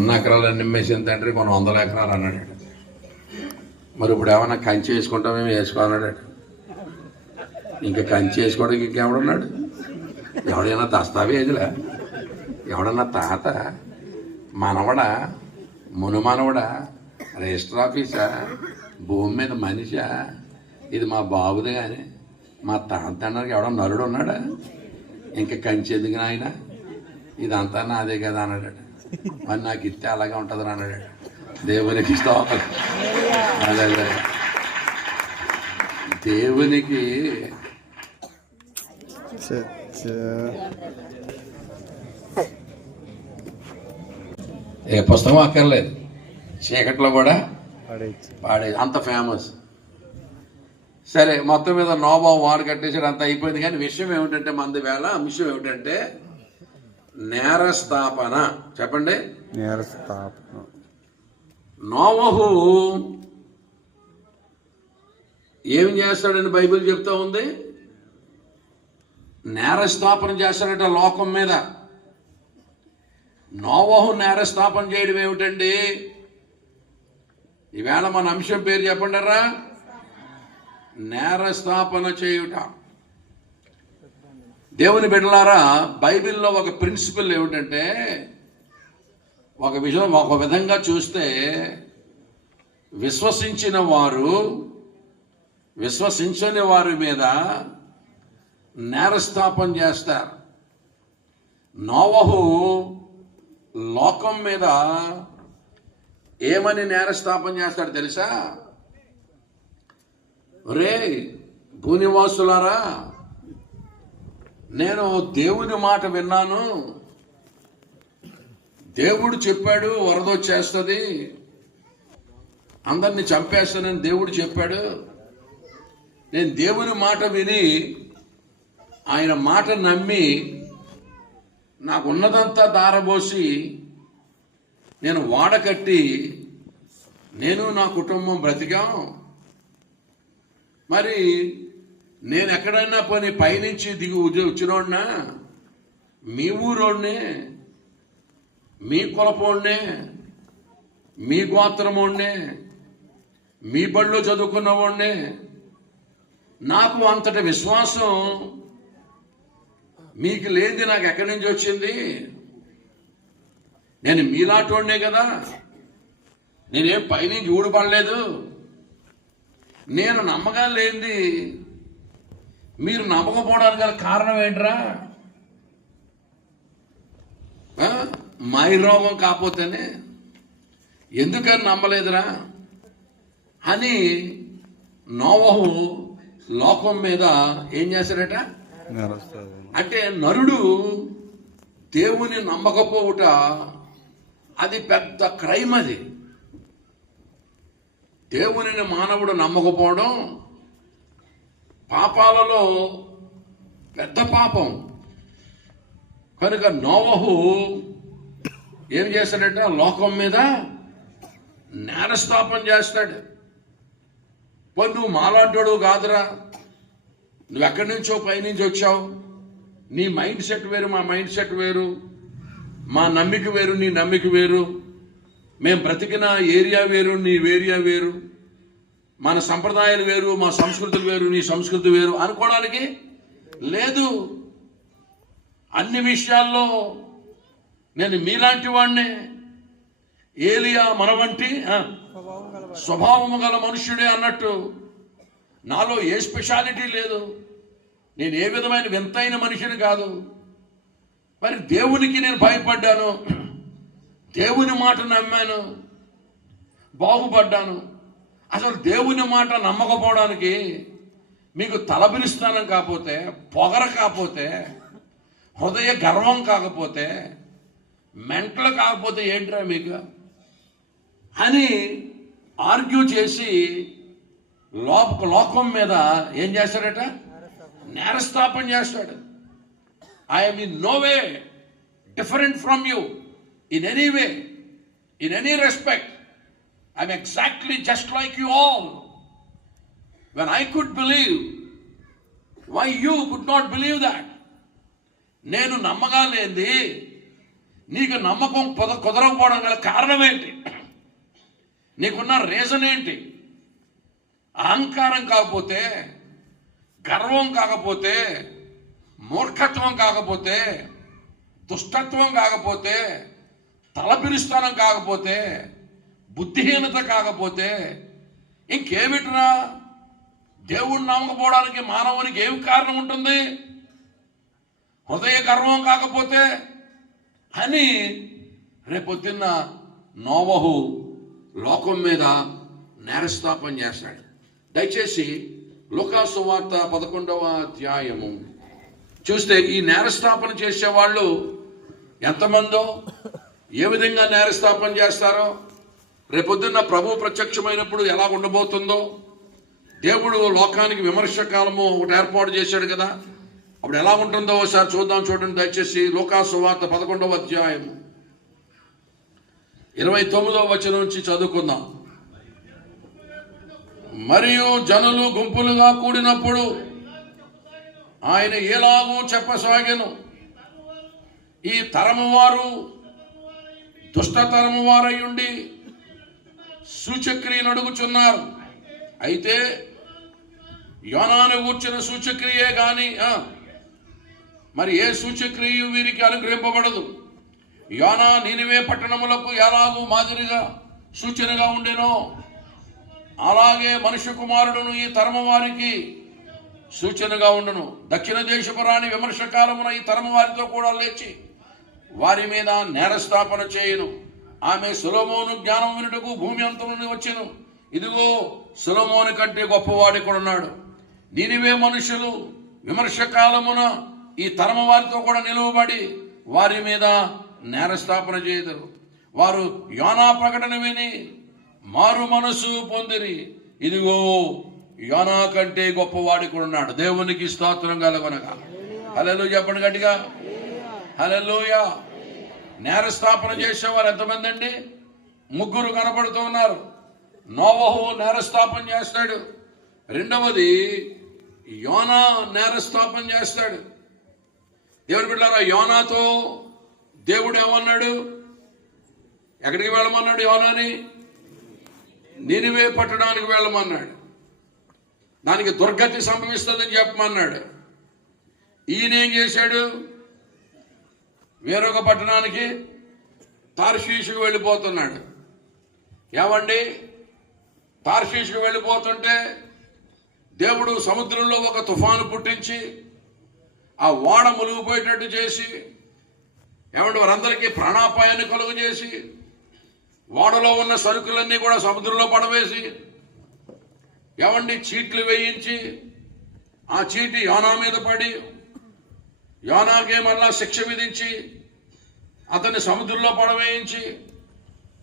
ఉన్న ఎకరాలు నిమ్మేసిన తండ్రి కొన్ని 100 ఎకరాలు అన్నాడు. మరి ఇప్పుడు ఏమన్నా కంచి వేసుకుంటామేమి వేసుకోవాలన్నాడు. ఇంకా కంచి వేసుకోవడానికి ఇంకెవడున్నాడు? ఎవడైనా దస్తావేజులా? ఎవడన్నా తాత, మనవడా, మునుమనవడా, రిజిస్టర్ ఆఫీసా, భూమి మీద మనిషా? ఇది మా బాబుది కానీ మా తాత అన్నకి ఎవడో నరుడు ఉన్నాడా? ఇంకా కంచి ఎందుకు నాయన, ఇదంతా నాదే కదా అన్నాడు. మరి నాకు ఇస్తే అలాగే ఉంటుంది అన్నాడు. దేవునికి స్తోత్రం. అదే దేవునికి ఏ పుస్తకం అక్కర్లేదు, చీకట్లో కూడా పాడే అంత ఫేమస్. సరే, మొత్తం మీద నోబాబు వాడు కట్టేసాడు, అంత అయిపోయింది. కానీ విషయం ఏమిటంటే మంది వేళ విషయం ఏమిటంటే నేరస్థాపన. చెప్పండి, నేరస్థాపన. నోవహు ఏం చేస్తాడని బైబిల్ చెప్తా ఉంది? నేరస్థాపన చేస్తాడట లోకం మీద. నోవహు నేరస్థాపన చేయడం ఏమిటండి? ఈవేళ మన అంశం పేరు చెప్పండిరా, నేరస్థాపన చేయుట. దేవుని బిడ్డలారా, బైబిల్లో ఒక ప్రిన్సిపల్ ఏమిటంటే, ఒక విషయం ఒక విధంగా చూస్తే విశ్వసించని వారి మీద నేరస్థాపన చేస్తారు. నోవహు లోకం మీద ఏమని నేరస్థాపన చేస్తాడు తెలుసా? రే భూనివాసులారా, నేను దేవుని మాట విన్నాను, దేవుడు చెప్పాడు వరద వచ్చేస్తుంది, అందరిని చంపేస్తానని దేవుడు చెప్పాడు. నేను దేవుని మాట విని ఆయన మాట నమ్మి నాకు ఉన్నదంతా దారబోసి నేను వాడకట్టి నేను నా కుటుంబం బ్రతికాం. మరి నేను ఎక్కడైనా పోనీ పైనుంచి దిగి వచ్చినోడినా, మీ ఊరోడినే, మీ కులపోడినే, మీ గోత్రమోడినే, మీ బడిలో చదువుకున్నవాడినే, నాకు అంతటి విశ్వాసం మీకు లేనిది నాకు ఎక్కడి నుంచి వచ్చింది? నేను మీలాంటోడినే కదా, నేనేం పైనుంచి ఊడిపడలేదు. నేను నమ్మకం లేనిది మీరు నమ్మకపోవడానికి గల కారణం ఏంట్రా? మాయ రోగం కాకపోతేనే ఎందుకని నమ్మలేదురా అని నోవహు లోకం మీద ఏం చేశాడట? అంటే నరుడు దేవుని నమ్మకపోవుట అది పెద్ద క్రైమ్. అది దేవునిని మానవుడు నమ్మకపోవడం పాపాలలో పెద్ద పాపం. కనుక నోవహు ఏం చేస్తాడట? లోకం మీద నేరస్థాపన చేస్తాడు. పోనీ నువ్వు మాలాంటోడు కాదురా, నువ్వు ఎక్కడి నుంచో పైనుంచి వచ్చావు, నీ మైండ్ సెట్ వేరు, మా మైండ్ సెట్ వేరు, మా నమ్మిక వేరు, నీ నమ్మిక వేరు, మేము బ్రతికిన ఏరియా వేరు, నీ ఏరియా వేరు, మన సంప్రదాయాలు వేరు, మా సంస్కృతులు వేరు, నీ సంస్కృతి వేరు అనుకోవడానికి లేదు. అన్ని విషయాల్లో నేను మీలాంటి వాడినే. ఏలియా మన వంటి స్వభావము గల మనుష్యుడే అన్నట్టు నాలో ఏ స్పెషాలిటీ లేదు, నేను ఏ విధమైన వింతైన మనిషిని కాదు. మరి దేవునికి నేను భయపడ్డాను, దేవుని మాట నమ్మాను, బాగుపడ్డాను. అసలు దేవుని మాట నమ్మకపోవడానికి మీకు తలబిరుస్తానం కాకపోతే, పొగర కాకపోతే, హృదయ గర్వం కాకపోతే, మెంటల్ కాకపోతే ఏంట్రా మీకు అని ఆర్గ్యూ చేసి లోకం మీద ఏం చేస్తాడట? నేరస్థాపన చేస్తాడు. I'm in no way different from you in any way, in any respect. I'm exactly just like you all. When I could believe, why you could not believe that? నేను నమ్మగాలేంది, నీకు నమ్మకం కుదరకపోవడం గల కారణం ఏంటి? నీకున్న రీజన్ ఏంటి? అహంకారం కాకపోతే, గర్వం కాకపోతే, మూర్ఖత్వం కాకపోతే, దుష్టత్వం కాకపోతే, తలపిరిస్తానం కాకపోతే, బుద్ధిహీనత కాకపోతే ఇంకేమిటిరా? దేవుణ్ణి నమ్మకపోవడానికి మానవునికి ఏం కారణం ఉంటుంది? హృదయ గర్వం కాకపోతే అని రేపొద్దున్న నోవహు లోకం మీద నేరస్థాపన చేస్తాడు. దయచేసి లూకా సువార్త 11వ అధ్యాయము చూస్తే ఈ నేరస్థాపన చేసేవాళ్ళు ఎంతమందో, ఏ విధంగా నేరస్థాపన చేస్తారో, రేపొద్దున్న ప్రభు ప్రత్యక్షమైనప్పుడు ఎలా ఉండబోతుందో, దేవుడు లోకానికి విమర్శ కాలము ఒకటి ఏర్పాటు చేశాడు కదా, అప్పుడు ఎలా ఉంటుందో ఒకసారి చూద్దాం. చూడండి దయచేసి లూకా సువార్త 11వ అధ్యాయం 29వ వచనం నుంచి చదువుకుందాం. మరియు జనులు గుంపులుగా కూడినప్పుడు ఆయన ఎలాగూ చెప్పసాగెను, ఈ తరము వారు దుష్టతరము వారయ్యుండి సూచక్రియను అడుగుచున్నారు. అయితే యోనాను గూర్చిన సూచక్రియే గాని మరి ఏ సూచక్రియ వీరికి అనుగ్రహింపబడదు. యోనా నీనివే పట్టణములకు ఎలాగూ మాదిరిగా సూచనగా ఉండెనో, అలాగే మనుష్య కుమారుడును ఈ తరము వారికి సూచనగా ఉండును. దక్షిణ దేశపు రాణి విమర్శ కాలమున ఈ తరము వారితో కూడా లేచి వారి మీద నేరస్థాపన చేయును. ఆమె సొలొమోను జ్ఞానం వినుటకు భూమి అంతం నుండి వచ్చెను. ఇదిగో సొలొమోను కంటే గొప్పవాడి కూడా ఉన్నాడు. నీనివే మనుషులు విమర్శ కాలమున ఈ తరము వారితో కూడా నిలువబడి వారి మీద నేరస్థాపన చేయుదురు. వారు యోనా ప్రకటన విని మారు మనసు పొందిరి. ఇదిగో యోనా కంటే గొప్పవాడి కూడా ఉన్నాడు. దేవునికి స్తోత్రం కలుగునగా. హల్లెలూయా చెప్పండి గట్టిగా, హల్లెలూయా. నేరస్థాపన చేసేవారు ఎంతమంది అండి? 3 కనపడుతూ ఉన్నారు. నోవహు నేరస్థాపన చేస్తాడు. రెండవది యోనా నేరస్థాపన చేస్తాడు. దేవుని బిడ్డలారా, యోనాతో దేవుడు ఏమన్నాడు? ఎక్కడికి వెళ్ళమన్నాడు? యోనాని నీనివే పట్టడానికి వెళ్ళమన్నాడు. దానికి దుర్గతి సంభవిస్తుందని చెప్పమన్నాడు. ఈయన ఏం చేశాడు? వేరొక పట్టణానికి తార్షీషుకు వెళ్ళిపోతున్నాడు. ఏమండి, తార్షీషుకు వెళ్ళిపోతుంటే దేవుడు సముద్రంలో ఒక తుఫాను పుట్టించి ఆ ఓడ మునిగిపోయేటట్టు చేసి, ఏమంటే వారందరికీ ప్రాణాపాయాన్ని కలుగు చేసి, ఓడలో ఉన్న సరుకులన్నీ కూడా సముద్రంలో పడవేసి, ఏమండి చీట్లు వేయించి ఆ చీటి యోనా మీద పడి యోనాకే మళ్ళా శిక్ష విధించి అతన్ని సముద్రంలో పడవేయించి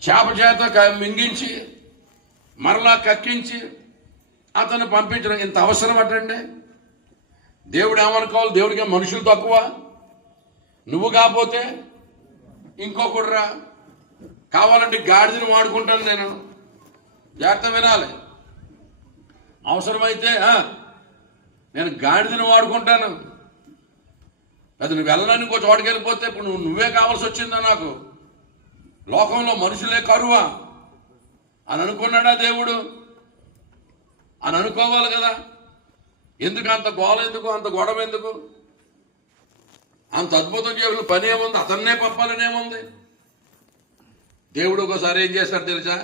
చేప చేత మింగించి మరలా కక్కించి అతను పంపించడం ఇంత అవసరం అటండి. దేవుడు ఏమనుకోవాలి? దేవుడికి మనుషులు తక్కువ? నువ్వు కాకపోతే ఇంకొకడురా, కావాలంటే గాడిదని వాడుకుంటాను నేను. జాగ్రత్త వినాలి. అవసరమైతే నేను గాడిదని వాడుకుంటాను. అది నువ్వు వెళ్ళడానికి ఇంకో చోటుకి వెళ్ళిపోతే ఇప్పుడు నువ్వే కావాల్సి వచ్చిందా? నాకు లోకంలో మనుషులే కరువా అని అనుకున్నాడా దేవుడు? అని అనుకోవాలి కదా. ఎందుకు అంత గోల, ఎందుకు అంత గొడవ, ఎందుకు అంత అద్భుతం చేయాలి? పని ఏముంది? అతన్నే పంపాలనేముంది? దేవుడు ఒకసారి ఏం చేస్తాడు తెలుసా?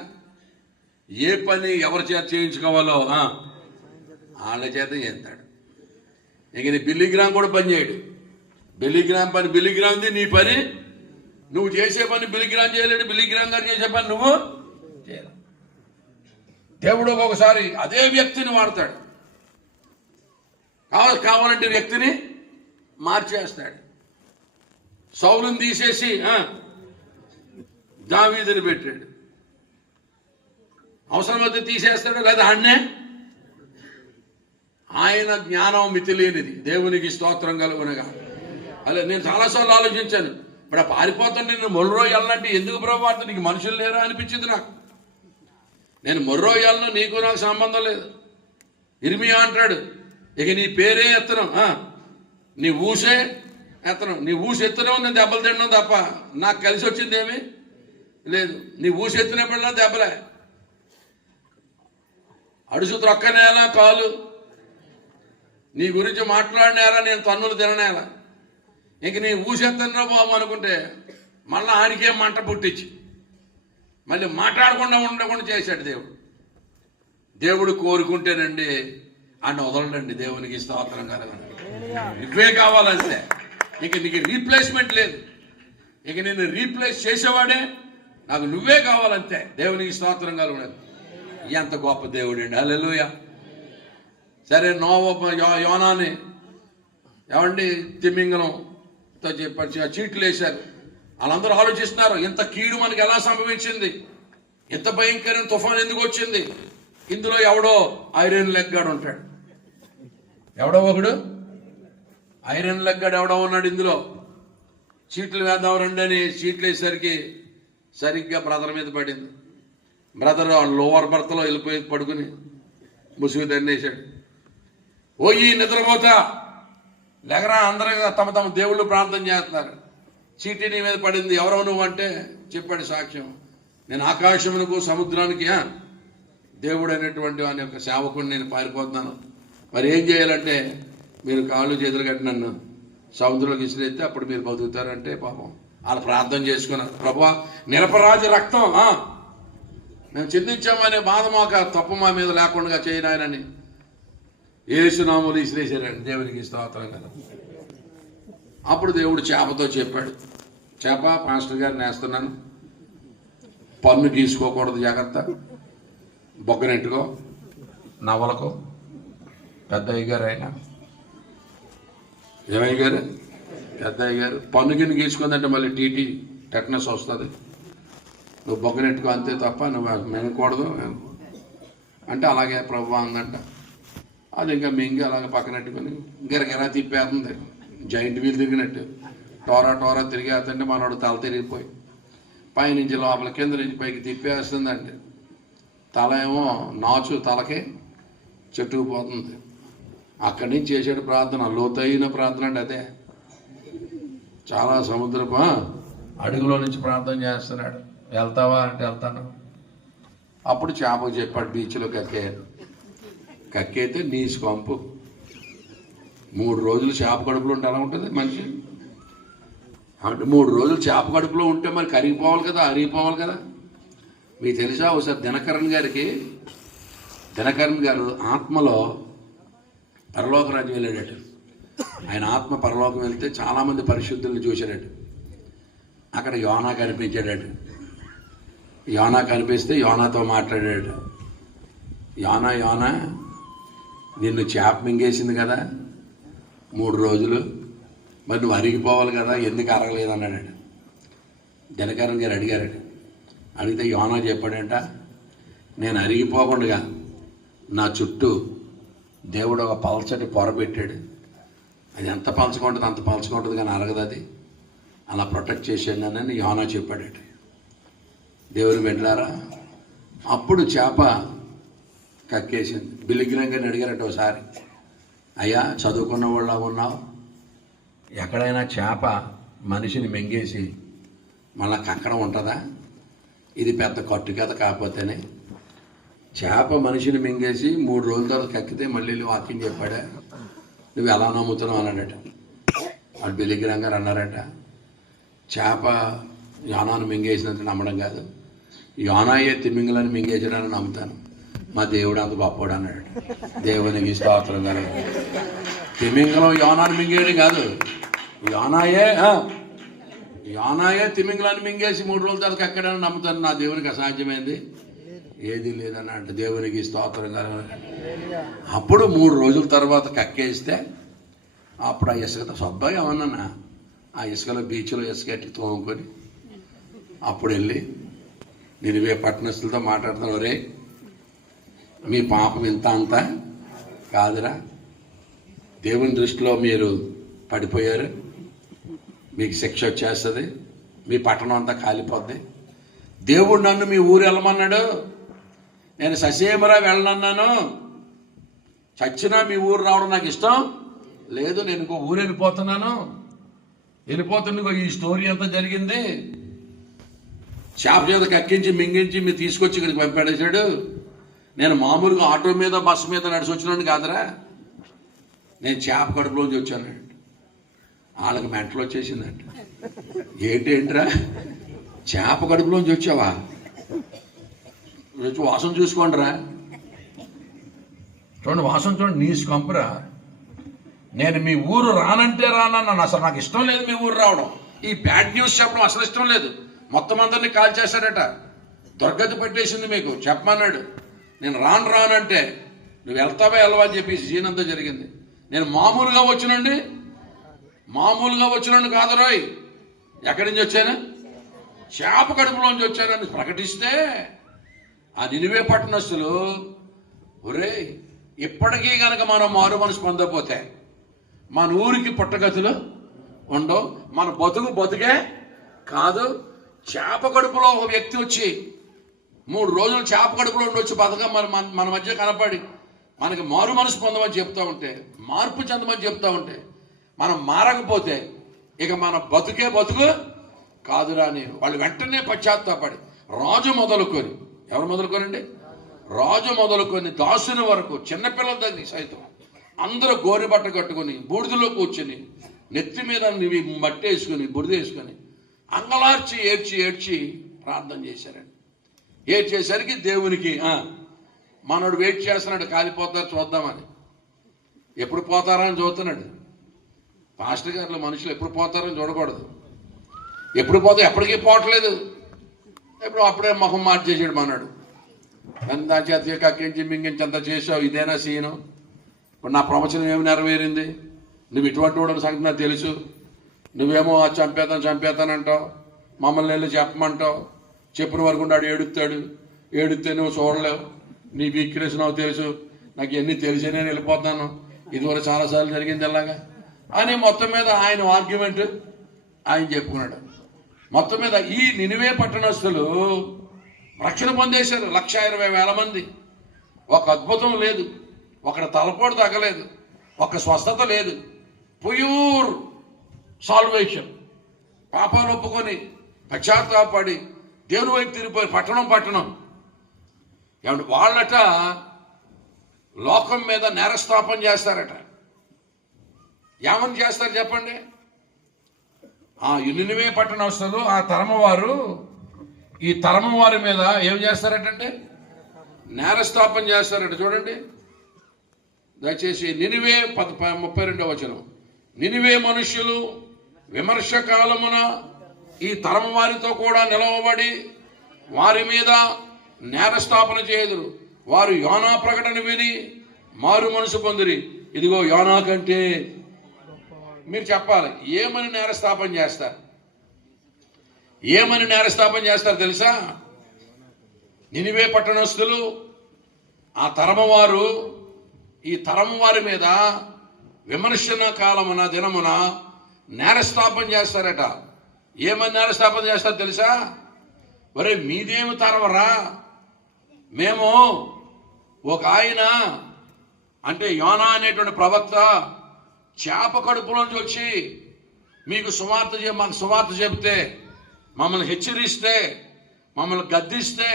ఏ పని ఎవరి చేత చేయించుకోవాలో వాళ్ళ చేత చేస్తాడు. ఇక నీ బిల్లిగ్రామ్ కూడా పని చేయడు. బిల్లిగ్రామ్ పని బిల్లిగ్రామ్ది, నీ పని నువ్వు చేసే పని బిల్లిగ్రామ్ చేయలేడు. బిల్లిగ్రామ్ గారు చేసే పని నువ్వు చేయలేవు. దేవుడు ఒక్కొక్కసారి అదే వ్యక్తిని వాడతాడు. కావాలంటే వ్యక్తిని మార్చేస్తాడు. సౌలుని తీసేసి దావీదుని పెట్టాడు. అవసరమైతే తీసేస్తాడు, లేదా అన్నే. ఆయన జ్ఞానం మితిలేనిది. దేవునికి స్తోత్రం కలుగునగా. అలా నేను చాలాసార్లు ఆలోచించాను. ఇప్పుడు పారిపోతుంటే నేను మొర్రో వెళ్ళాలంటే ఎందుకు ప్రభావం? నీకు మనుషులు లేరా అనిపించింది నాకు. నేను మొర్రో వెళ్ళను, నీకు నాకు సంబంధం లేదు. ఇర్మియా అంటాడు, ఇక నీ పేరే ఎత్తను, నీ ఊసే ఎత్తను. నీ ఊసి ఎత్తనే ఉంది, దెబ్బలు తినడం తప్ప నాకు కలిసి వచ్చింది ఏమి లేదు. నీ ఊసి ఎత్తినప్పుడల్లా దెబ్బలే. అడుసు త్రొక్కనేలా కాలు, నీ గురించి మాట్లాడినారా నేను తన్నులు తిననేలా. ఇంక నీ ఊసెత్తనరా బాబు అనుకుంటే మళ్ళీ ఆనికే మంట పుట్టించి మళ్ళీ మాట్లాడకుండా ఉండకుండా చేశాడు దేవుడు. దేవుడు కోరుకుంటేనండి ఆయన వదలడండి. దేవునికి స్తోత్రం కలగండి. ఇవే కావాలంటే ఇక నీకు రీప్లేస్మెంట్ లేదు. ఇక నేను రీప్లేస్ చేసేవాడే, నాకు నువ్వే కావాలంతే. దేవునికి స్తోత్రం కలగండి. ఎంత గొప్ప దేవుడు అండి. హల్లెలూయా. సరే, యోనాని ఏమండి తిమింగలంతో చెప్పి చీట్లు వేశారు. వాళ్ళందరూ ఆలోచిస్తున్నారు, ఇంత కీడు మనకి ఎలా సంభవించింది, ఇంత భయంకరమైన తుఫాన్ ఎందుకు వచ్చింది. ఇందులో ఎవడో ఐరన్ లెగ్గాడు ఉంటాడు. ఎవడో ఒకడు ఐరన్ లెగ్గాడు ఎవడో ఉన్నాడు ఇందులో. చీట్లు వేద్దాం రండి అని చీట్లు వేసేసరికి సరిగ్గా బ్రదర్ మీద పడింది. బ్రదర్ లోవర్ బర్త్లో వెళ్ళిపోయి పడుకుని ముసుగు దండేశాడు. ఈ నిద్రపోతా లేకరా, అందరూ తమ తమ దేవుళ్ళు ప్రార్థన చేస్తున్నారు. చీటీ నీ మీద పడింది. ఎవరో నువ్వు అంటే చెప్పాడు సాక్ష్యం, నేను ఆకాశమునకు సముద్రానికి దేవుడు అనేటువంటి వాని యొక్క సేవకుని నేను పారిపోతున్నాను. మరి ఏం చేయాలంటే మీరు కాళ్ళు చేతులు కట్టి నన్ను సముద్రంలోకి ఇసిరేస్తే అప్పుడు మీరు బతుకుతారంటే పాపం వాళ్ళు ప్రార్థన చేసుకున్నారు. ప్రభువా, నిరపరాధి రక్తం మేము చిందించామనే బాధ మాకు తప్పు మా మీద లేకుండా చేయనాయనని యేసునామములో ఇసిరేశారండి. దేవునికి స్తోత్రం కదా. అప్పుడు దేవుడు చేపతో చెప్పాడు, చేప పాస్టర్ గారిని వేస్తున్నాను, పన్ను గీసుకోకూడదు, జాగ్రత్త, బొగ్గనెట్టుకో, నవలకో. పెద్దయ్య గారు ఆయన ఏమయ్య గారు, పెద్దయ్య గారు, పన్ను గిన్నె గీసుకుందంటే మళ్ళీ టీటీ టెట్నస్ వస్తుంది, నువ్వు బొగ్గనెట్టుకో అంతే తప్ప నువ్వు మింగకూడదు అంటే అలాగే ప్రభు అందంట. అది ఇంకా మింగి అలాగే పక్కనెట్టుకొని గిరగిరా తిప్పేస్తుంది, జాయింట్ వీల్ తిరిగినట్టు టోరా తిరిగేస్తుంటే మనోడు తల తిరిగిపోయి పైనుంచి లోపల కింద నుంచి పైకి తిప్పేస్తుందండి. తల ఏమో నాచు తలకే చెట్టుకుపోతుంది. అక్కడి నుంచి చేసాడు ప్రార్థన, లోతైన ప్రార్థన అంటే అదే. చాలా సముద్రపు అడుగులో నుంచి ప్రార్థన చేస్తున్నాడు. వెళ్తావా అంటే వెళ్తాను. అప్పుడు చేపకు చెప్పాడు, బీచ్లో కక్కైతే నీసు పంపు. 3 రోజులు చేప కడుపులో ఉంటే ఎలా ఉంటుంది మనిషి అంటే 3 రోజులు చేప కడుపులో ఉంటే మరి కరిగిపోవాలి కదా, అరిగిపోవాలి కదా. మీకు తెలుసా, ఒకసారి దినకరణ్ గారు ఆత్మలో పరలోక రాజ్యం వెళ్ళాడట. ఆయన ఆత్మ పరలోకం వెళ్తే చాలామంది పరిశుద్ధులను చూశాడట. అక్కడ యోనా కనిపించాడట. యోనా కనిపిస్తే యోనాతో మాట్లాడాడట. యోనా నిన్ను చేప మింగేసింది కదా 3 రోజులు, మరి నువ్వు అరిగిపోవాలి కదా, ఎందుకు అరగలేదు అన్నాడట. దినకరణ్ గారు అడిగారట. అడిగితే యోనా చెప్పాడంట, నేను అరిగిపోకుండా నా చుట్టూ దేవుడు ఒక పలచటి పొర పెట్టాడు. అది ఎంత పలచకుంటుంది అంత పలచకుంటుంది కానీ అరగదు, అది అలా ప్రొటెక్ట్ చేశానని యోనా చెప్పాడట. దేవుని బిడ్డలారా, అప్పుడు చేప కక్కేసింది. బిలిగ్రంగాని అడిగారట ఒకసారి, అయ్యా చదువుకున్న వాళ్ళ ఉన్నావు, ఎక్కడైనా చేప మనిషిని మింగేసి మళ్ళా కక్కడం ఉంటుందా? ఇది పెద్ద కట్టు కథ. కాకపోతేనే చేప మనిషిని మింగేసి 3 రోజుల తర్వాత కక్కితే మళ్ళీ వాక్యం చెప్పాడా, నువ్వు ఎలా నమ్ముతున్నావు అన్నాడట. వాడు బిలిగ్రంగా అన్నారట, చేప యోనాను మింగేసినంత నమ్మడం కాదు, యోనాయే తిమింగలను మింగేసాడని నమ్ముతాను. మా దేవుడు అంత గొప్పవాడు అన్నాడు. దేవునికి స్తోత్రం కలగ. తిమింగలం యోనాను మింగేయడం కాదు, యోనాయే తిమింగలాన్ని మింగేసి 3 రోజుల తర్వాత కక్కడని నమ్ముతాను. నా దేవునికి అసాధ్యమైంది ఏది లేదన్నాడు. దేవునికి స్తోత్రం కలగ. అప్పుడు 3 రోజుల తర్వాత కక్కేస్తే అప్పుడు ఆ ఇసుక సొబ్బాయి ఏమన్నా ఆ ఇసుకలో బీచ్లో ఇసుక ఎట్టి తోముకొని అప్పుడు వెళ్ళి నినివే పట్టణస్తులతో మాట్లాడుతున్నాను, రే మీ పాపం ఇంత అంతా కాదురా, దేవుని దృష్టిలో మీరు పడిపోయారు, మీకు శిక్ష వచ్చేస్తుంది, మీ పట్టణం అంతా కాలిపోద్ది. దేవుడు నన్ను మీ ఊరు వెళ్ళమన్నాడు, నేను ససేమరా వెళ్ళనన్నాను, చచ్చినా మీ ఊరు రావడం నాకు ఇష్టం లేదు, నేను ఇంకో ఊరు వెళ్ళిపోతున్నాను, వెళ్ళిపోతుండగా ఈ స్టోరీ అంతా జరిగింది. చేప చేత కక్కించి మింగించి మీరు తీసుకొచ్చి ఇక్కడికి పంపాడేశాడు. నేను మామూలుగా ఆటో మీద బస్సు మీద నడిచి వచ్చినాను కాదురా, నేను చేప కడుపులోంచి వచ్చానండి. వాళ్ళకి మెంటలు వచ్చేసిందంట. ఏంటేంట్రా చేప కడుపులోంచి వచ్చావా, వచ్చి వాసన చూసుకోండిరా, చూడండి వాసన చూడండి, నీసు కంపురా. నేను మీ ఊరు రానంటే రానన్నాను, అసలు నాకు ఇష్టం లేదు మీ ఊరు రావడం. ఈ బ్యాడ్ న్యూస్ చెప్పడం అసలు ఇష్టం లేదు. మొత్తం అందరినీ కాల్ చేశాడట, దుర్గతి పట్టేసింది మీకు చెప్పమన్నాడు. నేను రానంటే నువ్వు వెళ్తావా వెళ్ళవా అని చెప్పి సీన్ అంతా జరిగింది. నేను మామూలుగా వచ్చినండి కాదు రోయ్, ఎక్కడి నుంచి వచ్చాను, చేప కడుపులోంచి వచ్చానని ప్రకటిస్తే ఆ నినివే పట్టణస్తులు, ఒరే ఇప్పటికీ కనుక మనం మారు మనసు పొందకపోతే మన ఊరికి పుట్టగతులు ఉండవు, మన బతుకే కాదు. చేప కడుపులో ఒక వ్యక్తి వచ్చి 3 రోజులు చేప కడుపులో ఉండొచ్చు బతక మన మధ్య కనపడి మనకి మారు మనసు పొందమని చెప్తా ఉంటే, మార్పు చెందమని చెప్తా ఉంటే, మనం మారకపోతే ఇక మన బతుకు కాదురా అని వాళ్ళు వెంటనే పశ్చాత్తాపడి రాజు మొదలుకొని, ఎవరు మొదలుకోనండి, రాజు మొదలుకొని దాసుని వరకు చిన్నపిల్లల దగ్గర సైతం అందరూ గోరి బట్ట కట్టుకొని బూడిదలో కూర్చొని నెత్తి మీద మట్టి వేసుకొని బురద వేసుకొని అంగలార్చి ఏడ్చి ప్రార్థన చేశారండి. ఏడ్చేసరికి దేవునికి మనోడు వెయిట్ చేస్తున్నాడు, కాలిపోతారు చూద్దామని. ఎప్పుడు పోతారా అని చూస్తున్నాడు. పాస్టర్ గారు మనుషులు ఎప్పుడు పోతారని చూడకూడదు. ఎప్పుడు పోతే ఎప్పటికీ పోవట్లేదు. అప్పుడే మొహం మార్చేసాడు మనోడు. ఎంత చేత కక్కించి మింగించి అంత చేసావు, ఇదేనా సీను? ఇప్పుడు నా ప్రవచనం ఏమి నెరవేరింది? నువ్వు ఇటువంటి వాడు సంగతి నాకు తెలుసు. నువ్వేమో చంపేతానంటావు, మమ్మల్ని వెళ్ళి చెప్పమంటావు. చెప్పిన వరకు నాడు ఏడుస్తే నువ్వు చూడలేవు. నీ వీక్నెస్ నాకు తెలుసు, నాకు ఇవన్నీ తెలిసి నేను వెళ్ళిపోతాను. ఇదివరకు చాలాసార్లు జరిగింది అలాగా అని మొత్తం మీద ఆయన ఆర్గ్యుమెంట్ ఆయన చెప్పుకున్నాడు. మొత్తం మీద ఈ నినివే పట్టణస్తులు రక్షణ పొందేశారు 1,20,000 మంది. ఒక అద్భుతం లేదు, ఒక తలపోటు తగ్గలేదు, ఒక స్వస్థత లేదు. Pure salvation. పాపాలు ఒప్పుకొని పశ్చాత్తాపడి దేవుని వైపు తిరిగిపోయి పట్టణం ఏమంటే వాళ్ళట లోకం మీద నేరస్థాపన చేస్తారట. ఏమని చేస్తారు చెప్పండి? ఆ నినివే పట్టణస్తులు, ఆ తరము వారు ఈ తరము వారి మీద ఏం చేస్తారటంటే నేరస్థాపన చేస్తారట. చూడండి దయచేసి నినివే 32వ వచనం. నినివే మనుష్యులు విమర్శ కాలమున ఈ తరము వారితో కూడా నిలవబడి వారి మీద నేరస్థాపన చేయుదురు. వారు యోనా ప్రకటన విని మారు మనసు పొందిరి. ఇదిగో యోనా కంటే మీరు చెప్పాలి ఏమని నేరస్థాపన చేస్తారు? తెలుసా? నినివే పట్టణస్తులు ఆ తరము వారు ఈ తరము వారి మీద విమర్శన కాలమున దినమున నేరస్థాపన చేస్తారట. ఏమని నేరస్థాపన చేస్తారు తెలుసా? ఒరే మీదేమి తరవరా, మేము ఒక ఆయన అంటే యోనా అనేటువంటి ప్రవక్త చేప కడుపులోంచి వచ్చి మీకు మాకు సువార్త చెబితే, మమ్మల్ని హెచ్చరిస్తే, మమ్మల్ని గద్దిస్తే,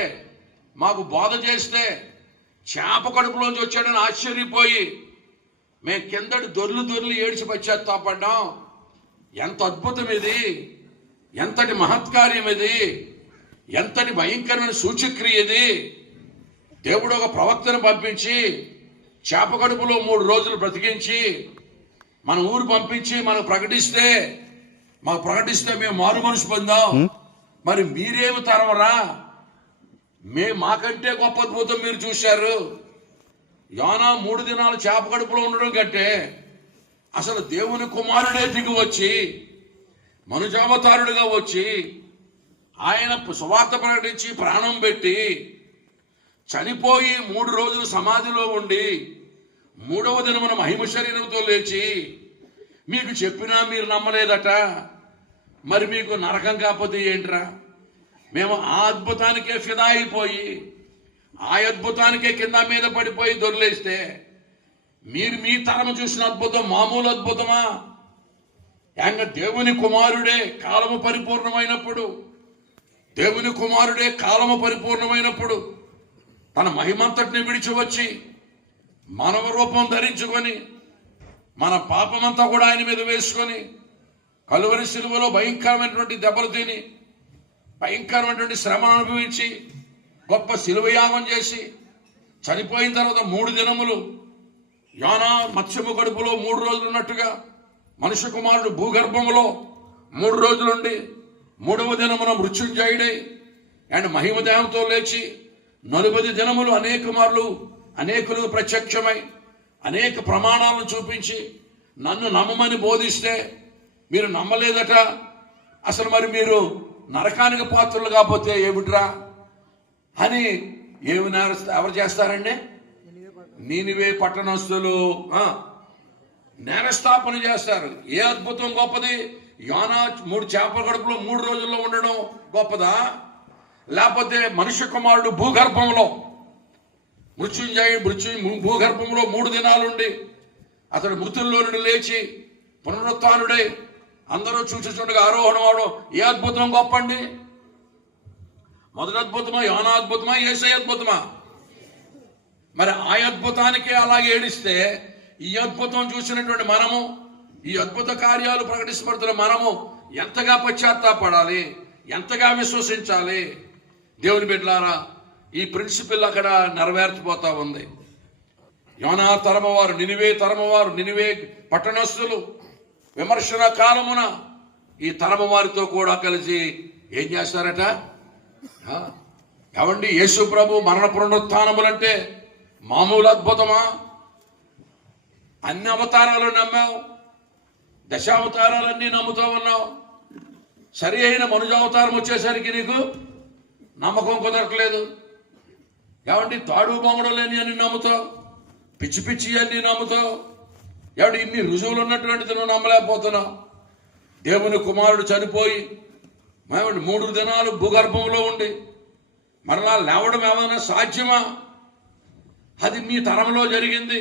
మాకు బోధ చేస్తే చేప కడుపులోంచి వచ్చాడని ఆశ్చర్యపోయి మేము కిందటి దొర్లు ఏడ్చి పశ్చాత్తాపడ్డాం. ఎంత అద్భుతం ఇది, ఎంతటి మహత్కార్యం ఇది, ఎంతటి భయంకరమైన సూచక్రియ ఇది. దేవుడు ఒక ప్రవక్తను పంపించి చేప కడుపులో 3 రోజులు బ్రతికించి మన ఊరు పంపించి మాకు ప్రకటిస్తే మేము మారు మనసు పొందాం. మరి మీరేమి తరవరా? మాకంటే గొప్ప అద్భుతం మీరు చూశారు. యోనా 3 దినాలు చేప కడుపులో ఉండడం కంటే అసలు దేవుని కుమారుడే దిగి వచ్చి మనుజావతారుడిగా వచ్చి ఆయన సువార్త ప్రకటించి ప్రాణం పెట్టి చనిపోయి 3 రోజులు సమాధిలో ఉండి 3వ దినమున మహిమ శరీరంతో లేచి మీకు చెప్పినా మీరు నమ్మలేదట. మరి మీకు నరకం కాకపోతే ఏంట్రా? మేము ఆ అద్భుతానికే ఫిదా అయిపోయి ఆ అద్భుతానికే కింద మీద పడిపోయి దొరిలేస్తే మీరు మీ తరము చూసిన అద్భుతం మామూలు అద్భుతమా? ఆయన దేవుని కుమారుడే కాలము పరిపూర్ణమైనప్పుడు, దేవుని కుమారుడే కాలము పరిపూర్ణమైనప్పుడు తన మహిమంతటిని విడిచి వచ్చి మానవ రూపం ధరించుకొని మన పాపమంతా కూడా ఆయన మీద వేసుకొని కలువరి సిలువలో భయంకరమైనటువంటి దెబ్బలు తిని భయంకరమైనటువంటి శ్రమను అనుభవించి గొప్ప శిలువయాగం చేసి చనిపోయిన తర్వాత 3 దినములు యోనా మత్స్యము కడుపులో 3 రోజులు ఉన్నట్టుగా మనుష్య కుమారుడు భూగర్భములో 3 రోజులుండి 3వ దినమున మృత్యుంజయుడై అండ్ మహిమదేహంతో లేచి 40 దినములు అనేకులు ప్రత్యక్షమై అనేక ప్రమాణాలను చూపించి నన్ను నమ్మమని బోధిస్తే మీరు నమ్మలేదట. అసలు మరి మీరు నరకానికి పాత్రలు కాకపోతే ఏమిట్రా అని ఎవరు చేస్తారండి? నీనివే పట్టణస్తులు నేరస్థాపన చేస్తారు. ఏ అద్భుతం గొప్పది? యోనా 3 చేపల కడుపులో 3 రోజుల్లో ఉండడం గొప్పదా? లేకపోతే మనుష్య కుమారుడు భూగర్భంలో భూగర్భంలో 3 దినాలుండి అతడు మృతుల్లో నుండి లేచి పునరుత్థానుడై అందరూ చూస్తుండగా ఆరోహణం అవడం ఏ అద్భుతం గొప్పండి? మొదటి అద్భుతమా, యోనా అద్భుతమా, యేసయ్య అద్భుతమా? మరి ఆ అద్భుతానికి అలాగే ఏడిస్తే ఈ అద్భుతం చూసినటువంటి మనము, ఈ అద్భుత కార్యాలు ప్రకటించబడుతున్న మనము ఎంతగా పశ్చాత్తాపడాలి, ఎంతగా విశ్వసించాలి? దేవుని బిడ్డలారా, ఈ ప్రిన్సిపల్ అక్కడ నెరవేర్చిపోతా ఉంది. యోనా తరమవారు, నినివే పట్టణస్థులు విమర్శన కాలమున ఈ తరమ వారితో కూడా కలిసి ఏం చేస్తారట? ఏమండి, యేసు ప్రభు మరణ పునరుత్థానములంటే మామూలు అద్భుతమా? అన్ని అవతారాలు నమ్మావు, దశావతారాలన్నీ నమ్ముతూ ఉన్నావు. సరి అయిన మనుజావతారం వచ్చేసరికి నీకు నమ్మకం కుదరట్లేదు. ఏమండి, తాడు బొమ్మడం లేని అని నమ్ముతావు, పిచ్చి అన్ని నమ్ముతావు. ఏమంటే ఇన్ని రుజువులు ఉన్నటువంటిది నువ్వు నమ్మలేకపోతున్నావు. దేవుని కుమారుడు చనిపోయి 3 దినాలు భూగర్భంలో ఉండి మరలా లేవడం ఏమైనా సాధ్యమా? అది మీ తరంలో జరిగింది.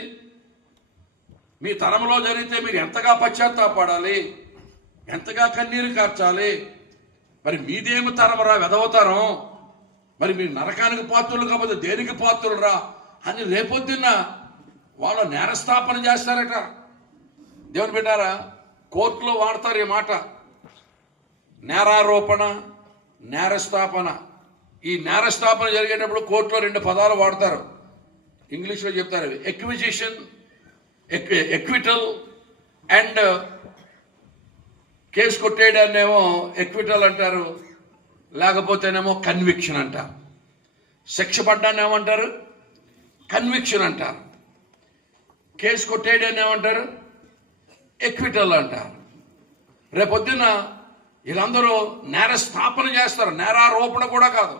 మీ తరంలో జరిగితే మీరు ఎంతగా పశ్చాత్తాపడాలి, ఎంతగా కన్నీరు కార్చాలి? మరి మీదేమి తరమరా, వెదవతరం? మరి మీరు నరకానికి పాత్రులు కాకపోతే దేనికి పాత్రులు రా అని రేపొద్దున్న వాళ్ళు నేరస్థాపన చేస్తారట. దేవుని బిడ్డారా, కోర్టులో వాడతారు ఈ మాట, నేరారోపణ, నేరస్థాపన. ఈ నేరస్థాపన జరిగేటప్పుడు కోర్టులో 2 పదాలు వాడతారు, ఇంగ్లీష్లో చెప్తారు. ఎక్విటల్ అండ్ కేసు కొట్టేయడాన్నేమో ఎక్విటల్ అంటారు, లేకపోతేనేమో కన్విక్షన్ అంటారు. శిక్ష పడ్డాన్ని ఏమంటారు? కన్విక్షన్ అంటారు. కేసు కొట్టేయడాన్ని ఏమంటారు? ఎక్విటల్ అంటారు. రేపొద్దున వీళ్ళందరూ నేరస్థాపన చేస్తారు. నేరారోపణ కూడా కాదు,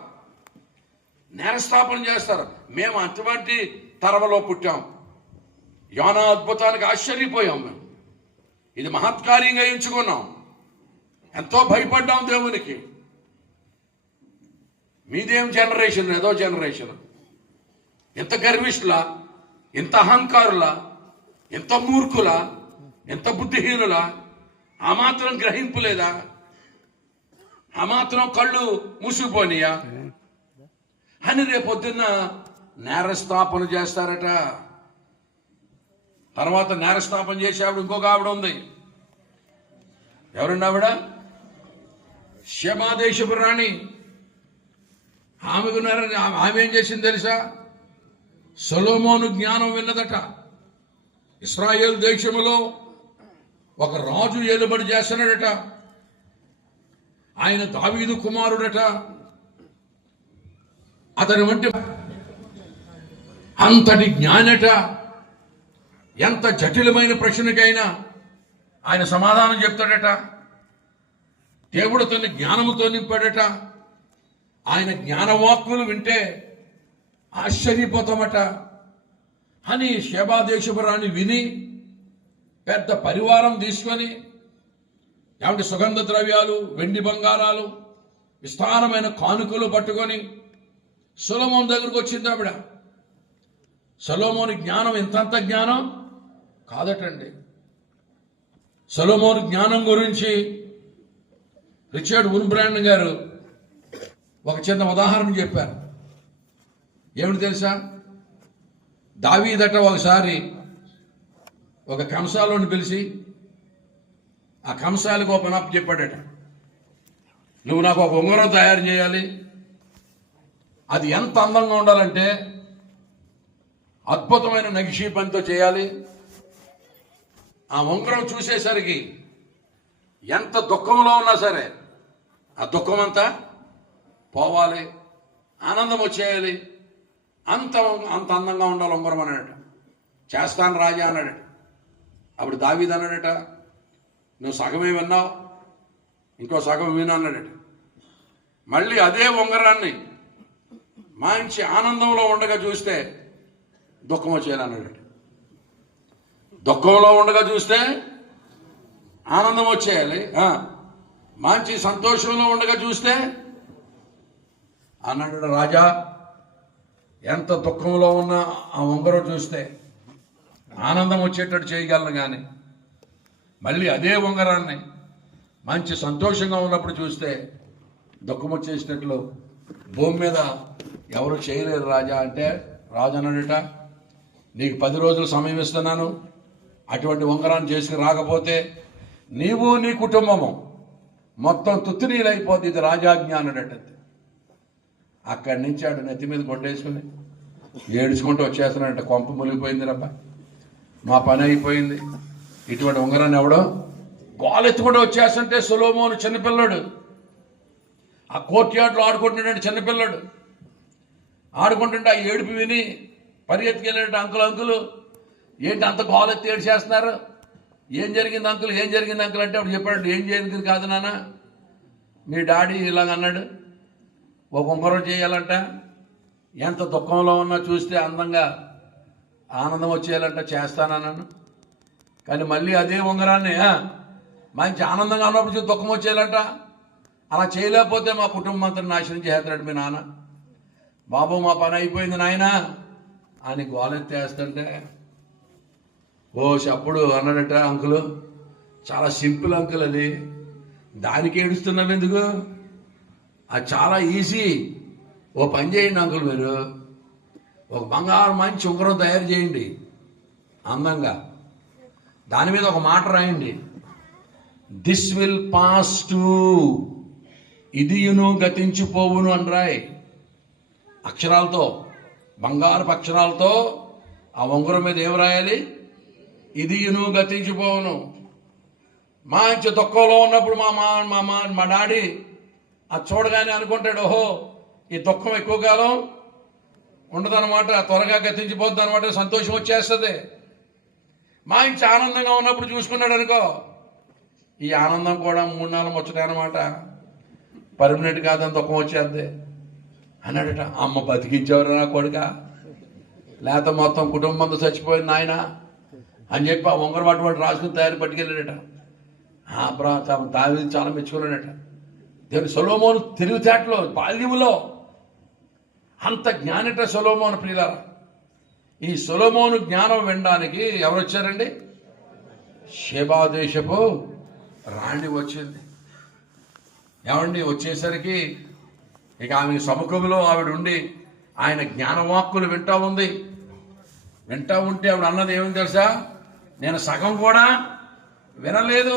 నేరస్థాపన చేస్తారు. మేము అటువంటి తరవలో పుట్టాం. యోనా అద్భుతానికి ఆశ్చర్యపోయాం. మేము ఇది మహత్కార్యంగా ఎంచుకున్నాం, ఎంతో భయపడ్డాం దేవునికి. మీదేం జనరేషన్, ఏదో జనరేషన్. ఎంత గర్విష్ఠులా, ఎంత అహంకారులా, ఎంత మూర్ఖులా, ఎంత బుద్ధిహీనులా? ఆ మాత్రం గ్రహింపు లేదా? ఆ మాత్రం కళ్ళు మూసిపోనియా అని రేపొద్దున్న నేరస్థాపన చేస్తారట. తర్వాత నేరస్థాపన చేసే ఆవిడ ఇంకొక ఆవిడ ఉంది. ఎవరండి ఆవిడ? శేబాదేశపు రాణి. ఆమె ఏం చేసింది తెలుసా? సొలొమోను జ్ఞానం విన్నదట. ఇశ్రాయేల్ దేశములో ఒక రాజు ఏలుబడి చేస్తున్నాడట. ఆయన దావీదు కుమారుడట. అతని వంటి అంతటి జ్ఞానట. ఎంత జటిలమైన ప్రశ్నకైనా ఆయన సమాధానం చెప్తాడట. దేవుడు తన జ్ఞానముతో నింపాడట. ఆయన జ్ఞానవాక్కులు వింటే ఆశ్చర్యపోతామట అని శేబాదేశపు రాణి విని పెద్ద పరివారం తీసుకొని ఏమంటే సుగంధ ద్రవ్యాలు, వెండి బంగారాలు, విస్తారమైన కానుకలు పట్టుకొని సొలొమోను దగ్గరకు వచ్చింది ఆవిడ. సొలొమోను జ్ఞానం ఇంతంత జ్ఞానం కాదటండి. సొలొమోను జ్ఞానం గురించి రిచర్డ్ ఉన్బ్రాండ్ గారు ఒక చిన్న ఉదాహరణ చెప్పారు. ఏమిటి తెలుసా? దావీదట ఒకసారి ఒక కంసాలోని పిలిచి ఆ కంసాలకు ఒక పనప్ చెప్పాడట. నువ్వు నాకు ఒక ఉంగరం తయారు చేయాలి, అది ఎంత అందంగా ఉండాలంటే అద్భుతమైన నగిషీ పనితో చేయాలి. ఆ ఉంగరం చూసేసరికి ఎంత దుఃఖంలో ఉన్నా సరే ఆ దుఃఖం అంతా పోవాలి, ఆనందం వచ్చేయాలి, అంత అంత అందంగా ఉండాలి ఉంగరం అన్నాడట. చేస్తాను రాజా అన్నాడట. అప్పుడు దావీదు అన్నాడట, నువ్వు సగమే విన్నావు, ఇంకో సగం విను అన్నాడట. మళ్ళీ అదే ఉంగరాన్ని మంచి ఆనందంలో ఉండగా చూస్తే దుఃఖం వచ్చేయాలి అన్నాడట. దుఃఖంలో ఉండగా చూస్తే ఆనందం వచ్చేయాలి, మంచి సంతోషంలో ఉండగా చూస్తే అన్నాడు రాజా, ఎంత దుఃఖంలో ఉన్నా ఆ ఉంగరం చూస్తే ఆనందం వచ్చేటట్టు చేయగలను, కానీ మళ్ళీ అదే ఉంగరాన్ని మంచి సంతోషంగా ఉన్నప్పుడు చూస్తే దుఃఖం వచ్చేసినట్లు భూమి మీద ఎవరు చేయలేరు రాజా. అంటే రాజు అన్నాడట, నీకు 10 రోజులు సమయం ఇస్తున్నాను, అటువంటి ఉంగరాన్ని చేసుకుని రాకపోతే నీవు నీ కుటుంబము మొత్తం తుత్తునీలైపోతే ఇది రాజాజ్ఞ అన్నాడట. అక్కడి నుంచి ఆడు నెత్తి మీద కొట్టేసుకుని ఏడుచుకుంటూ వచ్చేస్తున్నాడంట. కొంప మునిగిపోయింది రబ్బా, మా పని అయిపోయింది. ఇటువంటి ఉంగరాన్ని ఎవడో గోలెత్తుకుంటూ వచ్చేస్తుంటే సొలొమోను చిన్నపిల్లడు ఆ కోర్ట్ యార్డ్లో ఆడుకుంటున్నాడు. చిన్నపిల్లడు ఆడుకుంటుంటే ఆ ఏడుపు విని పరిగెత్తుకెళ్ళాడు. అంకులు ఏంటి అంత గోలెత్తి ఏడు చేస్తున్నారు, ఏం జరిగింది అంకుల్, ఏం జరిగింది అంకుల్ అంటే అప్పుడు చెప్పాడు, ఏం జరిగింది కాదు నాన్న, మీ డాడీ ఇలాగ అన్నాడు, ఒక ఉంగరం చేయాలంట, ఎంత దుఃఖంలో ఉన్నా చూస్తే అందంగా ఆనందం వచ్చేయాలంట, చేస్తానన్నాను. కానీ మళ్ళీ అదే ఉంగరాన్ని మంచి ఆనందంగా ఉన్నప్పుడు చూసి దుఃఖం వచ్చేయాలంట, అలా చేయలేకపోతే మా కుటుంబం అంతా నాశనం చేస్తాడు మీ నాన్న. బాబు మా పని అయిపోయింది నాయన అని గోలెత్తేస్తుంటే అప్పుడు అన్నాడట, అంకులు చాలా సింపుల్ అంకుల్, అది దానికి ఏడుస్తున్నావు ఎందుకు, అది చాలా ఈజీ. ఓ పని చేయండి అంకుల్, మీరు ఒక బంగారు మంచి ఉంగరం తయారు చేయండి అందంగా, దాని మీద ఒక మాట రాయండి, దిస్ విల్ పాస్ టు, ఇదియును గతించిపోవును అని రాయి. అక్షరాలతో, బంగారపు అక్షరాలతో ఆ ఉంగరం మీద ఏం రాయాలి, ఇదియును గతించిపోవును. మంచి దుఃఖంలో ఉన్నప్పుడు మా డాడీ అది చూడగానే అనుకుంటాడు, ఓహో ఈ దుఃఖం ఎక్కువ కాలం ఉండదన్నమాట, త్వరగా గతించిపోద్ది అనమాట, సంతోషం వచ్చేస్తుంది. మంచి ఆనందంగా ఉన్నప్పుడు చూసుకున్నాడు అనుకో, ఈ ఆనందం కూడా 3 నెలలు ముచ్చట అనమాట, పర్మనెంట్ కాదని దుఃఖం వచ్చేద్ది అన్నాడట. అమ్మ బతికించేవారు నా కొడుక, లేకపోతే మొత్తం కుటుంబం అంతా చచ్చిపోయింది నాయన అని చెప్పి ఆ ఉంగరం అటువంటి రాసుకుని తయారు పట్టుకెళ్ళాడట. దావీదు చాలా మెచ్చుకున్నాడట. దేవుని సొలొమోను తెలివితేటలో బాల్యములో అంత జ్ఞానిట సొలొమోను ప్రియులారా. ఈ సొలొమోను జ్ఞానం వినడానికి ఎవరు వచ్చారండి? షేబా దేశపు రాణి వచ్చింది. ఏమండి వచ్చేసరికి ఇక ఆమె సముఖంలో ఆవిడ ఉండి ఆయన జ్ఞానవాక్కులు వింటా ఉంది. వింటా ఉంటే ఆవిడ అన్నది ఏమని తెలుసా, నేను సగం కూడా వినలేదు,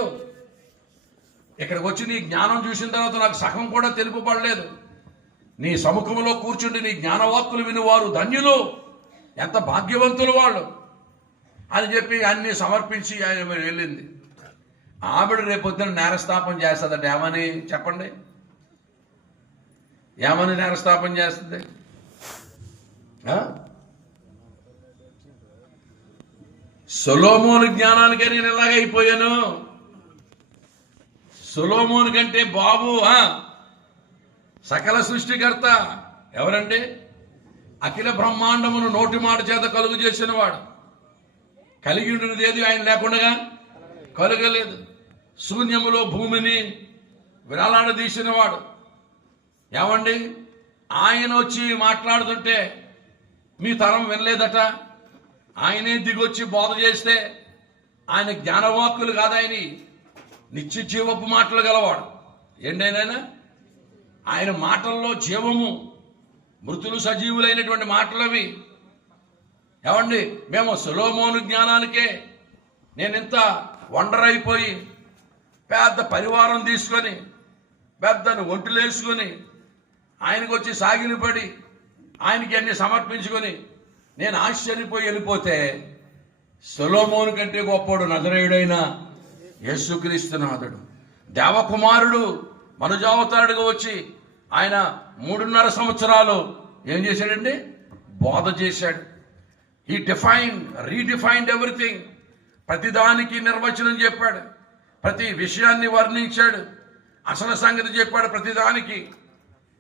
ఇక్కడికి వచ్చి నీ జ్ఞానం చూసిన తర్వాత నాకు సగం కూడా తెలుపబడలేదు. నీ సముఖంలో కూర్చుండి నీ జ్ఞానవాక్కులు వినివారు ధన్యులు, ఎంత భాగ్యవంతులు వాళ్ళు అని చెప్పి అన్ని సమర్పించి ఆయన వెళ్ళింది. ఆవిడ రేపొద్దున నేరస్థాపన చేస్తుందట. ఏమని చెప్పండి, ఏమని నేరస్థాపన చేస్తుంది? సొలొమోను జ్ఞానానికే నేను ఎలాగైపోయాను, సొలొమోను కంటే బాబు సకల సృష్టికర్త ఎవరండి? అఖిల బ్రహ్మాండమును నోటి మాట చేత కలుగు చేసిన వాడు, కలిగి ఉండినది ఏది ఆయన లేకుండా కలుగలేదు. శూన్యములో భూమిని విరాలాడదీసిన వాడు. ఏమండి ఆయన వచ్చి మాట్లాడుతుంటే మీ తరం వినలేదట, ఆయనే దిగొచ్చి బోధ చేస్తే ఆయన జ్ఞానవాక్కులు కాదు, ఆయన నిత్య జీవపు మాటలు గలవాడు. ఏంటైనా ఆయన మాటల్లో జీవము, మృతులు సజీవులైనటువంటి మాటలు అవి. ఏమండి, మేము సొలొమోను జ్ఞానానికే నేను ఇంత వండర్ అయిపోయి పెద్ద పరివారం తీసుకొని పెద్దను ఒంటులేసుకొని ఆయనకు వచ్చి సాగిలిపడి ఆయనకి అన్ని సమర్పించుకొని నేను ఆశ్చర్యపోయి వెళ్ళిపోతే సొలొమోను కంటే గొప్పడు నజరేయుడైన యేసుక్రీస్తునాథుడు. దేవకుమారుడు మనుజావతారుడుగా వచ్చి ఆయన 3.5 సంవత్సరాలు ఏం చేశాడండి? బోధ చేశాడు. He redefined everything. ప్రతిదానికి నిర్వచనం చెప్పాడు, ప్రతి విషయాన్ని వర్ణించాడు, అసలు సంగతి చెప్పాడు. ప్రతిదానికి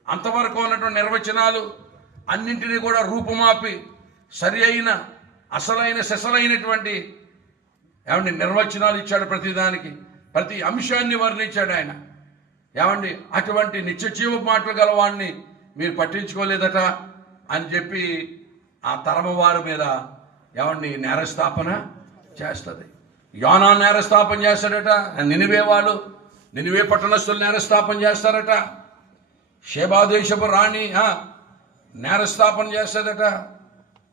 అంతవరకు ఉన్నటువంటి నిర్వచనాలు అన్నింటినీ కూడా రూపుమాపి సరి అయిన అసలైన సెసలైనటువంటి ఏమండి నిర్వచనాలు ఇచ్చాడు. ప్రతిదానికి ప్రతి అంశాన్ని వర్ణించాడు ఆయన. ఏమండి, అటువంటి నిత్య జీవ మాటలు గలవాడిని మీరు పట్టించుకోలేదట అని చెప్పి ఆ తరమ వారి మీద ఏమండి నేరస్థాపన చేస్తుంది. యోనా నేరస్థాపన చేస్తాడట. నినివే పట్టణస్తులు నేరస్థాపన చేస్తారట. షేబాదేశపు రాణి నేరస్థాపన చేస్తాడట.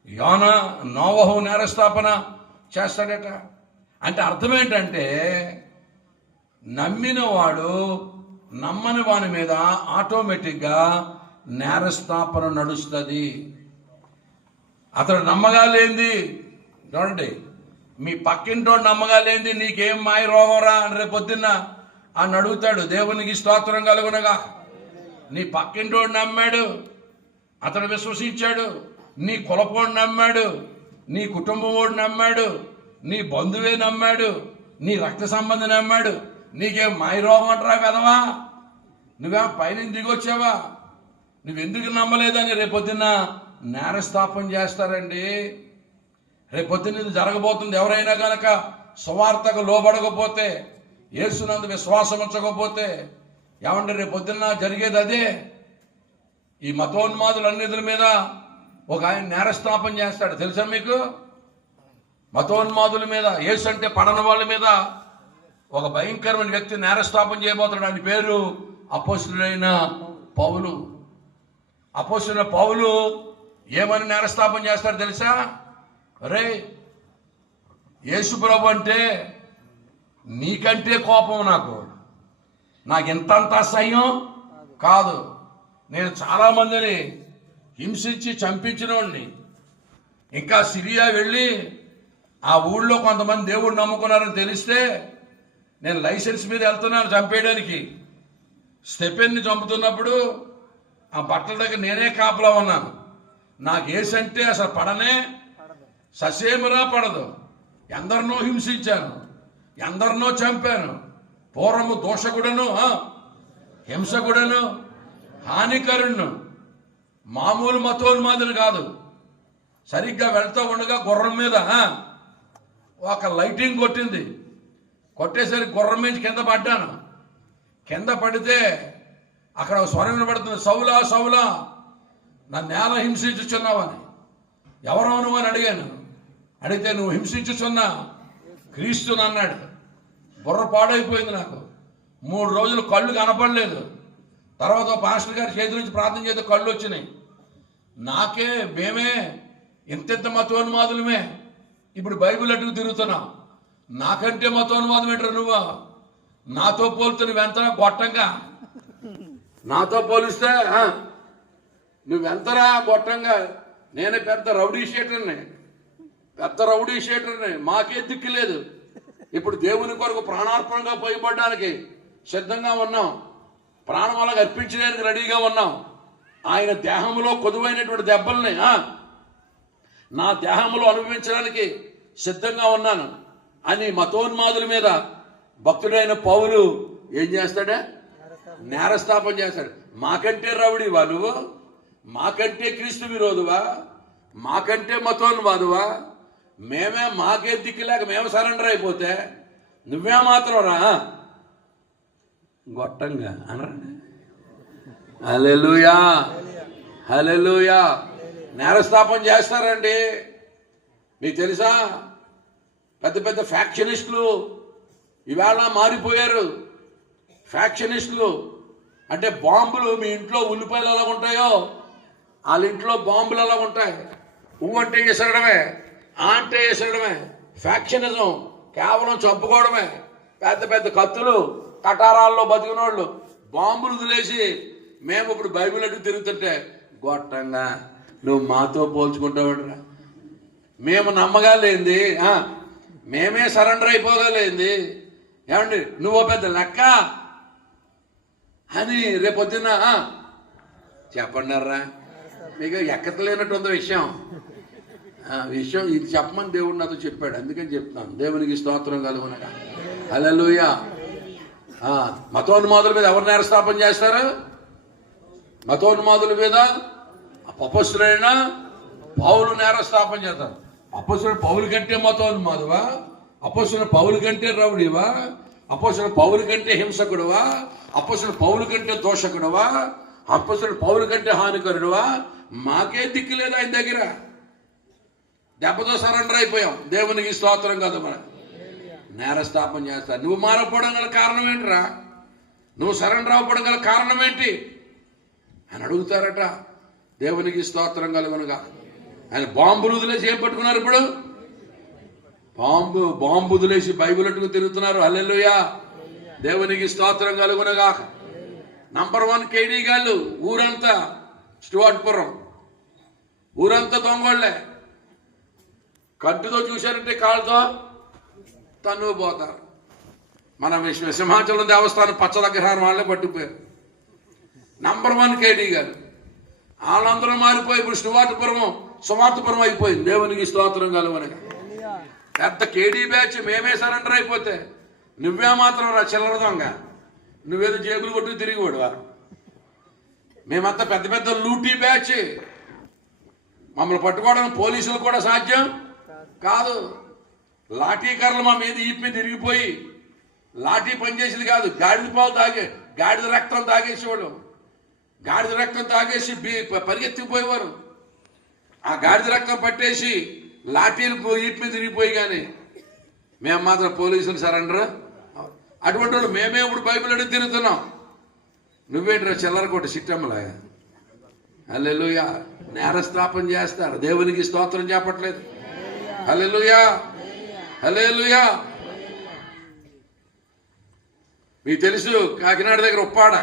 యోనా నోవహు నేరస్థాపన చేస్తాడట. అంటే అర్థం ఏంటంటే నమ్మిన వాడు నమ్మని వాని మీద ఆటోమేటిక్గా నేరస్థాపన నడుస్తుంది. అతడు నమ్మగాలేంది చూడండి, మీ పక్కింటోడు నమ్మగాలేంది నీకేం మాయ రోగం రా అని రేపు పొద్దున్న అని అడుగుతాడు. దేవునికి స్తోత్రం కలుగునగా. నీ పక్కింటోడు నమ్మాడు, అతడు విశ్వసించాడు. నీ కులపోడు నమ్మాడు, నీ కుటుంబం నమ్మాడు, నీ బంధువే నమ్మాడు, నీ రక్త సంబంధం నమ్మాడు. నీకేం మాయ రోగం అంటారా వెదవా? నువ్వేం పైన దిగొచ్చావా? నువ్వెందుకు నమ్మలేదని రేపొద్దున్న నేరస్థాపన చేస్తారండి. రేపొద్దున ఇది జరగబోతుంది. ఎవరైనా కనుక సువార్తకు లోబడకపోతే, యేసునందు విశ్వాసం ఉంచకపోతే ఏమంటే రేపొద్దున్న జరిగేది అదే. ఈ మతోన్మాదులన్నిటి మీద ఒక ఆయన నేరస్థాపన చేస్తాడు. తెలుసా మీకు? మతోన్మాదుల మీద, యేసు అంటే పడని వాళ్ళ మీద ఒక భయంకరమైన వ్యక్తి నేరస్థాపన చేయబోతాడు. ఆయన పేరు అపోస్తలుడైన పౌలు. అపోస్తలుడైన పౌలు ఏమని నేరస్థాపన చేస్తాడు తెలుసా? అరే, యేసు ప్రభు అంటే నీకంటే కోపం నాకు ఎంతంత అసహ్యం కాదు. నేను చాలా మందిని హింసించి చంపించిన వాడిని. ఇంకా సిరియా వెళ్ళి ఆ ఊళ్ళో కొంతమంది దేవుడు నమ్ముకున్నారని తెలిస్తే నేను లైసెన్స్ మీద వెళ్తున్నాను చంపేయడానికి. స్టెఫెన్ని చంపుతున్నప్పుడు ఆ బట్టల దగ్గర నేనే కాపలా ఉన్నాను. నాకు ఏసంటే అసలు పడనే ససేమరా పడదు. ఎందరినో హింసించాను, ఎందరినో చంపాను. పూర్వము దోషకుడను, హింసకుడను, హానికరుణ్ణు, మామూలు మతోన్మాదులు కాదు. సరిగ్గా వెళ్తూ ఉండగా గుర్రం మీద ఒక లైటింగ్ కొట్టింది. కొట్టేసరికి గుర్రం నుంచి కింద పడ్డాను. కింద పడితే అక్కడ స్వరం వినబడుతుంది, సౌలా సౌలా నన్ను నేల హింసించుచున్నావని. ఎవరో నువ్వు అని అడిగాను. అడిగితే నువ్వు హింసించుచున్నా క్రీస్తుని అన్నాడు. బుర్ర పాడైపోయింది నాకు. 3 రోజులు కళ్ళు కనపడలేదు. తర్వాత పాస్టర్ గారి చేతి నుంచి ప్రార్థన చేస్తే కళ్ళు వచ్చినాయి. మేమే ఇంత మతోన్మాదులమే ఇప్పుడు బైబిల్ అటుకు తిరుగుతున్నాం. నాకంటే మతోన్మాదం ఏంటారు నువ్వు? నాతో పోలితే నువ్వెంతరా గొట్టంగా? నాతో పోలిస్తే నువ్వెంతరా గొట్టంగా? నేనే పెద్ద రౌడీ షీటర్ని. మాకే దిక్కు లేదు. ఇప్పుడు దేవుని కొరకు ప్రాణార్పణగా పోయబడ్డానికి సిద్ధంగా ఉన్నాం. ప్రాణం అలాగ అర్పించడానికి రెడీగా ఉన్నాం. ఆయన దేహంలో కొదువైనటువంటి దెబ్బల్ని నా దేహంలో అనుభవించడానికి సిద్ధంగా ఉన్నాను అని మతోన్మాదుల మీద భక్తుడైన పౌలు ఏం చేస్తాడా? నేరస్థాపన చేస్తాడు. మాకంటే రౌడీవా నువ్వు? మాకంటే క్రీస్తు విరోధువా? మాకంటే మతోన్మాదువా? మాకే దిక్కులేక మేము సరెండర్ అయిపోతే నువ్వే మాత్రం రా గొట్టంగా అనరండి. హల్లెలూయా, హల్లెలూయా. నేరస్థాపన చేస్తారండి. మీకు తెలుసా? పెద్ద పెద్ద ఫ్యాక్షనిస్టులు ఇవాళ మారిపోయారు. ఫ్యాక్షనిస్టులు అంటే బాంబులు, మీ ఇంట్లో ఉల్లిపాయలు ఎలా ఉంటాయో వాళ్ళ ఇంట్లో బాంబులు ఎలా ఉంటాయి. అంటే వేసడమే, అంటే వేసడమే. ఫ్యాక్షనిజం కేవలం చంపుకోవడమే. పెద్ద పెద్ద కత్తులు కటారాల్లో బతికినోళ్ళు బాంబులు వదిలేసి మేము ఇప్పుడు బైబిల్ అడుగు తిరుగుతుంటే గొట్టంగా నువ్వు మాతో పోల్చుకుంటావురా, మేము నమ్మగాలేంది, మేమే సరెండర్ అయిపోగలేంది, ఏమండి నువ్వు పెద్ద లెక్క అని రేపొద్దున చెప్పండిరా. మీకు ఎక్కతలేనట్టుంది విషయం. ఇది చెప్పమని దేవుడు నాతో చెప్పాడు, అందుకని చెప్తాను. దేవునికి స్తోత్రం కలుగునగా. హల్లెలూయా. మతోన్మాదుల మీద ఎవరు నేరస్థాపన చేస్తారు? మతోన్మాదుల మీద అపొస్తలుడైన పౌలు నేరస్థాపన చేస్తారు. అపొస్తలుడు పౌలు కంటే మతోన్మాదువా? అపొస్తలుడు పౌలు కంటే రౌడీవా? అపొస్తలుడు పౌలు కంటే హింసకుడువా? అపొస్తలుడు పౌలు కంటే దోషకుడువా? అపొస్తలుడు పౌలు కంటే హానికరుడువా? మాకే దిక్కు లేదు ఆయన దగ్గర. దెబ్బతో సరెండర్ అయిపోయాం. దేవునికి స్తోత్రం కదా. మన నేరస్థాపన చేస్తారు. నువ్వు మారకపోవడం గల కారణం ఏంటిరా? నువ్వు సరెండర్ అవ్వడం గల కారణం ఏంటి అని అడుగుతారట. దేవునికి స్తోత్రం కలుగునుగా. ఆయన బాంబులు వదిలేసి ఏం పట్టుకున్నారు ఇప్పుడు? బాంబు వదిలేసి బైబిల్ అట్టుకు తిరుగుతున్నారు. హల్లెలూయా. దేవునికి స్తోత్రం కలుగునుగా. నంబర్ 1 కేడీ గాళ్ళు. ఊరంతా స్టువర్ట్పురం, ఊరంతా దొంగోళ్లే. కంటితో చూశారంటే కాళ్ళతో తన్ను పోతారు. మన సింహాచలం దేవస్థానం పచ్చదగ్రహారం వాళ్ళే పట్టిపోయారు. నంబర్ 1 కేడీ గారు. వాళ్ళందరూ మారిపోయి ఇప్పుడు సువార్తపురం అయిపోయింది. దేవునికి స్తోత్రం కలుగునగా. పెద్ద కేడీ బ్యాచ్ మేమే సరెండర్ అయిపోతే నువ్వే మాత్రం రా చిల్లర దొంగ, నువ్వేదో జేబులు కొట్టుకు తిరిగి వాడు. మేమంతా పెద్ద పెద్ద లూటీ బ్యాచ్. మమ్మల్ని పట్టుకోవడం పోలీసులు కూడా సాధ్యం కాదు. లాఠీ కర్రలు మా మీద ఈపి తిరిగిపోయి లాఠీ పనిచేసేది కాదు. గాడిద రక్తం తాగేసేవాడు. గాడిద రక్తం తాగేసి పరిగెత్తిపోయేవారు. ఆ గాడిద రక్తం పట్టేసి లాఠీలు ఈపి మీద తిరిగిపోయి కానీ మేము మాత్రం పోలీసులు సరెండర్. అటువంటి వాళ్ళు మేమే ఇప్పుడు బైబిల్ అడిగి తిరుగుతున్నాం. నువ్వేంటిరా చిల్లర కొట్టి సిట్టమ్మలా. హల్లెలూయా. నేరస్థాపన చేస్తారు. దేవునికి స్తోత్రం చెప్పట్లేదు. హల్లెలూయా, హల్లెలూయా. మీకు తెలుసు కాకినాడ దగ్గర ఉప్పాడ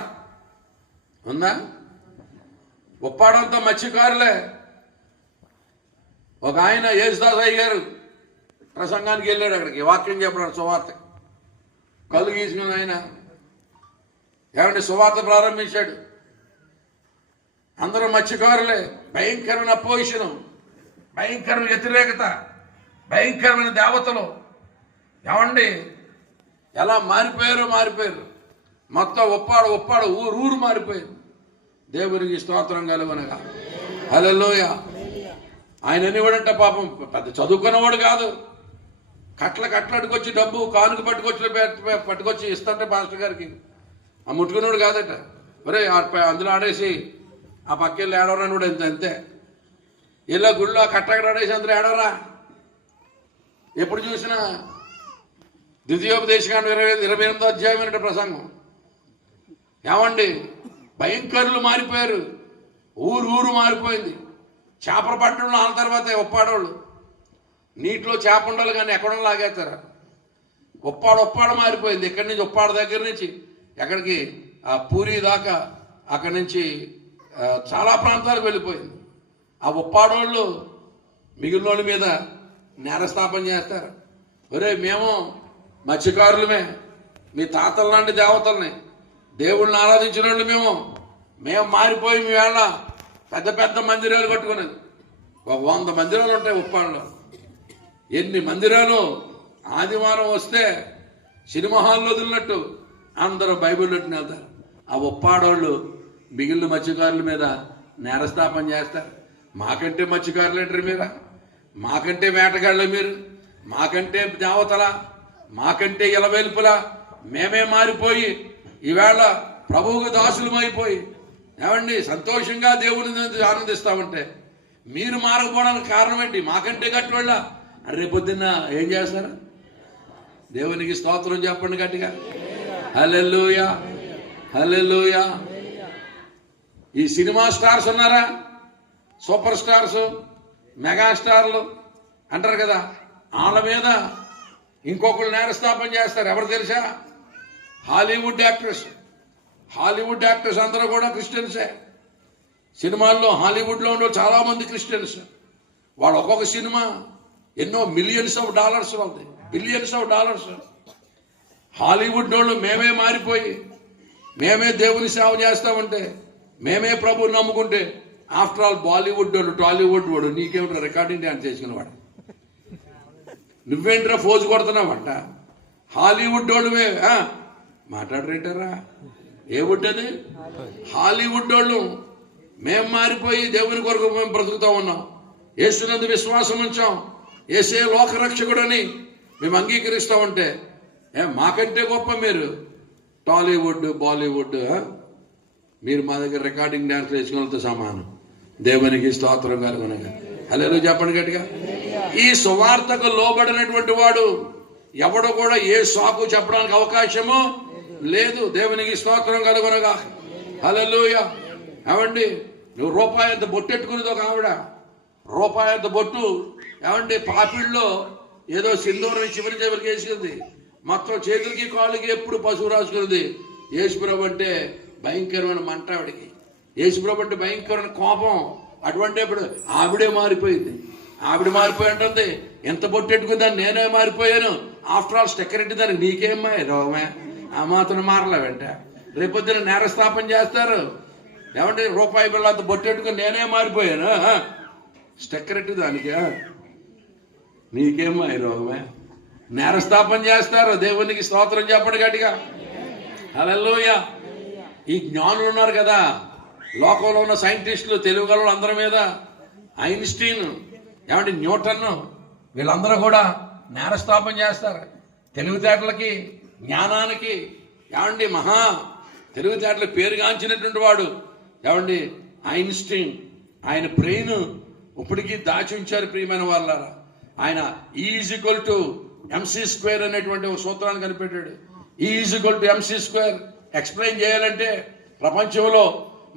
ఉందా? ఉప్పాడంతా మత్స్యకారులే. ఒక ఆయన యేసుదాస్ అయ్య గారు ప్రసంగానికి వెళ్ళాడు. అక్కడికి వాక్యం చెప్పడానికి సువార్త కళ్ళు గీసుకుని ఆయన ఏమంటే సువార్త ప్రారంభించాడు. అందరూ మత్స్యకారులే. భయంకరమైన అపోజిషన్, భయంకరమైన వ్యతిరేకత, భయంకరమైన దేవతలు. ఏమండి ఎలా మారిపోయారు. మొత్తం ఉప్పాడ ఊరు మారిపోయింది. దేవునికి స్తోత్రం కలుగునగా. హల్లెలూయా. ఆయన అనేవాడంటే పాపం పెద్ద చదువుకున్నవాడు కాదు. కట్లడుకొచ్చి డబ్బు కానుక పట్టుకొచ్చి ఇస్తుంటే పాస్టర్ గారికి ఆ ముట్టుకున్నాడు కాదట. ఒరే అందులో ఆడేసి ఆ పక్కెళ్ళి ఏడవరాని కూడా అంతే. ఇలా గుళ్ళో కట్టక్కడ ఆడేసి అందులో ఏడవరా. ఎప్పుడు చూసినా ద్వితీయోపదేశకాండం 28వ అధ్యాయం ప్రసంగం. ఏమండి భయంకరులు మారిపోయారు. ఊరు మారిపోయింది. చేపలు పట్టడంలో ఆన తర్వాత ఉప్పాడోళ్ళు నీటిలో చేప ఉండాలి కానీ ఎక్కడ లాగేస్తారా. ఉప్పాడ మారిపోయింది. ఇక్కడి నుంచి ఉప్పాడ దగ్గర నుంచి ఎక్కడికి ఆ పూరి దాకా, అక్కడి నుంచి చాలా ప్రాంతాలకు వెళ్ళిపోయింది. ఆ ఉప్పాడోళ్ళు మిగిలిన వాళ్ళ మీద నేరస్థాపన చేస్తారు. ఒరే మేము మత్స్యకారులమే, మీ తాతల లాంటి దేవతల్ని, దేవుళ్ళని ఆరాధించిన వాళ్ళు మేము మారిపోయి మీ వేళ పెద్ద పెద్ద మందిరాలు కట్టుకునేది. ఒక 100 మందిరాలు ఉంటాయి ఉప్పాడలో. ఎన్ని మందిరాలు. ఆదివారం వస్తే సినిమా హాల్లో వదిలినట్టు అందరూ బైబిల్ పెట్టుకుని వెళ్తారు. ఆ ఉప్పాడోళ్ళు మిగిలిన మత్స్యకారుల మీద నేరస్థాపన చేస్తారు. మాకంటే మత్స్యకారులు ఏంటారు మీరు? మాకంటే వేటగాళ్ళు మీరు? మాకంటే దేవతల? మాకంటే ఇలవేల్పుల? మేమే మారిపోయి ఈవేళ ప్రభువుకు దాసులమైపోయి ఏమండి సంతోషంగా దేవుని ఆనందిస్తామంటే మీరు మారకపోవడానికి కారణం ఏంటి? మాకంటే గట్టివాళ్ళ రేపొద్దున్న ఏం చేస్తారు? దేవునికి స్తోత్రం చెప్పండి గట్టిగా. హల్లెలూయా, హల్లెలూయా. ఈ సినిమా స్టార్స్ ఉన్నారా, సూపర్ స్టార్స్, మెగాస్టార్లు అంటారు కదా, వాళ్ళ మీద ఇంకొకరు నేరస్థాపన చేస్తారు. ఎవరు తెలుసా? హాలీవుడ్ యాక్టర్స్ అందరూ కూడా క్రిస్టియన్సే. సినిమాల్లో హాలీవుడ్లో ఉండే చాలా మంది క్రిస్టియన్స్. వాళ్ళు ఒక్కొక్క సినిమా ఎన్నో మిలియన్స్ ఆఫ్ డాలర్స్ అవుతాయి, బిలియన్స్ ఆఫ్ డాలర్స్. హాలీవుడ్ వాళ్ళు మేమే మారిపోయి మేమే దేవుని సేవ చేస్తామంటే, మేమే ప్రభుని నమ్ముకుంటే, ఆఫ్టర్ ఆల్ బాలీవుడ్ వాడు, టాలీవుడ్ వాడు నీకేమిట్రా రికార్డింగ్ డ్యాన్స్ చేసుకునేవాడు, నువ్వేంట్రా ఫోజు కొడుతున్నావంట. హాలీవుడ్ వాళ్ళువే మాట్లాడరేంటారా? ఏ వుడ్ అది? హాలీవుడ్ వాళ్ళు మేము మారిపోయి దేవుని కొరకు మేము బ్రతుకుతా ఉన్నాం, యేసునందు విశ్వాసం ఉంచాం, యేసే లోకరక్షకుడని మేము అంగీకరిస్తా ఉంటే మాకంటే గొప్ప మీరు టాలీవుడ్, బాలీవుడ్, మీరు మా దగ్గర రికార్డింగ్ డ్యాన్స్ వేసుకున్నతో సమానం. దేవునికి స్తోత్రం కలుగునగా. హల్లెలూయా చెప్పండి గట్టిగా. ఈ సువార్తకు లోబడినటువంటి వాడు ఎవడు కూడా ఏ సాకు చెప్పడానికి అవకాశము లేదు. దేవునికి స్తోత్రం కలుగునగా. హల్లెలూయా. ఏమండి, నువ్వు రూపాయి అంత బొట్టెట్టుకునేది ఒక ఆవిడ, రూపాయి అంత బొట్టు ఏమండి పాపిళ్ళలో ఏదో సింధూరం చివరి చివరికి వేసుకుంది, మొత్తం చేతులకి కాళ్ళకి ఎప్పుడు పశువు రాసుకున్నది. యేసుప్రభు అంటే భయంకరమైన మంట ఆవిడికి, యేసుప్రభు అంటే భయంకరమైన కోపం. అటువంటి ఇప్పుడు ఆవిడే మారిపోయింది. ఆవిడ మారిపోయి అంటుంది, ఎంత బొట్టెట్టుకుందని నేనే మారిపోయాను. ఆఫ్టర్ ఆల్ స్టెక్కరెట్టి దానికి నీకేమ్మా రోగమే, ఆ మాత్రం మారలేవంట. రేపొద్దున నేరస్థాపన చేస్తారు. ఏమంటే రూపాయి బిళ్ళ అంత బొట్టెట్టుకుని నేనే మారిపోయాను, స్టెక్కరెట్టి దానికి నీకేమ్మా రోగమే, నేరస్థాపన చేస్తారు. దేవునికి స్తోత్రం చెప్పండి గట్టిగా. హల్లెలూయా. ఈ జ్ఞానులు ఉన్నారు కదా, లోకంలో ఉన్న సైంటిస్టులు, తెలుగు అందరి మీద, ఐన్స్టీన్, ఏమంటే న్యూటన్, వీళ్ళందరూ కూడా నేరస్థాపన చేస్తారు. తెలివితేటలకి, జ్ఞానానికి, ఏమండి మహా తెలివితేటలకు పేరుగాంచినటువంటి వాడు ఏమండి ఐన్స్టీన్. ఆయన బ్రెయిన్ ఇప్పటికీ దాచి ఉంచారు ప్రియమైన వాళ్ళారా. ఆయన E=MC² అనేటువంటి ఒక సూత్రాన్ని కనిపెట్టాడు. E=MC². ఎక్స్ప్లెయిన్ చేయాలంటే ప్రపంచంలో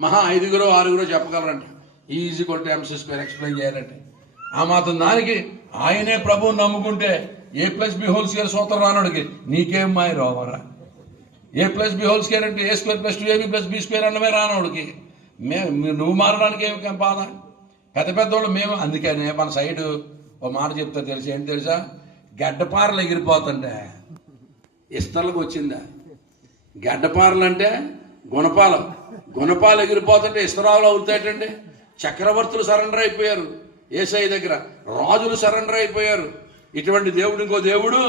మహా 5-6 చెప్పగలరంట. E=MC² ఎక్స్ప్లెయిన్ చేయాలంటే ఆ మాత్రం దానికి ఆయనే ప్రభువు నమ్ముకుంటే A+B² సూత్రం రానుడికి నీకేం మాయ రోవరా. A+B² అంటే A²+2AB+B² అన్నమే రానోడికి. నువ్వు మారడానికి ఏమి బాధ? పెద్దోళ్ళు మేము. అందుకనే మన సైడు ఓ మాట చెప్తా తెలుసు, ఏంటి తెలుసా? గడ్డపారలు ఎగిరిపోతుంటే ఇస్తర్లకు వచ్చిందా? గడ్డపారలు అంటే గుణపాలు ఎగిరిపోతుంటే ఇస్తరాలు అవుతాయటండి. చక్రవర్తులు సరెండర్ అయిపోయారు యేసయ్య దగ్గర, రాజులు సరెండర్ అయిపోయారు. ఇటువంటి దేవుడు ఇంకో దేవుడు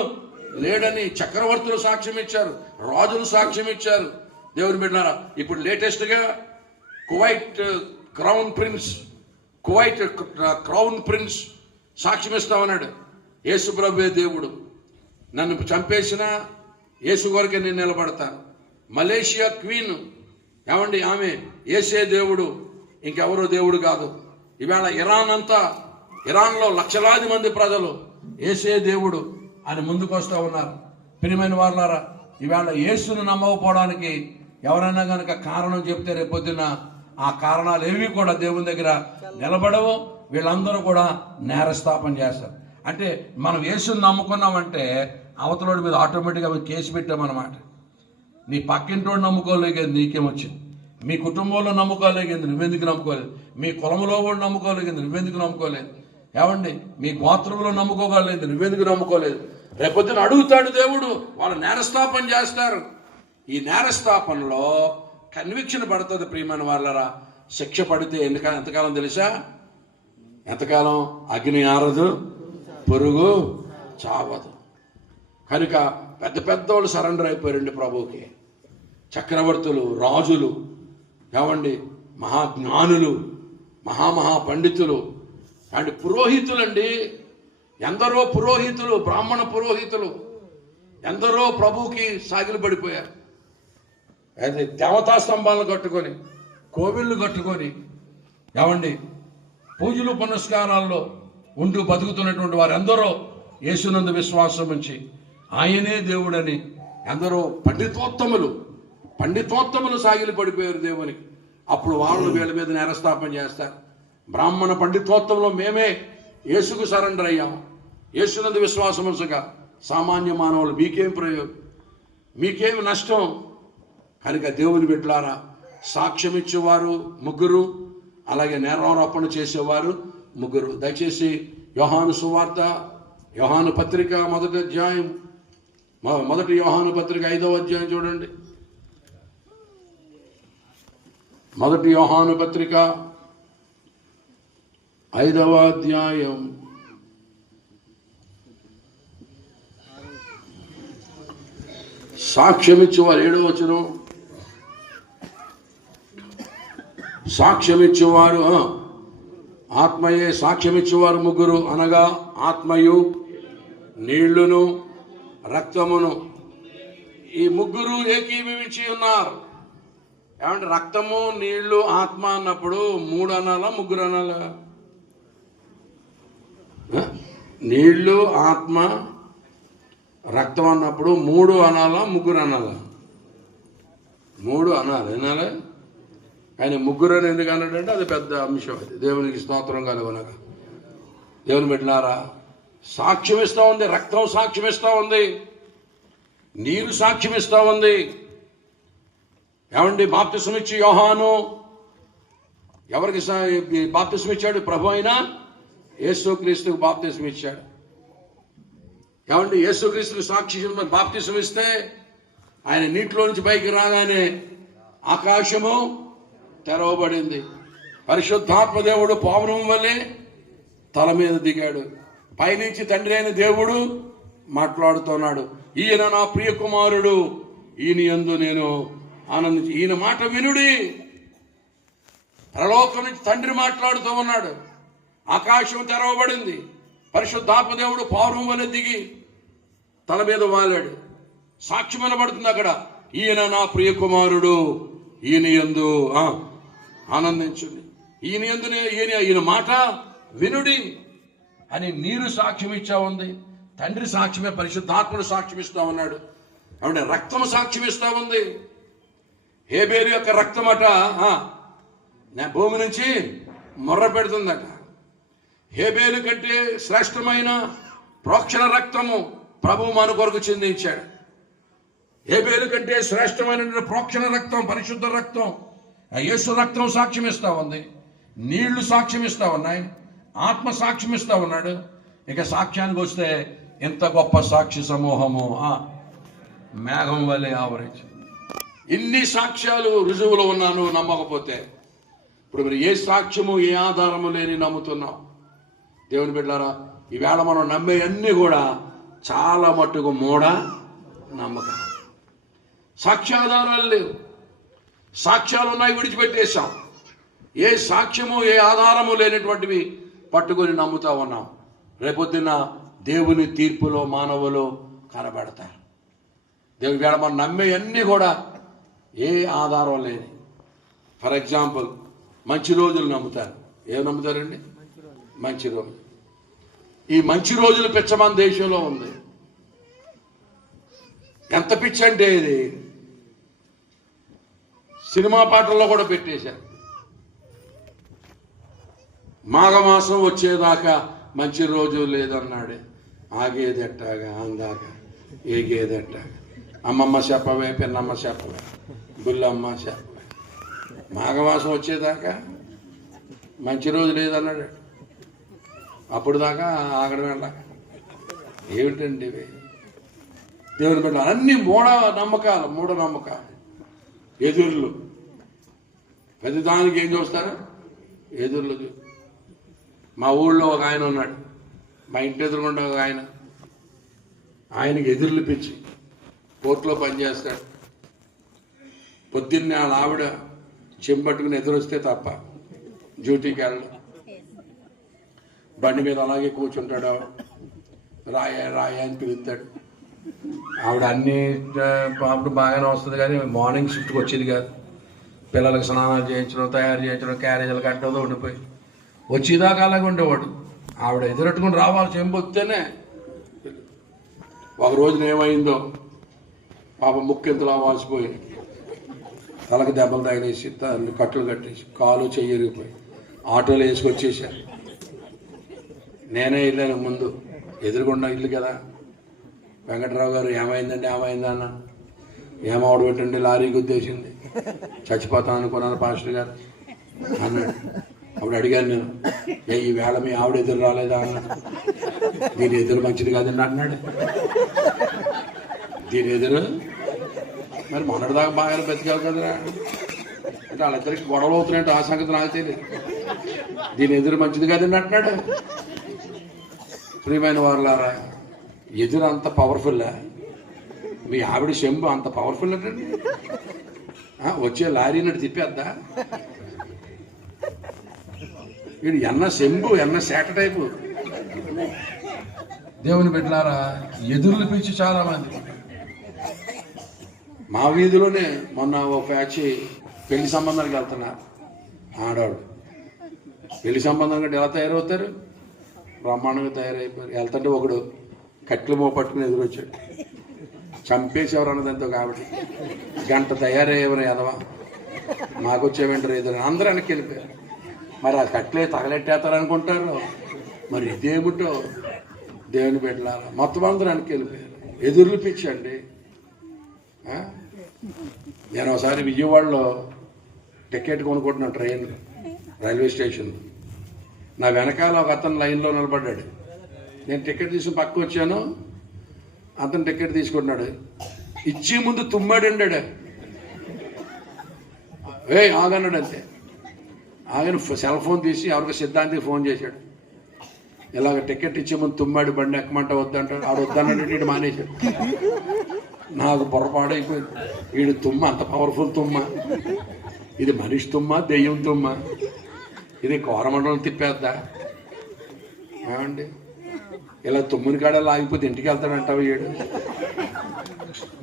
లేడని చక్రవర్తులు సాక్ష్యం ఇచ్చారు, రాజులు సాక్ష్యం ఇచ్చారు. దేవుని బిడ్డలారా, ఇప్పుడు లేటెస్ట్గా కువైట్ క్రౌన్ ప్రిన్స్ సాక్ష్యం ఇస్తామన్నాడు. యేసు ప్రభువే దేవుడు, నన్ను చంపేసిన యేసు కొరకే నేను నిలబడతాను. మలేషియా క్వీన్ ఏమండి, ఆమె యేసే దేవుడు, ఇంకెవరో దేవుడు కాదు. ఇవాళ ఇరాన్లో లక్షలాది మంది ప్రజలు యేసే దేవుడు అని ముందుకు వస్తూ ఉన్నారు. ప్రియమైన వాళ్ళారా, ఇవాళ యేసును నమ్మకపోవడానికి ఎవరైనా కనుక కారణం చెప్తే రేపొద్దున ఆ కారణాలు ఏవి కూడా దేవుని దగ్గర నిలబడవు. వీళ్ళందరూ కూడా నేరస్థాపన చేస్తారు. అంటే మనం యేసుని నమ్ముకున్నామంటే అవతలోడి మీద ఆటోమేటిక్గా కేసు పెట్టామన్నమాట. నీ పక్కింటోడు నమ్ముకోలేకేది, నీకేమొచ్చింది? మీ కుటుంబంలో నమ్ముకోలేగింది, నువ్వెందుకు నమ్ముకోలేదు? మీ కులంలో కూడా నమ్ముకోలేగింది, నువ్వెందుకు నమ్ముకోలేదు? ఏమండి, మీ గోత్రంలో నమ్ముకోగలేదు, నువ్వెందుకు నమ్ముకోలేదు? రేపొద్దున అడుగుతాడు దేవుడు, వాళ్ళు నేరస్థాపన చేస్తారు. ఈ నేరస్థాపనలో కన్విక్షన్ పడుతుంది ప్రియమైన వాళ్ళరా. శిక్ష పడితే ఎంతకాలం తెలుసా? ఎంతకాలం? అగ్ని ఆరదు, పురుగు చావదు. కనుక పెద్దోళ్ళు సరెండర్ అయిపోయారండి ప్రభువుకి. చక్రవర్తులు, రాజులు, ఏమండి మహాజ్ఞానులు, మహా పండితులు అండ్ పురోహితులండి. ఎందరో పురోహితులు, బ్రాహ్మణ పురోహితులు ఎందరో ప్రభువుకి సాగిలు పడిపోయారు. అయితే దేవతా స్తంభాలను కట్టుకొని, కోవిళ్ళు కట్టుకొని, ఏమండి పూజలు పునస్కారాల్లో ఉంటూ బతుకుతున్నటువంటి వారు ఎందరో యేసునందు విశ్వాసం ఉంచి ఆయనే దేవుడని ఎందరో పండితోత్తములు సాగిలి పడిపోయారు దేవునికి. అప్పుడు వాళ్ళు వీళ్ళ మీద నేరస్థాపన చేస్తారు. బ్రాహ్మణ పండితోత్తంలో మేమే యేసుకు సరెండర్ అయ్యాం. యేసునందు విశ్వాసం ఉంచగా సామాన్య మానవులు మీకేం ప్రయోజనం, మీకేమి నష్టం? కనుక దేవుని బిడ్డలారా, సాక్ష్యం ఇచ్చేవారు ముగ్గురు, అలాగే నేరారోపణ చేసేవారు ముగ్గురు. దయచేసి యోహాను సువార్త, యోహాను పత్రిక మొదటి యోహాను పత్రిక 5వ అధ్యాయం చూడండి. మొదటి యోహాను పత్రిక 5వ అధ్యాయం 7వ వచనం. సాక్ష్యమిచ్చేవారు ఆత్మయే సాక్ష్యమిచ్చేవారు ముగ్గురు, అనగా ఆత్మయు నీళ్లును రక్తమును. ఈ ముగ్గురు ఏకీభవించి ఉన్నారు. ఏమంటే రక్తము నీళ్లు ఆత్మ అన్నప్పుడు 3 అనాలా ముగ్గురు అనాలా? నీళ్లు ఆత్మ రక్తం అన్నప్పుడు 3 అనాలా ముగ్గురు అనాలా? 3 అనాలి. వినాలా? ఆయన ముగ్గురు అని ఎందుకు అన్నాడంటే అది పెద్ద అంశం. అది దేవునికి స్తోత్రం కలుగునగా. దేవుని బిడ్డలారా, సాక్ష్యం ఇస్తా ఉంది, రక్తం సాక్ష్యం ఇస్తా ఉంది, నీరు సాక్ష్యం ఇస్తా ఉంది. ఏమండి, బాప్తిసం ఇచ్చి యోహాను ఎవరికి బాప్తిసం ఇచ్చాడు? ప్రభు అయిన యేసుక్రీస్తుకు బాప్తిసం ఇచ్చాడు. ఏమండి, యేసుక్రీస్తుకు సాక్షి బాప్తిసం ఇస్తే ఆయన నీటిలో నుంచి పైకి రాగానే ఆకాశము తెరవబడింది. పరిశుద్ధాత్మ దేవుడు పావురం వల్లే తల మీద దిగాడు. పైనుంచి తండ్రి అయిన దేవుడు మాట్లాడుతున్నాడు. ఈయన నా ప్రియ కుమారుడు, ఈయన యందు నేను ఆనందించి. ఈయన మాట వినుడి. పరలోకం నుంచి తండ్రి మాట్లాడుతూ ఉన్నాడు. ఆకాశం తెరవబడింది. పరిశుద్ధాత్మ దేవుడు పావురం వల్లే దిగి తల మీద వాలాడు. సాక్ష్యం వినబడుతుంది అక్కడ. ఈయన నా ప్రియ కుమారుడు, ఈయన యందు ఆనందించండి. ఈయన యందు ఈయన మాట వినుడి అని నీరు సాక్ష్యం ఇచ్చా ఉంది. తండ్రి సాక్ష్యమే పరిశుద్ధాత్ముడు సాక్ష్యం ఇస్తా ఉన్నాడు. అంటే రక్తం సాక్ష్యం ఇస్తా ఉంది. హేబేలు యొక్క రక్తమట భూమి నుంచి మొర్ర పెడుతుందట. హేబేలు కంటే శ్రేష్టమైన ప్రోక్షణ రక్తము ప్రభువు మన కొరకు చెందించాడు. హేబేలు కంటే శ్రేష్టమైన ప్రోక్షణ రక్తం, పరిశుద్ధ రక్తం, యేసు రక్తం సాక్ష్యం ఇస్తా ఉంది. నీళ్లు సాక్ష్యం ఇస్తా ఉన్నాయి. ఆత్మ సాక్ష్యం ఇస్తా ఉన్నాడు. ఇక సాక్ష్యానికి వస్తే ఎంత గొప్ప సాక్షి సమూహము మేఘం వల్లే ఆవరించి. ఇన్ని సాక్ష్యాలు రుజువులో ఉన్నాను. నమ్మకపోతే ఇప్పుడు మీరు ఏ సాక్ష్యము ఏ ఆధారము లేని నమ్ముతున్నాం. దేవుని బిడ్డలారా, ఈవేళ మనం నమ్మే అన్నీ కూడా చాలా మట్టుకు మూఢ నమ్మకం. సాక్ష్యాధారాలు లేవు. సాక్ష్యాలు ఉన్నాయి, విడిచిపెట్టేశాం. ఏ సాక్ష్యము ఏ ఆధారము లేనటువంటివి పట్టుకొని నమ్ముతా ఉన్నాం. రేపొద్దున దేవుని తీర్పులో మానవులు కనబడతారు. దేవుని వేళ మనం నమ్మే అన్నీ కూడా ఏ ఆధారం లేని. ఫర్ ఎగ్జాంపుల్, మంచి రోజులు నమ్ముతారు. ఏం నమ్ముతారండి? మంచి రోజు. ఈ మంచి రోజులు పిచ్చ మన దేశంలో ఉంది. ఎంత పిచ్చి అంటే ఇది సినిమా పాటల్లో కూడా పెట్టేశారు. మాఘమాసం వచ్చేదాకా మంచి రోజు లేదన్నాడే. ఆగేదెట్టాగా అందాక ఏగేదెట్టాగా. అమ్మమ్మ చెప్పవే, పిన్నమ్మ చెప్పవే, బుల్లమ్మ చెప్పవే. మాఘమాసం వచ్చేదాకా మంచి రోజు లేదన్నాడు. అప్పుడు దాకా ఆగడం వెళ్ళాక ఏమిటండి ఇవి? దేవుని బిడ్డ అన్ని మూఢ నమ్మకాలు. ఎదుర్లు ప్రతిదానికి ఏం చూస్తారా? ఎదుర్లు. మా ఊళ్ళో ఒక ఆయన ఉన్నాడు. మా ఇంటి ఎదురుకుండా ఒక ఆయనకి ఎదుర్లు పిచ్చి. కోర్టులో పనిచేస్తాడు. పొద్దున్నే వాళ్ళ ఆవిడ చెంపట్టుకుని ఎదురొస్తే తప్ప డ్యూటీకి వెళ్ళడం. బండి మీద అలాగే కూర్చుంటాడు. రాయ అని పిలుస్తాడు. ఆవిడ అన్ని అప్పుడు బాగానే వస్తుంది, కానీ మార్నింగ్ షిఫ్ట్కి వచ్చేది కాదు. పిల్లలకు స్నానాలు చేయించడం, తయారు చేయించడం, క్యారేజీలు కట్టడం ఉండిపోయి వచ్చేదాకా అలాగే ఉండేవాడు. ఆవిడ ఎదురట్టుకుని రావాలి చెంపొస్తేనే ఒక రోజున ఏమైందో పాప ముక్కెంతలా వాసిపోయి తలకు దెబ్బలు తగిలేసి కట్లు కట్టేసి కాలు చెయ్యరిగిపోయి ఆటోలో వేసుకొచ్చేసారు. నేనే వెళ్ళాను ముందు, ఎదురుగుండా ఇల్లు కదా. వెంకట్రావు గారు ఏమైందండి ఏమైందా అన్న. ఏమావడం పెట్టండి, లారీ గుద్దేసింది, చచ్చిపోతాను అనుకున్నాను పాస్టర్ గారు అన్నాడు. అప్పుడు అడిగాను నేను, ఈ వేళ మీ ఆవిడ ఎదురు రాలేదా అన్న. దీని ఎదురు మంచిది కాదండి అన్నాడు. దీని ఎదురు మరి మొన్నటిదాకా బాగా బతికావు కదరా అంటే వాళ్ళిద్దరికి గొడవలు అవుతున్నాయంటే ఆ సంగతి నాకు తెలియదు. దీని ఎదురు మంచిది కాదండి అంటున్నాడు. ప్రియమైన వారులారా, ఎదురు అంత పవర్ఫుల్లా? మీ ఆవిడ శంభు అంత పవర్ఫుల్ అంటండి. వచ్చే లారీ నటు తిప్పేద్దా? వీడు ఎన్న శంభు ఎన్న సేట టైపు. దేవుని బిడ్డలారా, ఎదురులు పిలిచి చాలా మంది. మా వీధిలోనే మొన్న ఒక ఫ్యాక్చి పెళ్లి సంబంధానికి వెళ్తున్నారు. ఆడవాడు పెళ్లి సంబంధం కంటే ఎలా తయారవుతారు? బ్రహ్మాండంగా తయారైపోయారు. వెళ్తుంటే ఒకడు కట్లు మోపట్టుకుని ఎదురొచ్చాడు. చంపేసి ఎవరన్నదంతో కాబట్టి గంట తయారయ్యేవని ఎదవా మాకు వచ్చేవంటారు ఎదురు అందరూ వెనక్కి వెళ్ళిపోయారు. మరి ఆ కట్లే తగలెట్టేస్తారనుకుంటారు. మరి ఇదేమిటో దేవుని బిడ్డలారా, మొత్తం అందరూ వెనక్కి వెళ్ళిపోయారు. ఎదురులు పిచ్చండి. నేను ఒకసారి విజయవాడలో టికెట్ కొనుక్కుంటున్నాను ట్రైన్ రైల్వే స్టేషన్. నా వెనకాల ఒక అతను లైన్లో నిలబడ్డాడు. నేను టికెట్ తీసుకుని పక్కకు వచ్చాను. అతను టికెట్ తీసుకుంటున్నాడు. ఇచ్చే ముందు తుమ్మాడండాడు. ఆగన్నాడు అంతే. ఆగని సెల్ ఫోన్ తీసి ఎవరికి సిద్ధాంతికి ఫోన్ చేశాడు. ఇలాగ టికెట్ ఇచ్చే ముందు తుమ్మాడు, బండి ఎక్కమంట వద్దంటాడు. ఆడు వద్దన్నాడు, వీడు మానేశాడు. నాకు పొరపాడైపోయింది. వీడు తుమ్మ అంత పవర్ఫుల్ తుమ్మ. ఇది మనిషి తుమ్మ, దెయ్యం తుమ్మ. ఇది కోరమండలం తిప్పేద్దా అండి? ఇలా తుమ్ముని కాడలా ఆగిపోతే ఇంటికి వెళ్తాడంటావు. వీడు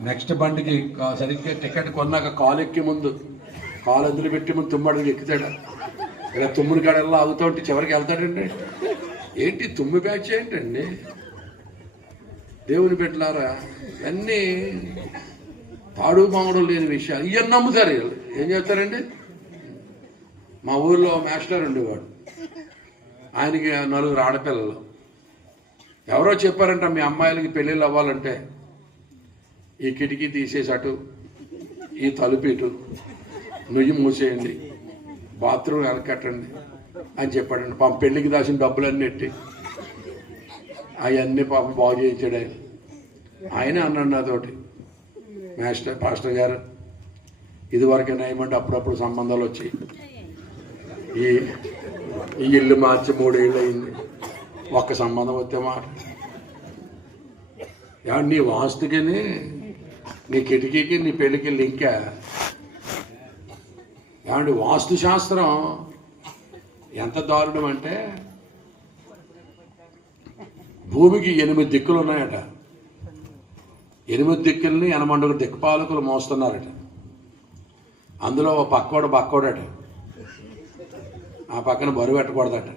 నెక్స్ట్ బండికి సరిగ్గా టికెట్ కొన్నాక కాలు ఎక్కి ముందు, కాలు అందులో పెట్టి ముందు తుమ్మడికి ఎక్కుతాడు. ఇలా తుమ్ముని కాడల్లా ఆగుతూ ఉంటే చివరికి వెళ్తాడండి. ఏంటి తుమ్మి బ్యాచ్ ఏంటండి? దేవుని బిడ్డలారా, అన్నీ తాడు మామూలు లేని విషయాలు. ఇవన్నీ నమ్ముతారు. ఏం చేస్తారండి? మా ఊర్లో మాస్టర్ ఉండేవాడు. ఆయనకి 4 ఆడపిల్లలు. ఎవరో చెప్పారంట, మీ అమ్మాయిలకి పెళ్ళిళ్ళు అవ్వాలంటే ఈ కిటికీ తీసేసి అటు, ఈ తలుపు ఇటు, నుయ్యి మూసేయండి, బాత్రూమ్ వెనకట్టండి అని చెప్పాడండి. పాపం పెళ్ళికి దాచిన డబ్బులన్నీ ఎట్టి అవన్నీ పాపం బాగు చేయించాడు ఆయన. ఆయనే అన్నాడు నాతోటి, పాస్టర్ గారు ఇదివరకే నయమంటే అప్పుడప్పుడు సంబంధాలు వచ్చి ఈ ఇల్లు మార్చి 3 ఏళ్ళు అయింది, ఒక్క సంబంధం వస్తే మాట. నీ వాస్తుకి నీ కిటికీకి నీ పెళ్ళికి లింకా? ఏమండి, వాస్తు శాస్త్రం ఎంత దారుణం అంటే, భూమికి 8 దిక్కులు ఉన్నాయట. 8 దిక్కుల్ని 8 దిక్పాలకులు మోస్తున్నారట. అందులో ఒక పక్కోడట. ఆ పక్కన బరువు పెట్టకూడదట.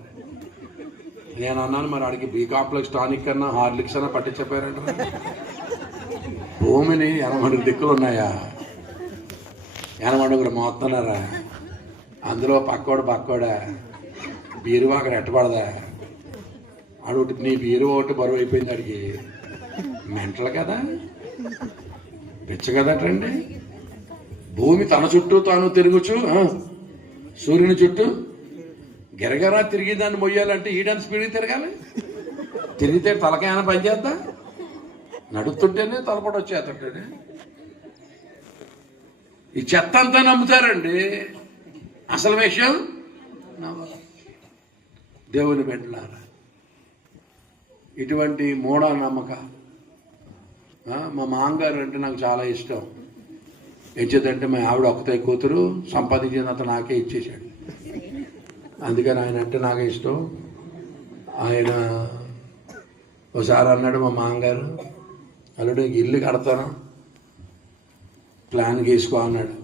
నేను అన్నాను, మరి ఆడికి బి కాంప్లెక్స్ టానిక్ కన్నా హార్లిక్స్ అన్నా పట్టించపోయారంట. భూమిని 8 దిక్కులు ఉన్నాయా? 8 మోస్తున్నారా? అందులో పక్కోడా బీరువా అక్కడ ఎట్టబడదా? అడు నీ బీరువా ఒకటి బరువు అయిపోయింది. అడిగి మెంటలు కదా, పిచ్చ కదటండి. భూమి తన చుట్టూ తాను తిరుగుచు సూర్యుని చుట్టూ గిరగరా తిరిగి దాన్ని మొయ్యాలంటే ఈడని స్పీడ్కి తిరగాలి. తిరిగితే తలకాయన పనిచేద్దా? నడుపుతుంటేనే తలపడి వచ్చేస్తుంటే. ఈ చెత్త అంతా నమ్ముతారండి. అసలు విషయం దేవుని బిడ్డలారా, ఇటువంటి మూఢనమ్మకాలు. మా మామగారు అంటే నాకు చాలా ఇష్టం. ఎంచేదంటే మా ఆవిడ ఒక్కతే కూతురు, సంపాదించినంత నాకే ఇచ్చేసాడు. అందుకని ఆయన అంటే నాకు ఇష్టం. ఆయన ఒకసారి అన్నాడు మా మామగారు, అల్లుడు ఇల్లు కడతాను, ప్లాన్ గీసుకో అన్నాడు.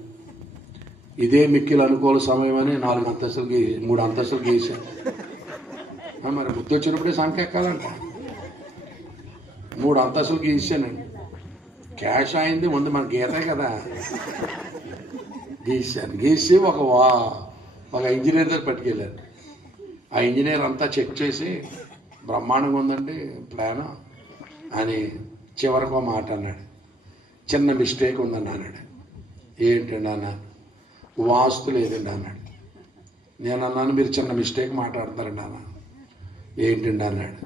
ఇదే మిక్కిలు అనుకూల సమయం అని 4 అంతస్తులు 3 అంతస్తులు గీశాను. మరి బుద్ధి వచ్చినప్పుడే సంఖ్య ఎక్కాలంట. 3 అంతస్తులు గీసానండి. క్యాష్ అయింది ముందు మన గీతే కదా, గీసాను. గీసి ఒక ఇంజనీర్ దగ్గర పట్టుకెళ్ళాను. ఆ ఇంజనీర్ అంతా చెక్ చేసి బ్రహ్మాండంగా ఉందండి ప్లాను అని చివరికి మాట అన్నాడు. చిన్న మిస్టేక్ ఉందండి అన్నాడు. ఏంటండి అన్నాను. వాస్తు లేదండి అన్నాడు. నేను అన్నాను, మీరు చిన్న మిస్టేక్ మాట్లాడతారండి అన్న. ఏంటండి అన్నాడు.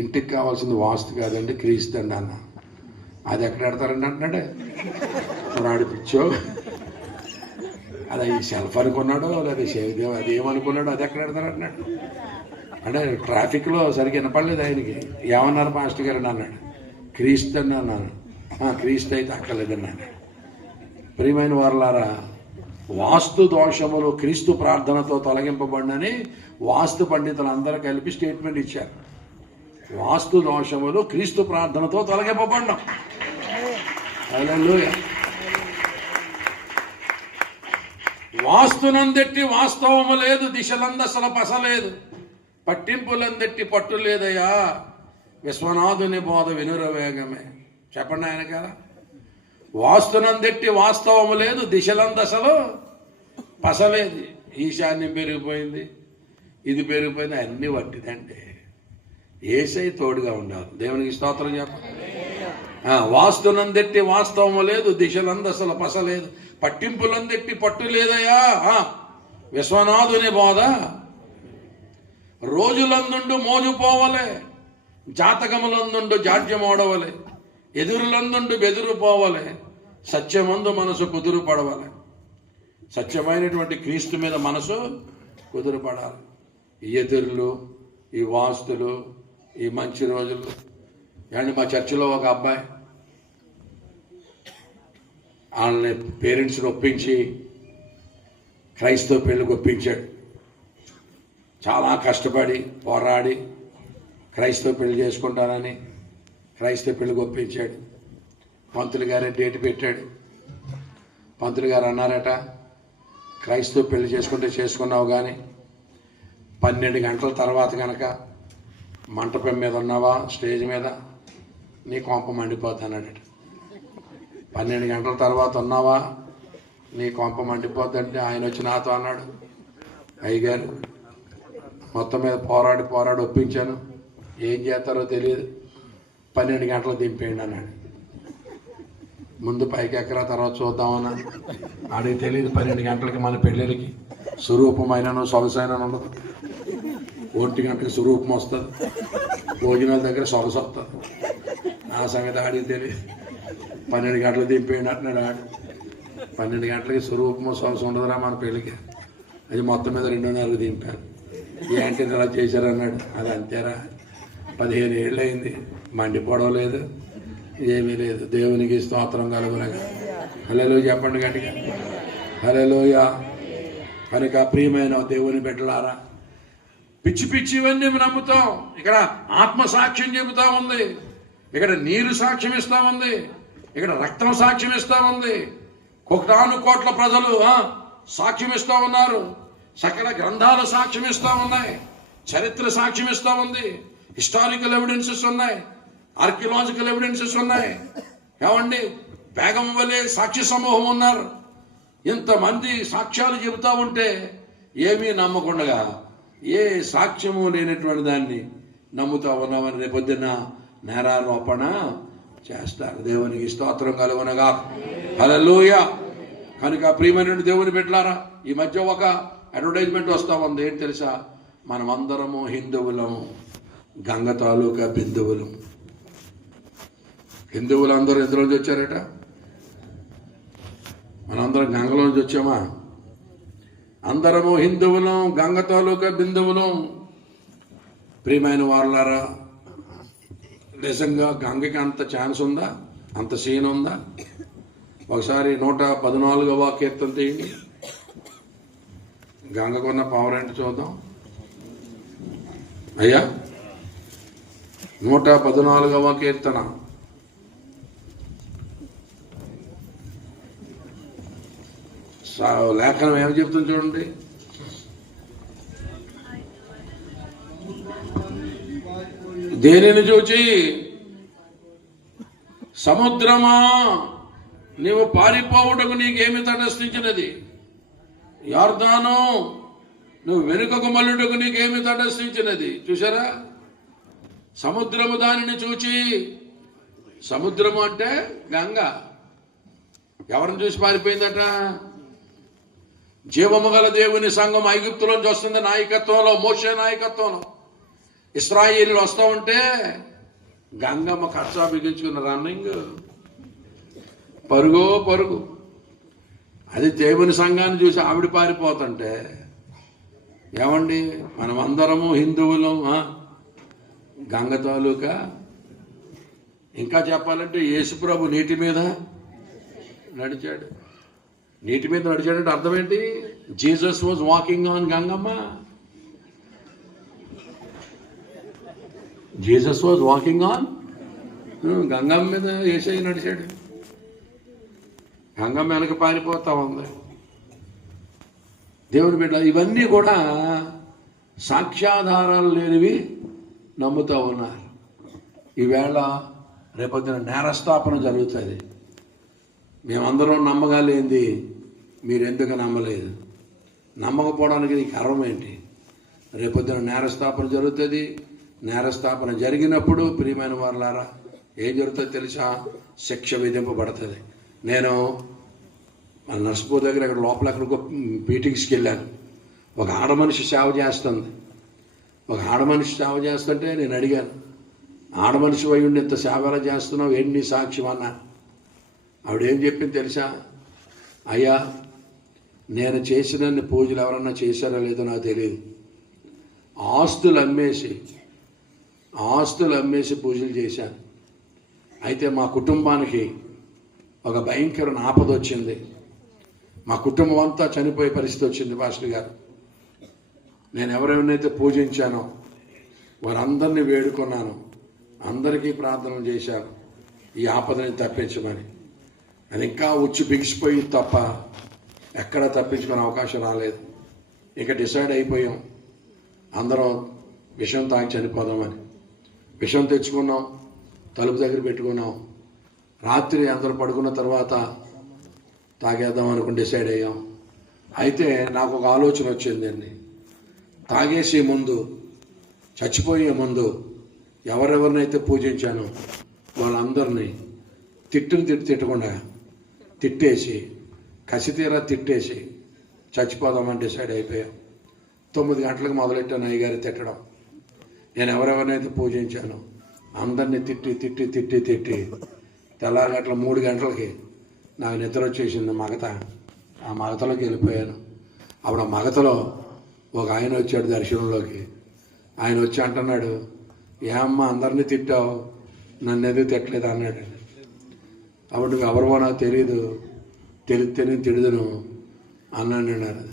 ఇంటికి కావాల్సింది వాస్తు కాదండి, క్రీస్తు అండి అన్న. అది ఎక్కడ పెడతారండి అంటున్నాడు. ఆడిపించో అది ఈ సెల్ఫ్ అనుకున్నాడో లేదా శివదేవ్ అది ఏమనుకున్నాడో అది ఎక్కడ పెడతారంటున్నాడు. అంటే ట్రాఫిక్లో సరిగ్గా వినపడలేదు ఆయనకి. ఏమన్నారు మాస్టర్ గారు అన్నాడు. క్రీస్తు అండి అన్నాను. క్రీస్తు అయితే అక్కర్లేదండి అన్నాడు. ప్రియమైన వారలారా, వాస్తు దోషములు క్రీస్తు ప్రార్థనతో తొలగింపబడినని వాస్తు పండితులు అందరూ కలిపి స్టేట్మెంట్ ఇచ్చారు. వాస్తు దోషములు క్రీస్తు ప్రార్థనతో తొలగింపబడినాం. హల్లెలూయా. వాస్తునందెట్టి వాస్తవము లేదు, దిశలందసల పసలేదు, పట్టింపులందెట్టి పట్టు లేదయ్యా, విశ్వనాథుని బోధ వినురవేగమే. చెప్పండి ఆయన కదా. వాస్తునందెట్టి వాస్తవము లేదు, దిశలందసలు పసలేదు. ఈశాన్యం పెరిగిపోయింది, ఇది పెరిగిపోయింది, అన్నీ వట్టిదండి. యేసై తోడుగా ఉండాలి. దేవునికి స్తోత్రం చెప్పండి. వాస్తునందెట్టి వాస్తవము లేదు, దిశలందసలు పసలేదు, పట్టింపులందెట్టి పట్టు లేదయ్యా, విశ్వనాథుని బోధ. రోజులందుండు మోజుపోవలే, జాతకములందుండు జాడ్యమోడవలే, ఎదురులందుండు బెదురుపోవలే, సత్యమందు మనసు కుదురు పడవలే. సత్యమైనటువంటి క్రీస్తు మీద మనసు కుదురు పడాలి. ఈ ఎదురులు, ఈ వాస్తులు, ఈ మంచి రోజులు. అండ్ మా చర్చిలో ఒక అబ్బాయి వాళ్ళని పేరెంట్స్ని ఒప్పించి క్రైస్తవ పెళ్ళికి ఒప్పించాడు. చాలా కష్టపడి పోరాడి క్రైస్తవ పెళ్లి చేసుకుంటానని క్రైస్తవ పెళ్ళికి ఒప్పించాడు. పంతులు గారే డేట్ పెట్టాడు. పంతులు గారు అన్నారట, క్రైస్తవ పెళ్లి చేసుకుంటే చేసుకున్నావు కానీ 12 గంటల తర్వాత కనుక మంటపం మీద ఉన్నావా స్టేజ్ మీద నీ కొంప మండిపోద్ది అన్నాడట. 12 గంటల తర్వాత ఉన్నావా నీ కొంప మండిపోద్ది అంటే ఆయన వచ్చి నాతో అన్నాడు, అయ్యగారు మొత్తం మీద పోరాడి ఒప్పించాను, ఏం చేస్తారో తెలియదు, 12 గంటలు దింపేయండి అన్నాడు. ముందు పైకి ఎక్కరా తర్వాత చూద్దామన్నా. ఆడికి తెలియదు 12 గంటలకి మన పెళ్ళిళ్ళకి స్వరూపమైనను సొగసైన ఉండదు. 1 గంటకి స్వరూపం వస్తుంది, భోజనాల దగ్గర సొగసు వస్తుంది. ఆ సంగతి ఆడికి తెలియదు. 12 గంటలు దింపేయండి అంటున్నాడు ఆడు. 12 గంటలకి స్వరూపము సొగసు ఉండదురా మన పెళ్ళికి. అది మొత్తం మీద 2:30 దింపాను. ఏంటి ఇలా చేశారన్నాడు. అది అంతేరా, 15 ఏళ్ళు అయింది, మండిపోవడం లేదు, ఏమీ లేదు. దేవునికి స్తోత్రం కలుగునగా. హల్లెలూయా చెప్పండి గట్టిగా. హల్లెలూయా. కనుక ప్రియమైన దేవుని బిడ్డలారా, పిచ్చి పిచ్చివన్నీ నమ్ముతాం. ఇక్కడ ఆత్మ సాక్ష్యం చెబుతా ఉంది, ఇక్కడ నీరు సాక్ష్యం ఇస్తా ఉంది, ఇక్కడ రక్తం సాక్ష్యం ఇస్తా ఉంది, 1 కోట్ల ప్రజలు సాక్ష్యం ఇస్తా ఉన్నారు, సకల గ్రంథాలు సాక్ష్యం ఇస్తా ఉన్నాయి, చరిత్ర సాక్ష్యం ఇస్తా ఉంది, హిస్టారికల్ ఎవిడెన్సెస్ ఉన్నాయి, ఆర్కియలాజికల్ ఎవిడెన్సెస్ ఉన్నాయి. ఏమండి, వేగం వలె సాక్షి సమూహం ఉన్నారు. ఇంతమంది సాక్ష్యాలు చెబుతా ఉంటే ఏమీ నమ్మకుండా ఏ సాక్ష్యము లేనటువంటి దాన్ని నమ్ముతా ఉన్నామని రేపొద్దున నేరారోపణ చేస్తారు. దేవునికి స్తోత్రం కలుగునగా. హల్లెలూయా. కనుక ప్రియమైన దేవుని బిడ్డలారా, ఈ మధ్య ఒక అడ్వర్టైజ్మెంట్ వస్తూ ఉంది. ఏంటి తెలుసా? మనమందరము హిందువులము, గంగ తాలూకా బిందువులు. హిందువులు అందరూ ఎందులోంచి వచ్చారట? మనందరం గంగలోంచి వచ్చామా? అందరము హిందువులం, గంగ తాలూకా బిందువులం. ప్రియమైన వారలారా, నిజంగా గంగకి అంత ఛాన్స్ ఉందా? అంత సీన్ ఉందా? ఒకసారి 114వ కీర్తన తీయండి. గంగకున్న పవర్ ఏంటి చూద్దాం. అయ్యా 114వ కీర్తన లేఖనం ఏమి చెప్తుంది చూడండి. దేనిని చూచి సముద్రమా నీవు పారిపోవుటకు నీకేమి తటస్థించినది? యొర్దాను నువ్వు వెనుకకు మల్లుటకు నీకేమి తటస్థించినది? చూసారా, సముద్రము దానిని చూచి, సముద్రము అంటే గంగ ఎవరిని చూసి పారిపోయిందట? జీవము గల దేవుని సంఘం ఐగుప్తులోంచి వస్తుంది నాయకత్వంలో, మోషే నాయకత్వంలో. ఇశ్రాయేలీలు వస్తూ ఉంటే గంగమ్మ కచ్చా బిగించుకున్న రన్నింగ్, పరుగో పరుగు. అది దేవుని సంఘాన్ని చూసి ఆవిడ పారిపోతుంటే, ఏమండి మనమందరము హిందువులం, గంగ తాలూకా. ఇంకా చెప్పాలంటే యేసుప్రభు నీటి మీద నడిచాడు. నీటి మీద నడిచాడంటే అర్థం ఏంటి? Jesus was walking on Gangamma. Jesus was walking on Gangamma మీద యేసయ్య నడిచాడు. గంగమ్మ వెనక పారిపోతా ఉంది. దేవుని బిడ్డ, ఇవన్నీ కూడా సాక్ష్యాధారాలు లేనివి నమ్ముతూ ఉన్నారు. ఈవేళ రేపొద్దున నేరస్థాపన జరుగుతుంది. మేమందరం నమ్మగాలేంది, మీరెందుకు నమ్మలేదు? నమ్మకపోవడానికి నీకు అర్హం ఏంటి? రేపొద్దున నేరస్థాపన జరుగుతుంది. నేరస్థాపన జరిగినప్పుడు ప్రియమైన వారలారా ఏం జరుగుతుందో తెలుసా? శిక్ష విధింపబడుతుంది. నేను మన నర్సిపూర్ దగ్గర అక్కడ లోపల ఎక్కడికో మీటింగ్స్కి వెళ్ళాను. ఒక ఆడమనిషి సేవ చేస్తుంది. ఒక ఆడమనిషి సేవ చేస్తుంటే నేను అడిగాను, ఆడమనిషి అయి ఉండి ఇంత సేవ ఎలా చేస్తున్నావు, ఏంటి నీ సాక్ష్యం అన్నా. ఆవిడేం చెప్పింది తెలుసా? అయ్యా, నేను చేసినన్ని పూజలు ఎవరన్నా చేశారో లేదో నాకు తెలియదు. ఆస్తులు అమ్మేసి పూజలు చేశాను. అయితే మా కుటుంబానికి ఒక భయంకరమైన ఆపద వచ్చింది. మా కుటుంబం అంతా చనిపోయే పరిస్థితి వచ్చింది పాస్టర్ గారు. నేను ఎవరెవరినైతే పూజించానో వారందరినీ వేడుకున్నాను, అందరికీ ప్రార్థనలు చేశాను ఈ ఆపదని తప్పించమని. అది ఇంకా ఉచ్చి బిగిసిపోయి తప్ప ఎక్కడా తప్పించుకునే అవకాశం రాలేదు. ఇక డిసైడ్ అయిపోయాం, అందరం విషం తాగి చనిపోదామని. విషం తెచ్చుకున్నాం, తలుపు దగ్గర పెట్టుకున్నాం. రాత్రి అందరూ పడుకున్న తర్వాత తాగేద్దాం అనుకుని డిసైడ్ అయ్యాం. అయితే నాకు ఒక ఆలోచన వచ్చిందండి. తాగేసే ముందు, చచ్చిపోయే ముందు ఎవరెవరినైతే పూజించానో వాళ్ళందరినీ తిట్టకుండా తిట్టేసి, కసితీరా తిట్టేసి చచ్చిపోదామని డిసైడ్ అయిపోయాం. 9 గంటలకు మొదలెట్టాను అయ్యగారి తిట్టడం. నేను ఎవరెవరినైతే పూజించానో అందరినీ తిట్టి తెల్లారి గంటల 3 గంటలకి నాకు నిద్ర వచ్చేసింది. ఆ మగతలోకి వెళ్ళిపోయాను. అప్పుడు ఆ మగతలో ఒక ఆయన వచ్చాడు దర్శనంలోకి. ఆయన వచ్చి అంటున్నాడు, ఏమ్మా అందరినీ తిట్టావు, నన్ను ఎందుకు తిట్టలేదు అన్నాడు. అప్పుడు నువ్వు ఎవరివో నాకు తెలియదు, తెలిస్తే నేను తిడుదును అన్నాడు.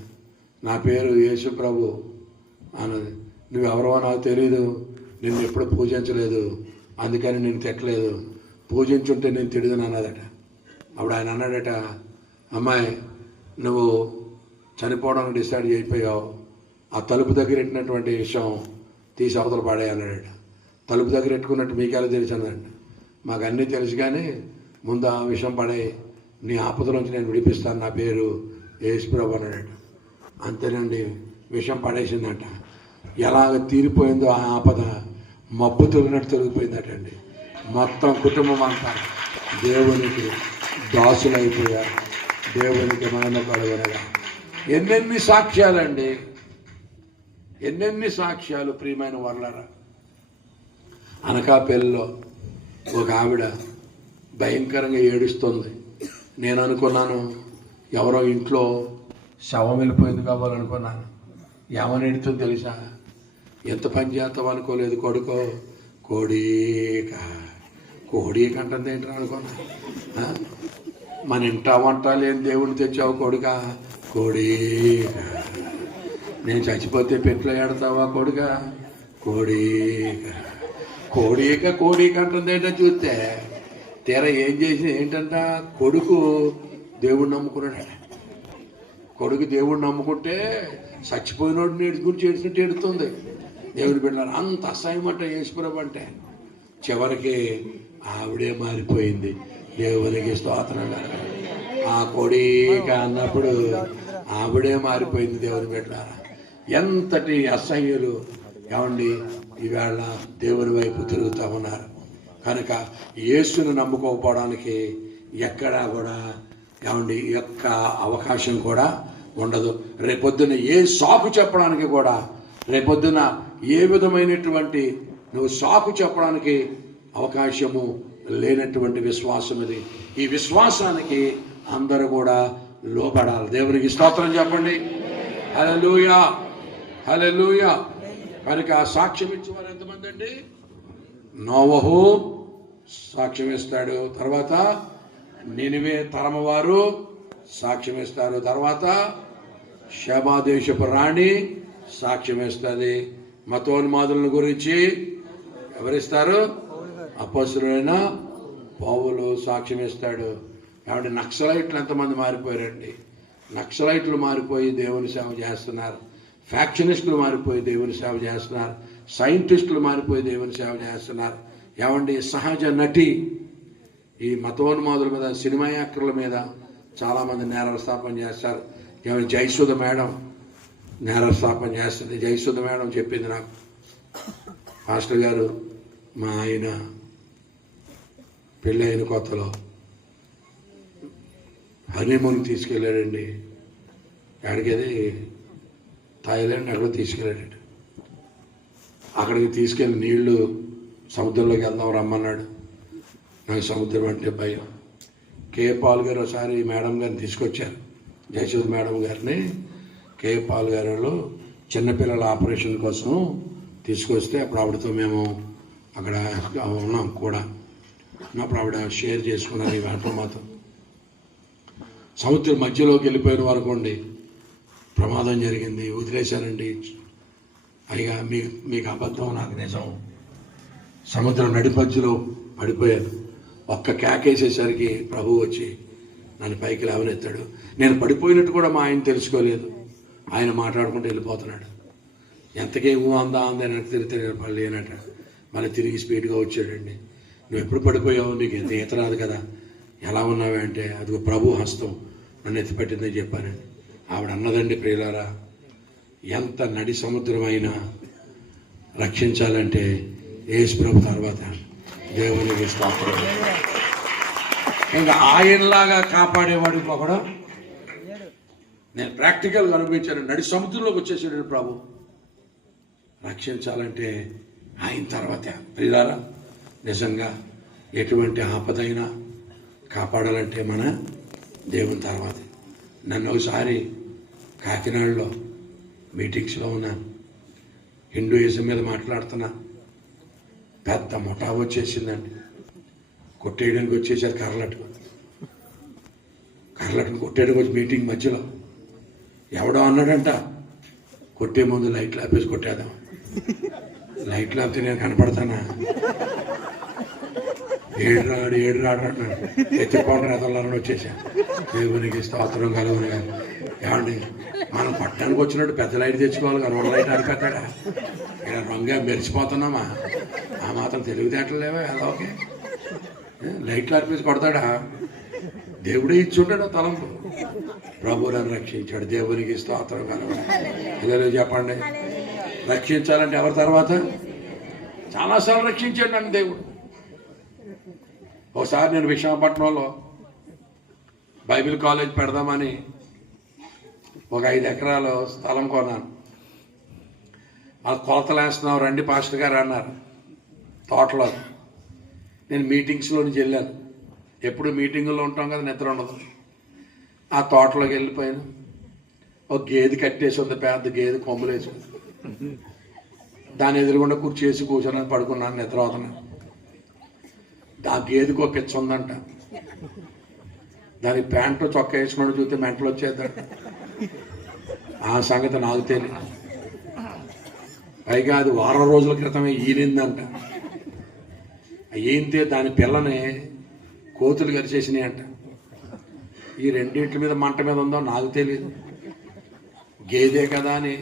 నా పేరు యేసు ప్రభు అన్నది. నువ్వు ఎవరివో నాకు తెలీదు, నిన్ను ఎప్పుడు పూజించలేదు, అందుకని నేను తిట్టలేదు, పూజించుంటే నేను తిడుదును అన్నదట. అప్పుడు ఆయన అన్నాడట, అమ్మాయి నువ్వు చనిపోవడానికి డిసైడ్ అయిపోయావు, ఆ తలుపు దగ్గర పెట్టినటువంటి విషయం తీసి అవతల పాడే అన్నాడట. తలుపు దగ్గర పెట్టుకున్నట్టు మీకెలా తెలుసు అన్నాడు. మాకు అన్నీ తెలుసు, కానీ ముందు ఆ విషయం పడే, నీ ఆపదలోంచి నేను విడిపిస్తాను, నా పేరు యేసుప్రభు అన్నాడట. అంతేనండి, విషయం పడేసిందట. ఎలాగ తీరిపోయిందో ఆ ఆపద మబ్బు తొలిగినట్టు తొలగిపోయిందటండి. మొత్తం కుటుంబం అంతా దేవునికి దాసులైపోయారు. దేవునికి మహిమ కలుగునగా. ఎన్నెన్ని సాక్ష్యాలండి, ఎన్నెన్ని సాక్ష్యాలు ప్రియమైన వాళ్ళారా. అనకాపల్లిలో ఒక ఆవిడ భయంకరంగా ఏడుస్తుంది. నేను అనుకున్నాను ఎవరో ఇంట్లో శవం వెళ్ళిపోయింది కావాలనుకున్నాను. ఏమని ఎడుతుందో తెలుసా? ఎంత పని చేస్తావు అనుకోలేదు. కోడీక అంటుంది ఏంటో అనుకున్నా. మన ఇంటా వంట లేని దేవుడిని తెచ్చావు కొడుక, కోడీక. నేను చచ్చిపోతే పెట్లో ఏడతావా కొడుక, కోడీక అంటుంది ఏంటో చూస్తే తీరా ఏం చేసి ఏంటంట, కొడుకు దేవుడు నమ్ముకున్నాడు. కొడుకు దేవుడు నమ్ముకుంటే చచ్చిపోయినోడు నేడు గురించి ఏడ్చినట్టు ఏడుతుంది. దేవుడు బిడ్డలారా, అంత అసహ్యమంట యేసుప్రభు అంటే. చివరికి ఆవిడే మారిపోయింది. దేవునికి స్తోత్రం. ఆ కొడిక అన్నప్పుడు ఆవిడే మారిపోయింది. దేవుని బిడ్డలారా, ఎంతటి అసహ్యులు ఏమండి ఈవేళ దేవుని వైపు తిరుగుతూ ఉన్నారు. కనుక యేసును నమ్ముకోకపోవడానికి ఎక్కడా కూడా ఏమండి యొక్క అవకాశం కూడా ఉండదు. రేపొద్దున ఏ సాకు చెప్పడానికి కూడా, రేపొద్దున ఏ విధమైనటువంటి నువ్వు సాకు చెప్పడానికి అవకాశము లేనటువంటి విశ్వాసం ఇది. ఈ విశ్వాసానికి అందరూ కూడా లోబడాలి. దేవునికి స్తోత్రం చెప్పండి. హల్లెలూయా, హల్లెలూయా. కనుక సాక్ష్యం ఇచ్చేవారు ఎంతమంది అండి? నోవహు సాక్ష్యం ఇస్తాడు. తర్వాత నినివే తరమ వారు సాక్ష్యం ఇస్తారు. తర్వాత షేబా దేశపు రాణి సాక్ష్యం ఇస్తుంది. మతోన్మాదుల గురించి ఎవరిస్తారు? అపొస్తలుడైన పౌలు సాక్ష్యం ఇస్తాడు. కాబట్టి నక్సలైట్లు ఎంతమంది మారిపోయారండి? నక్సలైట్లు మారిపోయి దేవుని సేవ చేస్తున్నారు. ఫ్యాక్షనిస్టులు మారిపోయి దేవుని సేవ చేస్తున్నారు. సైంటిస్టులు మారిపోయి దేవుని సేవ చేస్తున్నారు. ఏమండి సహజ నటి ఈ మతోన్మాదుల మీద, సినిమా యాక్టర్ల మీద చాలామంది నేరస్థాపన చేస్తారు. ఏమైనా జయసుధ మేడం నేరస్థాపన చేస్తుంది. జయసుధ మేడం చెప్పింది నాకు, పాస్టర్ గారు మా ఆయన పెళ్ళి అయిన కొత్తలో హనీమూన్ తీసుకెళ్ళాడండి. ఎక్కడికి? థాయిలాండ్ ఎక్కడో తీసుకెళ్ళాడు. అక్కడికి తీసుకెళ్ళి నీళ్లు సముద్రంలోకి వెళ్దాం రమ్మన్నాడు. నాకు సముద్రం అంటే భయం. కే పాల్ గారు ఒకసారి మేడం గారిని తీసుకొచ్చారు, జయసుధ మేడం గారిని. కే పాల్ గారు చిన్నపిల్లల ఆపరేషన్ కోసం తీసుకొస్తే అప్పుడు ఆవిడతో మేము అక్కడ ఉన్నాం కూడా. అప్పుడు ఆవిడ షేర్ చేసుకున్నారు ఈ వాటిలో మాత్రం. సముద్రం మధ్యలోకి వెళ్ళిపోయిన వరకుండి ప్రమాదం జరిగింది, వదిలేశారండి. అయిగా మీకు అబద్ధం, నాకు నిజం. సముద్రం నడిపధ్యలో పడిపోయాను. ఒక్క కేకేసేసరికి ప్రభు వచ్చి నన్ను పైకి లేవనెత్తాడు. నేను పడిపోయినట్టు కూడా మా ఆయన తెలుసుకోలేదు. ఆయన మాట్లాడుకుంటూ వెళ్ళిపోతున్నాడు. ఎంతకేమో అందా నాకు తిరిగితే లేనట. మళ్ళీ తిరిగి స్పీడ్గా వచ్చాడండి. నువ్వు ఎప్పుడు పడిపోయావు? నీకు ఎంత ఈత రాదు కదా, ఎలా ఉన్నావే అంటే అదిగో ప్రభు హస్తం నన్ను ఎత్తిపెట్టిందని చెప్పానండి. ఆవిడ అన్నదండి, ప్రియులారా, ఎంత నడి సముద్రమైనా రక్షించాలంటే యేసు ప్రభు తర్వాత దేవునికి స్తోత్రం. ఇంకా ఆయనలాగా కాపాడేవాడు ఒకడు నేను ప్రాక్టికల్గా అనిపించాను. నడి సముద్రంలోకి వచ్చేసాడు ప్రభు. రక్షించాలంటే ఆయన తర్వాతే. ప్రియులారా, నిజంగా ఎటువంటి ఆపదైనా కాపాడాలంటే మన దేవుని తర్వాతే. నన్ను ఒకసారి కాకినాడలో మీటింగ్స్లో ఉన్నాను, హిందూయిజం మీద మాట్లాడుతున్నా. పెద్ద ముఠా వచ్చేసిందండి. కొట్టేయడానికి వచ్చేసారు. కర్రలట్టును కొట్టేయడానికి వచ్చి మీటింగ్ మధ్యలో ఎవడో అన్నాడంట, కొట్టే ముందు లైట్లు ఆపేసి కొట్టేద్దాం. లైట్లు ఆపితే నేను కనపడతానా? ఏడు రాడు అన్నాడు. ఎత్తిపోవడం ఎదలని వచ్చేసాను. దేవునికి స్తోత్రం కలుగును. ఏమండి, మనం పట్టడానికి వచ్చినట్టు పెద్ద లైట్ తెచ్చుకోవాలి కదా, రెండు లైట్ ఆడిపెట్టాడా? ఇలా రంగా మెరిచిపోతున్నామా? ఆ మాత్రం తెలివితేటలు లేవా? ఎలా ఓకే లైట్లు ఆడిపేసి కొడతాడా? దేవుడే ఇచ్చుంటాడు తలంపు. ప్రభు నన్ను రక్షించాడు. దేవునికి స్తోత్రం కలుగును. ఇలా చెప్పండి, రక్షించాలంటే ఎవరి తర్వాత? చాలాసార్లు రక్షించాడు నన్ను దేవుడు. ఒకసారి నేను విశాఖపట్నంలో బైబిల్ కాలేజ్ పెడదామని ఒక 5 ఎకరాలు స్థలం కొన్నాను. ఆ కొలతలు వేస్తున్నావు రండి పాస్టర్ గారు అన్నారు తోటలో. నేను మీటింగ్స్లో నుంచి వెళ్ళాను. ఎప్పుడు మీటింగుల్లో ఉంటాం కదా, నిద్ర ఉండదు. ఆ తోటలోకి వెళ్ళిపోయాను. ఒక గేదె కట్టేసి ఉంది, పెద్ద గేదె కొమ్ములు వేసుకుంది. దాని ఎదురుగుండా కూర్చేసి కూర్చొని పడుకున్నాను, నిద్ర అవుతున్నాను. ఆ గేదెకు ఒక పిచ్చ ఉందంట. దాని ప్యాంటు చొక్కా వేసుకుని చూస్తే మెంటలు వచ్చేద్దాడు. ఆ సంగతి నాకు తెలియదు. పైగా అది వారం రోజుల క్రితమే ఈనిందంట. ఈనితే దాని పిల్లని కోతులు కరిచేసినాయి అంట. ఈ రెండింటి మీద మంట మీద ఉందో నాకు తెలియదు. గేదే కదా అని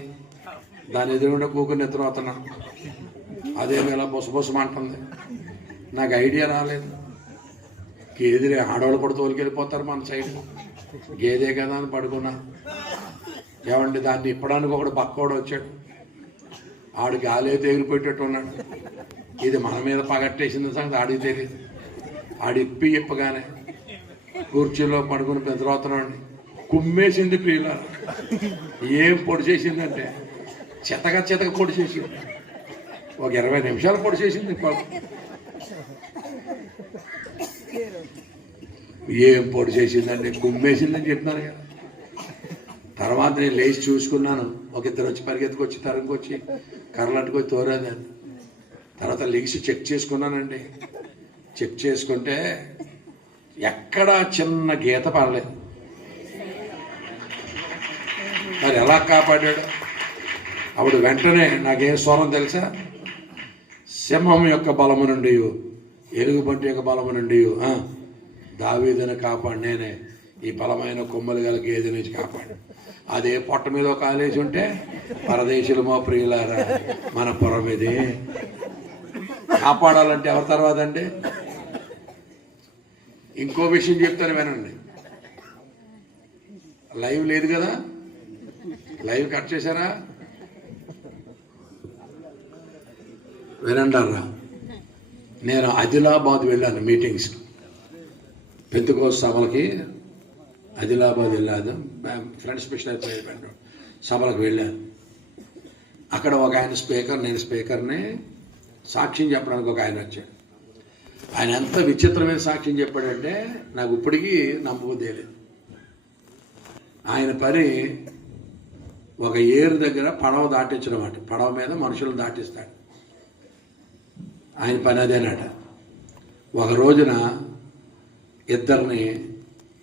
దాని ఎదురుగుండా కూకుని నిద్ర అవుతున్నాను. అదేమి ఇలా బొసబొసమంటుంది. నాకు ఐడియా రాలేదు. గేదెలే ఆడవాళ్ళు కూడా తోలుకెళ్ళిపోతారు మన సైడ్. గేదే కదా అని పడుకున్నా. ఏమండి దాన్ని ఇప్పడానికి ఒకడు పక్కోడు వచ్చాడు. ఆడు గాలి ఎగిరిపెట్టేట్టు ఉన్నాడు. ఇది మన మీద పగట్టేసిన సంగతి ఆడికి తెలియదు. ఆడిప్పి ఇప్పగానే కుర్చీలో పడుకుని పెద్దరవుతున్నాడు. కుమ్మేసింది ప్రియుల. ఏం పొడి చేసిందంటే చితక పొడి చేసింది. ఒక 20 నిమిషాలు పొడి చేసింది. ఏం పొడి చేసిందండి, కుమ్మేసిందని చెప్తున్నాను కదా. తర్వాత నేను లేచి చూసుకున్నాను. ఒక ఇద్దరు వచ్చి పరిగెత్తుకొచ్చి తరంకొచ్చి కర్రలంటుకొచ్చి తోరేదాన్ని. తర్వాత లేచి చెక్ చేసుకున్నానండి. చెక్ చేసుకుంటే ఎక్కడా చిన్న గీత పడలేదు. మరి ఎలా కాపాడాడు? అప్పుడు వెంటనే నాకేం స్వరం తెలుసా? సింహం యొక్క బలము నుండి, ఎలుగుబంటి యొక్క బలము నుండి దావీదుని కాపాడు నేనే, ఈ బలమైన కొమ్మలు గల గేదె నుంచి కాపాడు. అదే పొట్ట మీద ఒక ఆలేసి ఉంటే పరదేశులమో ప్రియులారా మన పురం ఇది. కాపాడాలంటే ఎవరి తర్వాత అండి? ఇంకో విషయం చెప్తాను వినండి. లైవ్ లేదు కదా, లైవ్ కట్ చేశారా? వినండారా, నేను ఆదిలాబాద్ వెళ్ళాను మీటింగ్స్, పెంతెకోస్తు సభలకి. ఆదిలాబాద్ వెళ్ళాను, ఫ్రెండ్స్ మిషనరీ సభలకు వెళ్ళాను. అక్కడ ఒక ఆయన స్పీకర్, నేను స్పీకర్ని, సాక్ష్యం చెప్పడానికి ఒక ఆయన వచ్చాడు. ఆయన ఎంత విచిత్రమైన సాక్ష్యం చెప్పాడంటే నాకు ఇప్పటికీ నమ్మబుద్ధి లేదు. ఆయన పని ఒక ఏరు దగ్గర పడవ దాటించడం అట. పడవ మీద మనుషులను దాటిస్తాడు. ఆయన పని అదేనట. ఒక రోజున ఇద్దరిని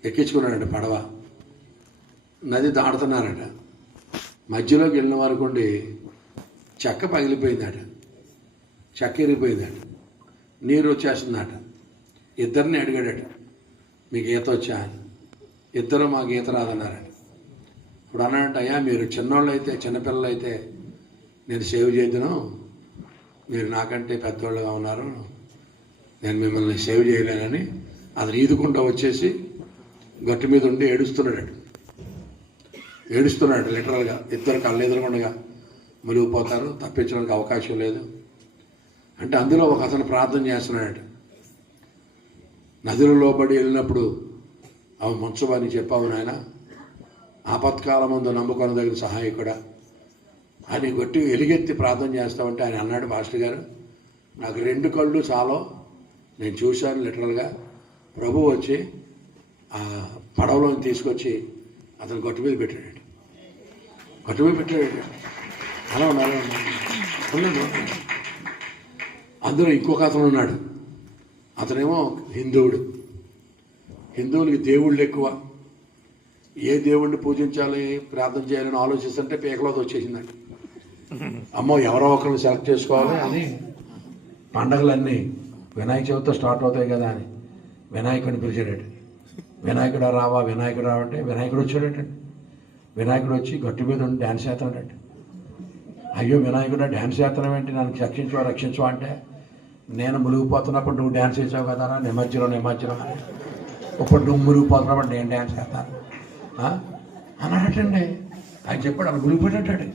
ఎక్కించుకున్నాడట పడవ. నది దాడుతున్నారట. మధ్యలోకి వెళ్ళిన వరకుండి చెక్క పగిలిపోయిందట, చెక్క ఇరిగిపోయిందట, నీరు వచ్చేస్తుందట. ఇద్దరిని అడిగాడట, మీకు ఈత వచ్చా అని. ఇద్దరు మాకు ఈత రాదన్నారట. ఇప్పుడు అన్నాడంట, అయ్యా మీరు చిన్నోళ్ళు అయితే, చిన్నపిల్లలు అయితే నేను సేవ్ చేద్దును, మీరు నాకంటే పెద్దోళ్ళుగా ఉన్నారు, నేను మిమ్మల్ని సేవ్ చేయలేనని అతను ఈదుకుంటూ వచ్చేసి గట్టు మీద ఉండి ఏడుస్తున్నాడు లిటరల్గా. ఇద్దరు కళ్ళు ఎదురుకుండగా మునిగిపోతారు, తప్పించడానికి అవకాశం లేదు అంటే. అందులో ఒక అతను ప్రార్థన చేస్తున్నాడు. నదులు లోబడి వెళ్ళినప్పుడు అవి ముంచమని చెప్పావు నాయన, ఆపత్కాలం ముందు నమ్ముకొని దగ్గర సహాయకుడా అని గట్టి ఎలుగెత్తి ప్రార్థన చేస్తామంటే ఆయన అన్నాడు, మాస్టర్ గారు నాకు 2 కళ్ళు చాలు, నేను చూశాను లిటరల్గా. ప్రభు వచ్చి ఆ పడవలోని తీసుకొచ్చి అతను గట్టు మీద పెట్టాడు. అలా ఉన్నాడు. అందులో ఇంకొక అతను ఉన్నాడు. అతనేమో హిందువులకి దేవుళ్ళు ఎక్కువ. ఏ దేవుడిని పూజించాలి, ప్రార్థన చేయాలని ఆలోచిస్తుంటే పీకలోకి వచ్చేసిందండి. అమ్మో ఎవరో ఒకరిని సెలెక్ట్ చేసుకోవాలి అని పండగలన్నీ వినాయక చవితితో స్టార్ట్ అవుతాయి కదా అని వినాయకుడిని పిలిచాడట. వినాయకుడు రావా అంటే వినాయకుడు వచ్చాడటండి. వినాయకుడు వచ్చి గట్టు మీద ఉండి డ్యాన్స్ చేస్తున్నాడట. అయ్యో వినాయకుడు డ్యాన్స్ చేస్తున్నావు ఏంటి, నన్ను రక్షించవా అంటే, నేను మునిగిపోతున్నప్పుడు నువ్వు డ్యాన్స్ చేసావు కదా నిమజ్జనం ఇప్పుడు నువ్వు మునిగిపోతున్నప్పుడు నేను డ్యాన్స్ చేస్తాను అన్నాడటండి. ఆయన చెప్పాడు, అలా మునిగిపోయాడు.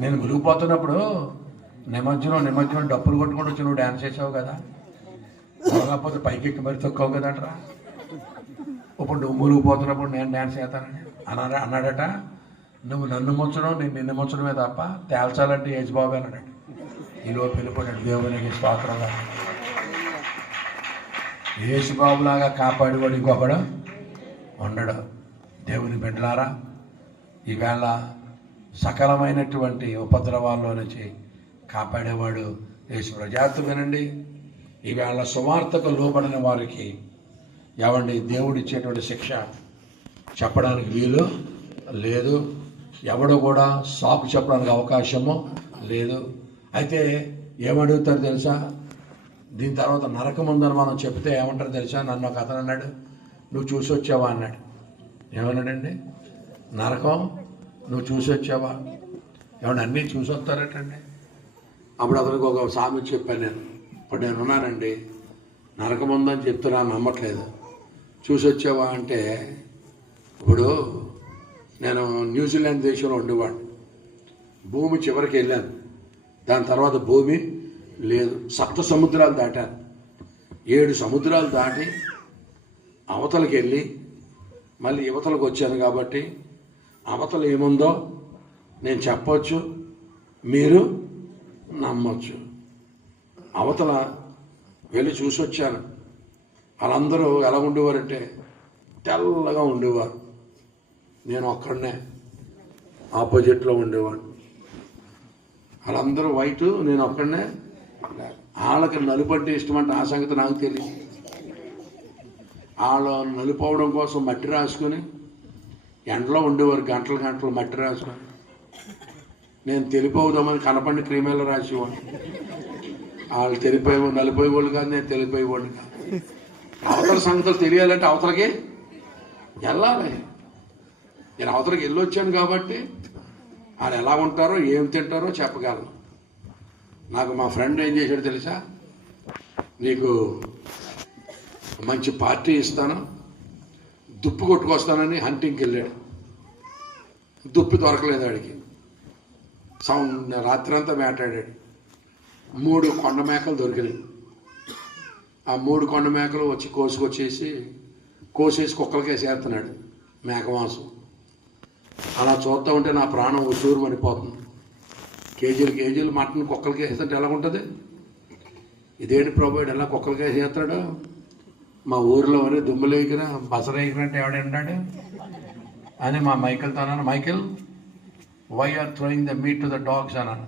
నేను మునిగిపోతున్నప్పుడు నిమజ్జనం డప్పులు కొట్టుకుంటూ వచ్చి నువ్వు డ్యాన్స్ చేసావు కదా, కాకపోతే పైకి ఎక్కి మరి తొక్కావు కదట్రా, ఇప్పుడు నువ్వు మునిగిపోతున్నప్పుడు నేను డ్యాన్స్ చేస్తానని అన్నాడట. నువ్వు నన్ను ముంచడం, నేను నిన్ను ముంచడమే తప్ప తేల్చాలంటే ఏజ్ బాబు అన్నాడట. ఈలో వెళ్ళిపోయాడు. దేవునికి స్తోత్రంగా. యేసుబాబులాగా కాపాడేవాడు ఇంకొకడు ఉండడు. దేవుని బిడ్డలారా, ఈవేళ సకలమైనటువంటి ఉపద్రవాల్లో నుంచి కాపాడేవాడు యేసు. జాగ్రత్త వినండి. ఈవేళ సువార్తకు లోబడిన వారికి ఏమండి దేవుడు ఇచ్చేటువంటి శిక్ష చెప్పడానికి వీలు లేదు. ఎవడు కూడా సాకు చెప్పడానికి అవకాశము లేదు. అయితే ఏమడుగుతారు తెలుసా? దీని తర్వాత నరకం ఉందని మనం చెప్తే ఏమంటారు తెలుసా? నన్ను ఒక అతను అన్నాడు, నువ్వు చూసి వచ్చావా అన్నాడు. ఏమన్నాడండి? నరకం నువ్వు చూసి వచ్చావా? ఏమన్నా అన్నీ చూసి వస్తారటండి. అప్పుడు అతనికి ఒక సామెత చెప్పాను నేను. ఇప్పుడు నేను ఉన్నానండి, నరకం ఉందని చెప్తున్నా నమ్మట్లేదు. చూసి వచ్చావా అంటే, ఇప్పుడు నేను న్యూజిలాండ్ దేశంలో ఉండేవాడిని. భూమి చివరికి వెళ్ళాను. దాని తర్వాత భూమి లేదు. 7 సముద్రాలు దాటాను. 7 సముద్రాలు దాటి అవతలకి వెళ్ళి మళ్ళీ యువతలకు వచ్చాను. కాబట్టి అవతల ఏముందో నేను చెప్పవచ్చు, మీరు నమ్మొచ్చు. అవతల వెళ్ళి చూసి వచ్చాను. వాళ్ళందరూ ఎలా ఉండేవారంటే తెల్లగా ఉండేవారు. నేను ఒక్కడనే ఆపోజిట్లో ఉండేవాడు. వాళ్ళందరూ వైట్, నేను ఒక్కడనే. వాళ్ళకి నలుపు అంటే ఇష్టం అంటే ఆ సంగతి నాకు తెలియదు. వాళ్ళు నలుపు అవడం కోసం మట్టి రాసుకొని ఎండలో ఉండేవారు, గంటలు గంటలు మట్టి రాసుకొని. నేను తెలిపోదామని కనపండి క్రీమేలో రాసేవాడిని. వాళ్ళు తెలిపోయేవాడు, నలిపోయేవాళ్ళు కాదు, నేను తెలిపోయేవాడిని కాదు. అవతల సంగతులు తెలియాలంటే అవతలకి వెళ్ళాలి. నేను అవతలకి వెళ్ళొచ్చాను కాబట్టి వాళ్ళు ఎలా ఉంటారో ఏం తింటారో చెప్పగలను. నాకు మా ఫ్రెండ్ ఏం చేశాడు తెలుసా, నీకు మంచి పార్టీ ఇస్తాను, దుప్పు కొట్టుకొస్తానని హంటింగ్కి వెళ్ళాడు. దుప్పు దొరకలేదు వాడికి. రాత్రి అంతా వేటాడాడు. 3 కొండ మేకలు దొరికినాయి. ఆ 3 కొండ మేకలు వచ్చి కోసేసి కుక్కలకే చేస్తున్నాడు మేక మాంసం. అలా చూస్తూ ఉంటే నా ప్రాణం ఉసూరు మనిపోతుంది. కేజీలు మటన్ కుక్కలకి వేస్తుంటే ఎలా ఉంటుంది? ఇదేంటి ప్రభు ఎలా కుక్కలకి వేసేస్తాడు? మా ఊరిలో అని దుమ్ములేకిన బసరేకినంటే ఎవడంటాడు అని మా మైకిల్తో అన్నాను, Michael why are throwing the meat to the dogs అన్నాను.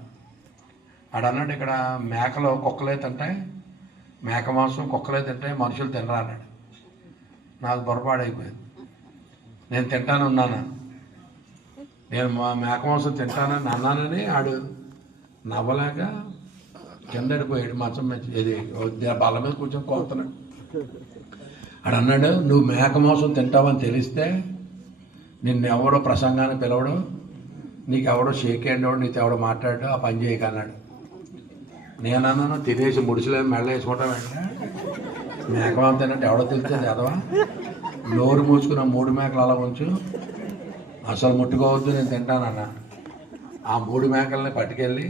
అన్నాడు, ఇక్కడ మేకలు కుక్కలే తింటాయి, మేక మాంసం కుక్కలే తింటాయి, మనుషులు తినరా అన్నాడు. నాకు పొరపాడైపోయింది. నేను తింటానున్నాను. నేను మా మేక మాంసం తింటానని అన్నానని ఆడు నవ్వలేక కిందడిపోయాడు. మంచం మంచి ఇది బల్ల మీద కూర్చొని కోరుతున్నాడు. ఆడు అన్నాడు, నువ్వు మేక మాంసం తింటావని తెలిస్తే నిన్నెవడో ప్రసంగాన్ని పిలవడం, నీకెవడో షేక్ హ్యాండ్ ఎవడు, నీతో ఎవడో మాట్లాడు, ఆ పని చేయక అన్నాడు. నేనన్నాను, తినేసి ముడిసిలే మెళ్ళ వేసుకుంటాం వెంటనే మేక మాంసం తిన్నట్టు ఎవడో తెలుస్తుంది అదవా, నోరు మూసుకున్న 3 మేకలు అలా ఉంచు, అసలు ముట్టుకోవద్దు, నేను తింటానన్నా. ఆ 3 మేకల్ని పట్టుకెళ్ళి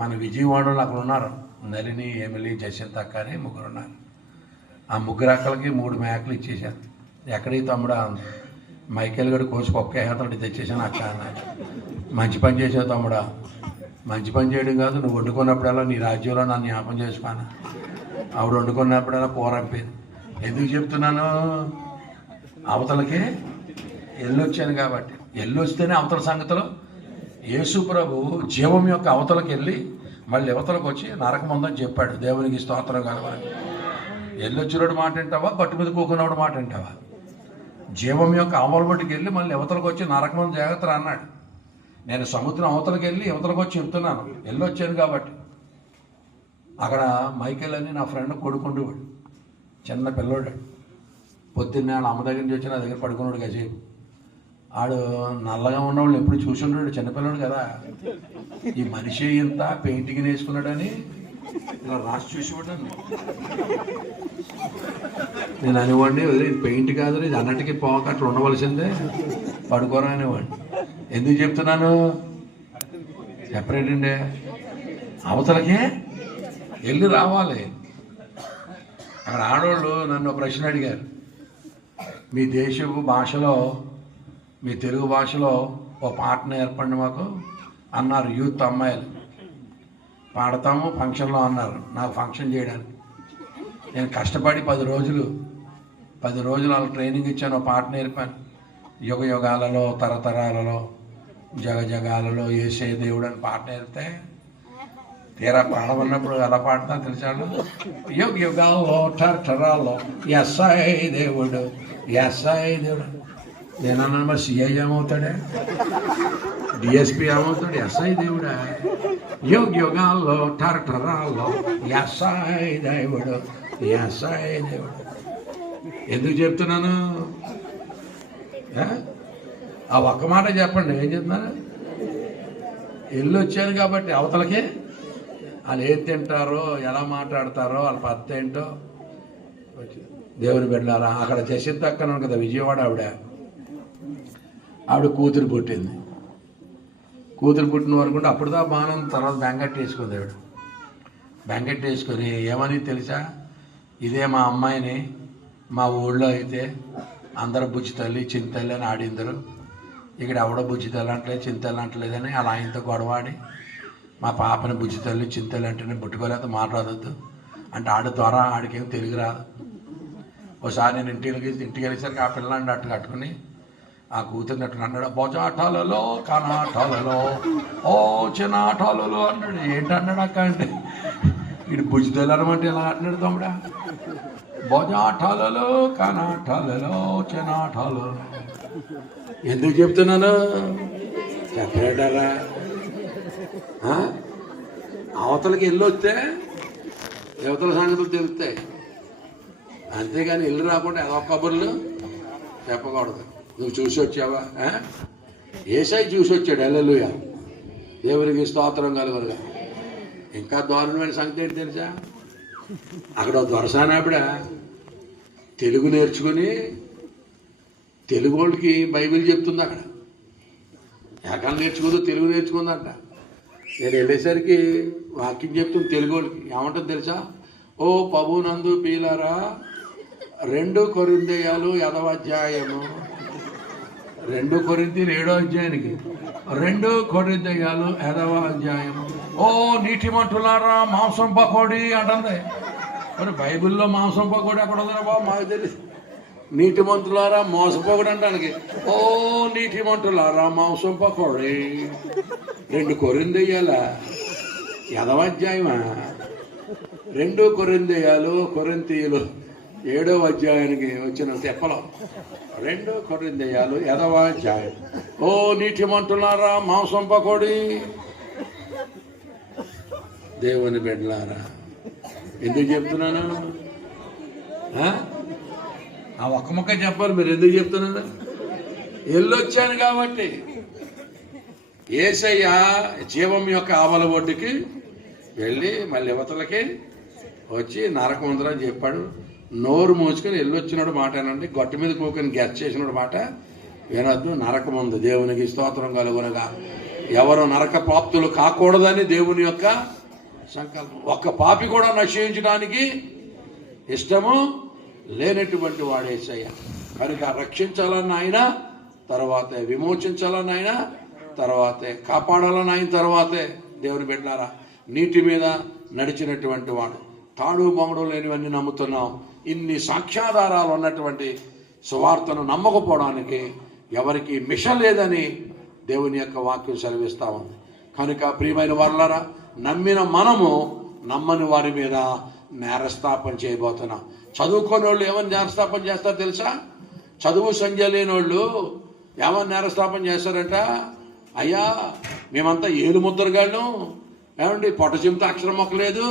మన విజయవాడలో అక్కడ ఉన్నారు, నలిని, ఎమిలి, జసింత అక్క అని 3 ఉన్నారు. ఆ 3 అక్కలకి 3 మేకలు ఇచ్చేసాను. ఎక్కడికి తమ్ముడా? మైకేల్ గడు కోసి కుక్కేతోటి తెచ్చేసాను అక్క అన్నాడు. మంచి పని చేసావు తమ్ముడా. మంచి పని చేయడం కాదు, నువ్వు వండుకున్నప్పుడల్లా నీ రాజ్యంలో నన్ను జ్ఞాపం చేసుకోను. ఆవిడ వండుకున్నప్పుడల్లా పోరంపేది. ఎందుకు చెప్తున్నాను? అవతలకి వెళ్ళొచ్చాను కాబట్టి. వెళ్ళొస్తేనే అవతల సంగతిలో యేసు ప్రభు జీవం యొక్క అవతలకి వెళ్ళి మళ్ళీ అవతలకు వచ్చి నరకం ఉందని చెప్పాడు. దేవునికి స్తోత్రం కలగాలి. వెళ్ళొచ్చినోడు మాట వింటావా, గట్టు మీద కూకున్నవాడు మాట వింటావా? జీవం యొక్క అవతలకి వెళ్ళి మళ్ళీ అవతలకు వచ్చి నరకం ఉంది జాగ్రత్త అన్నాడు. నేను సముద్రం అవతలకి వెళ్ళి అవతలకు వచ్చి చెప్తున్నాను, వెళ్ళొచ్చాను కాబట్టి. అక్కడ మైకేల్ అని నా ఫ్రెండ్ కొడుకుండేవాడు, చిన్న పిల్లోడు. పొద్దున్నే వాళ్ళ అమ్మ దగ్గర నుంచి వచ్చి నా దగ్గర పడుకున్నాడు కాసేపు. ఆడు నల్లగా ఉన్నవాళ్ళు ఎప్పుడు చూసుంటాడు, చిన్నపిల్లడు కదా. ఈ మనిషి ఇంత పెయింటింగ్ వేసుకున్నాడని ఇలా రాసి చూసేవాడు నన్ను. నేను అనేవాడిని, ఇది పెయింట్ కాదు, ఇది అన్నటికీ పోక అట్లా ఉండవలసిందే, పడుకోరా అనేవాడిని. ఎందుకు చెప్తున్నాను? సెపరేట్ అండి, అవతలకే వెళ్ళి రావాలి. అక్కడ ఆడవాళ్ళు నన్ను ప్రశ్న అడిగారు, మీ దేశపు భాషలో, మీ తెలుగు భాషలో ఓ పాటను ఏర్పడి మాకు అన్నారు. యూత్ అమ్మాయిలు పాడతాము ఫంక్షన్లో అన్నారు. నాకు ఫంక్షన్ చేయడానికి నేను కష్టపడి 10 రోజులు వాళ్ళకి ట్రైనింగ్ ఇచ్చాను. పాట నేర్పాను. యుగ యుగాలలో, తరతరాలలో, జగ జగాలలో యేసే దేవుడు అని పాట నేర్పితే తీరా పాడమన్నప్పుడు ఎలా పాడతా తెలిసాడు? యుగ యుగాల్లో, తరతరాల్లో ఎస్ఐ దేవుడు, ఎస్ఐ దేవుడు. నేను అన్నాను, మరి సిఐ ఏమవుతాడే, డిఎస్పి ఏమవుతాడు? ఎస్ఐ దేవుడా. యుగ యుగాల్లో, తరతరాల్లో ఎస్ఐ దేవుడు, ఎస్ఐ దేవుడు. ఎందుకు చెప్తున్నాను? ఆ ఒక్క మాట చెప్పండి, ఏం చెప్తున్నాను? వెళ్ళి వచ్చాను కాబట్టి అవతలకి వాళ్ళు ఏం తింటారో, ఎలా మాట్లాడతారో, వాళ్ళ పద్ధతి ఏంటో దేవుని బిడ్డలారా, అక్కడ జసిత్ అక్కన కదా విజయవాడ, ఆవిడ కూతురు పుట్టింది. కూతురు పుట్టిన వరకు అప్పుడుదా బాణం, తర్వాత బెంగట్ వేసుకుంది. ఆవిడ బెంగట్ వేసుకొని ఏమని తెలుసా, ఇదే మా అమ్మాయిని మా ఊళ్ళో అయితే అందరూ బుజ్జి తల్లి చిన్న తల్లి అని ఆడిందరు, ఇక్కడ ఎవడో బుజ్జి తల్లి అంటలేదు చిన్న తల్లి అంటలేదని అలా ఆయనతో గొడవాడి మా పాపని బుజ్జి తల్లి చిన్న తల్లి అంటేనే పుట్టుకోలేదు మాట్లాడొద్దు అంటే ఆడ ద్వారా ఆడికేం తెలుగు రాదు. ఒకసారి నేను ఇంటికి వెళ్ళేసరికి ఆ పిల్లని అట్టు కట్టుకుని ఆ కూతుర్ని అట్టు అన్నాడు, బొజాటాలలో కనాటాలలో ఓ చిన్నాటాలలో అన్నాడు. ఏంటన్నాడు అక్క అంటే, వీడు బుజ్జి తల్లి అనమంటే ఎలా అంటున్నాడు తమ్ముడా, బొజాటాలలో కనాటాలలో చిన్నాటాలలో. ఎందుకు చెప్తున్నాను చెప్పలేటారా, అవతలకి వెళ్ళొస్తే యువతల సంగతులు తెలుస్తాయి, అంతేగాని ఇల్లు రాకుండా ఏదో కబుర్లు చెప్పకూడదు. నువ్వు చూసి వచ్చావా, ఏసై చూసి వచ్చాడు, హల్లెలూయా, దేవునికి స్తోత్రం కలుగునుగా. ఇంకా దారుణమైన సంగతి ఏంటి తెలుసా, అక్కడ దొరసానావిడ తెలుగు నేర్చుకుని తెలుగు వాళ్ళకి బైబిల్ చెప్తుంది. అక్కడ ఏకాలు నేర్చుకుందో తెలుగు నేర్చుకుందంట. నేను వెళ్ళేసరికి వాక్యం చెప్తుంది తెలుగు వాళ్ళకి. ఏమంటుంది తెలుసా, ఓ పబునందు పీలరా 2 కొరింథీయులు 8వ అధ్యాయము, 2 కొరింథీయులు 7వ అధ్యాయానికి 2 కొరింథీయులు 8వ అధ్యాయము, ఓ నీటి మంటులారా మాంసం పకోడి అంటుంది. మరి బైబిల్లో మాంసం పకోడి అక్కడ ఉందా బాబు, మాకు తెలియదు. నీటి మంటులారా మోసపోకూడదు అంటానికి, ఓ నీటి మంటులారా మాంసం పకోడి. 2 కొరింథీయులు 8వ అధ్యాయమా, 2 కొరింథీయులు 7వ అధ్యాయానికి వచ్చిన తెప్పలో 2 కొరింథీయులు 8వ అధ్యాయం, ఓ నీటి మంటులారా మాంసం పకోడి. దేవుని బిడ్డలారా, ఎందుకు చెప్తున్నాను, ఆ ఒక్క మొక్క చెప్పాలి, మీరు ఎందుకు చెప్తున్నాను, వెళ్ళొచ్చాను కాబట్టి. యేసయ్య జీవం యొక్క ఆవల ఒడ్డుకి వెళ్ళి మళ్ళీ యువతలకి వచ్చి నరకముందరని చెప్పాడు. నోరు మూసుకొని వెళ్ళొచ్చినాడు మాట ఏనండి, గొట్ట మీద కూకొని గెస్ చేసినాడు మాట వినొద్దు. నరకముందు దేవునికి స్తోత్రం కలుగునగా. ఎవరు నరక ప్రాప్తులు కాకూడదని దేవుని యొక్క సంకల్పం. ఒక్క పాపి కూడా నశించడానికి ఇష్టము లేనటువంటి వాడు యేసయ్య. కనుక రక్షించాలన్న ఆయన, తర్వాతే విమోచించాలన్న ఆయన, తర్వాతే కాపాడాలని ఆయన, తర్వాతే దేవుని బిడ్డలారా నీటి మీద నడిచినటువంటి వాడు. తాడు బొమ్మడు లేనివన్నీ నమ్ముతున్నాం. ఇన్ని సాక్ష్యాధారాలు ఉన్నటువంటి సువార్తను నమ్మకపోవడానికి ఎవరికి మిషన్ లేదని దేవుని యొక్క వాక్యం సెలవిస్తూ ఉంది. కనుక ప్రియమైన వారులారా, నమ్మిన మనము నమ్మని వారి మీద నేరస్థాపన చేయబోతున్నాం. చదువుకోని వాళ్ళు ఏమని నేరస్థాపన చేస్తారో తెలుసా, చదువు సంధ్య లేని వాళ్ళు ఏమని నేరస్థాపన చేస్తారంట, అయ్యా మేమంతా ఏలు ముద్రగాళ్ళం, ఏమండి పొట్ట చెంత అక్షరం మొక్కలేదు,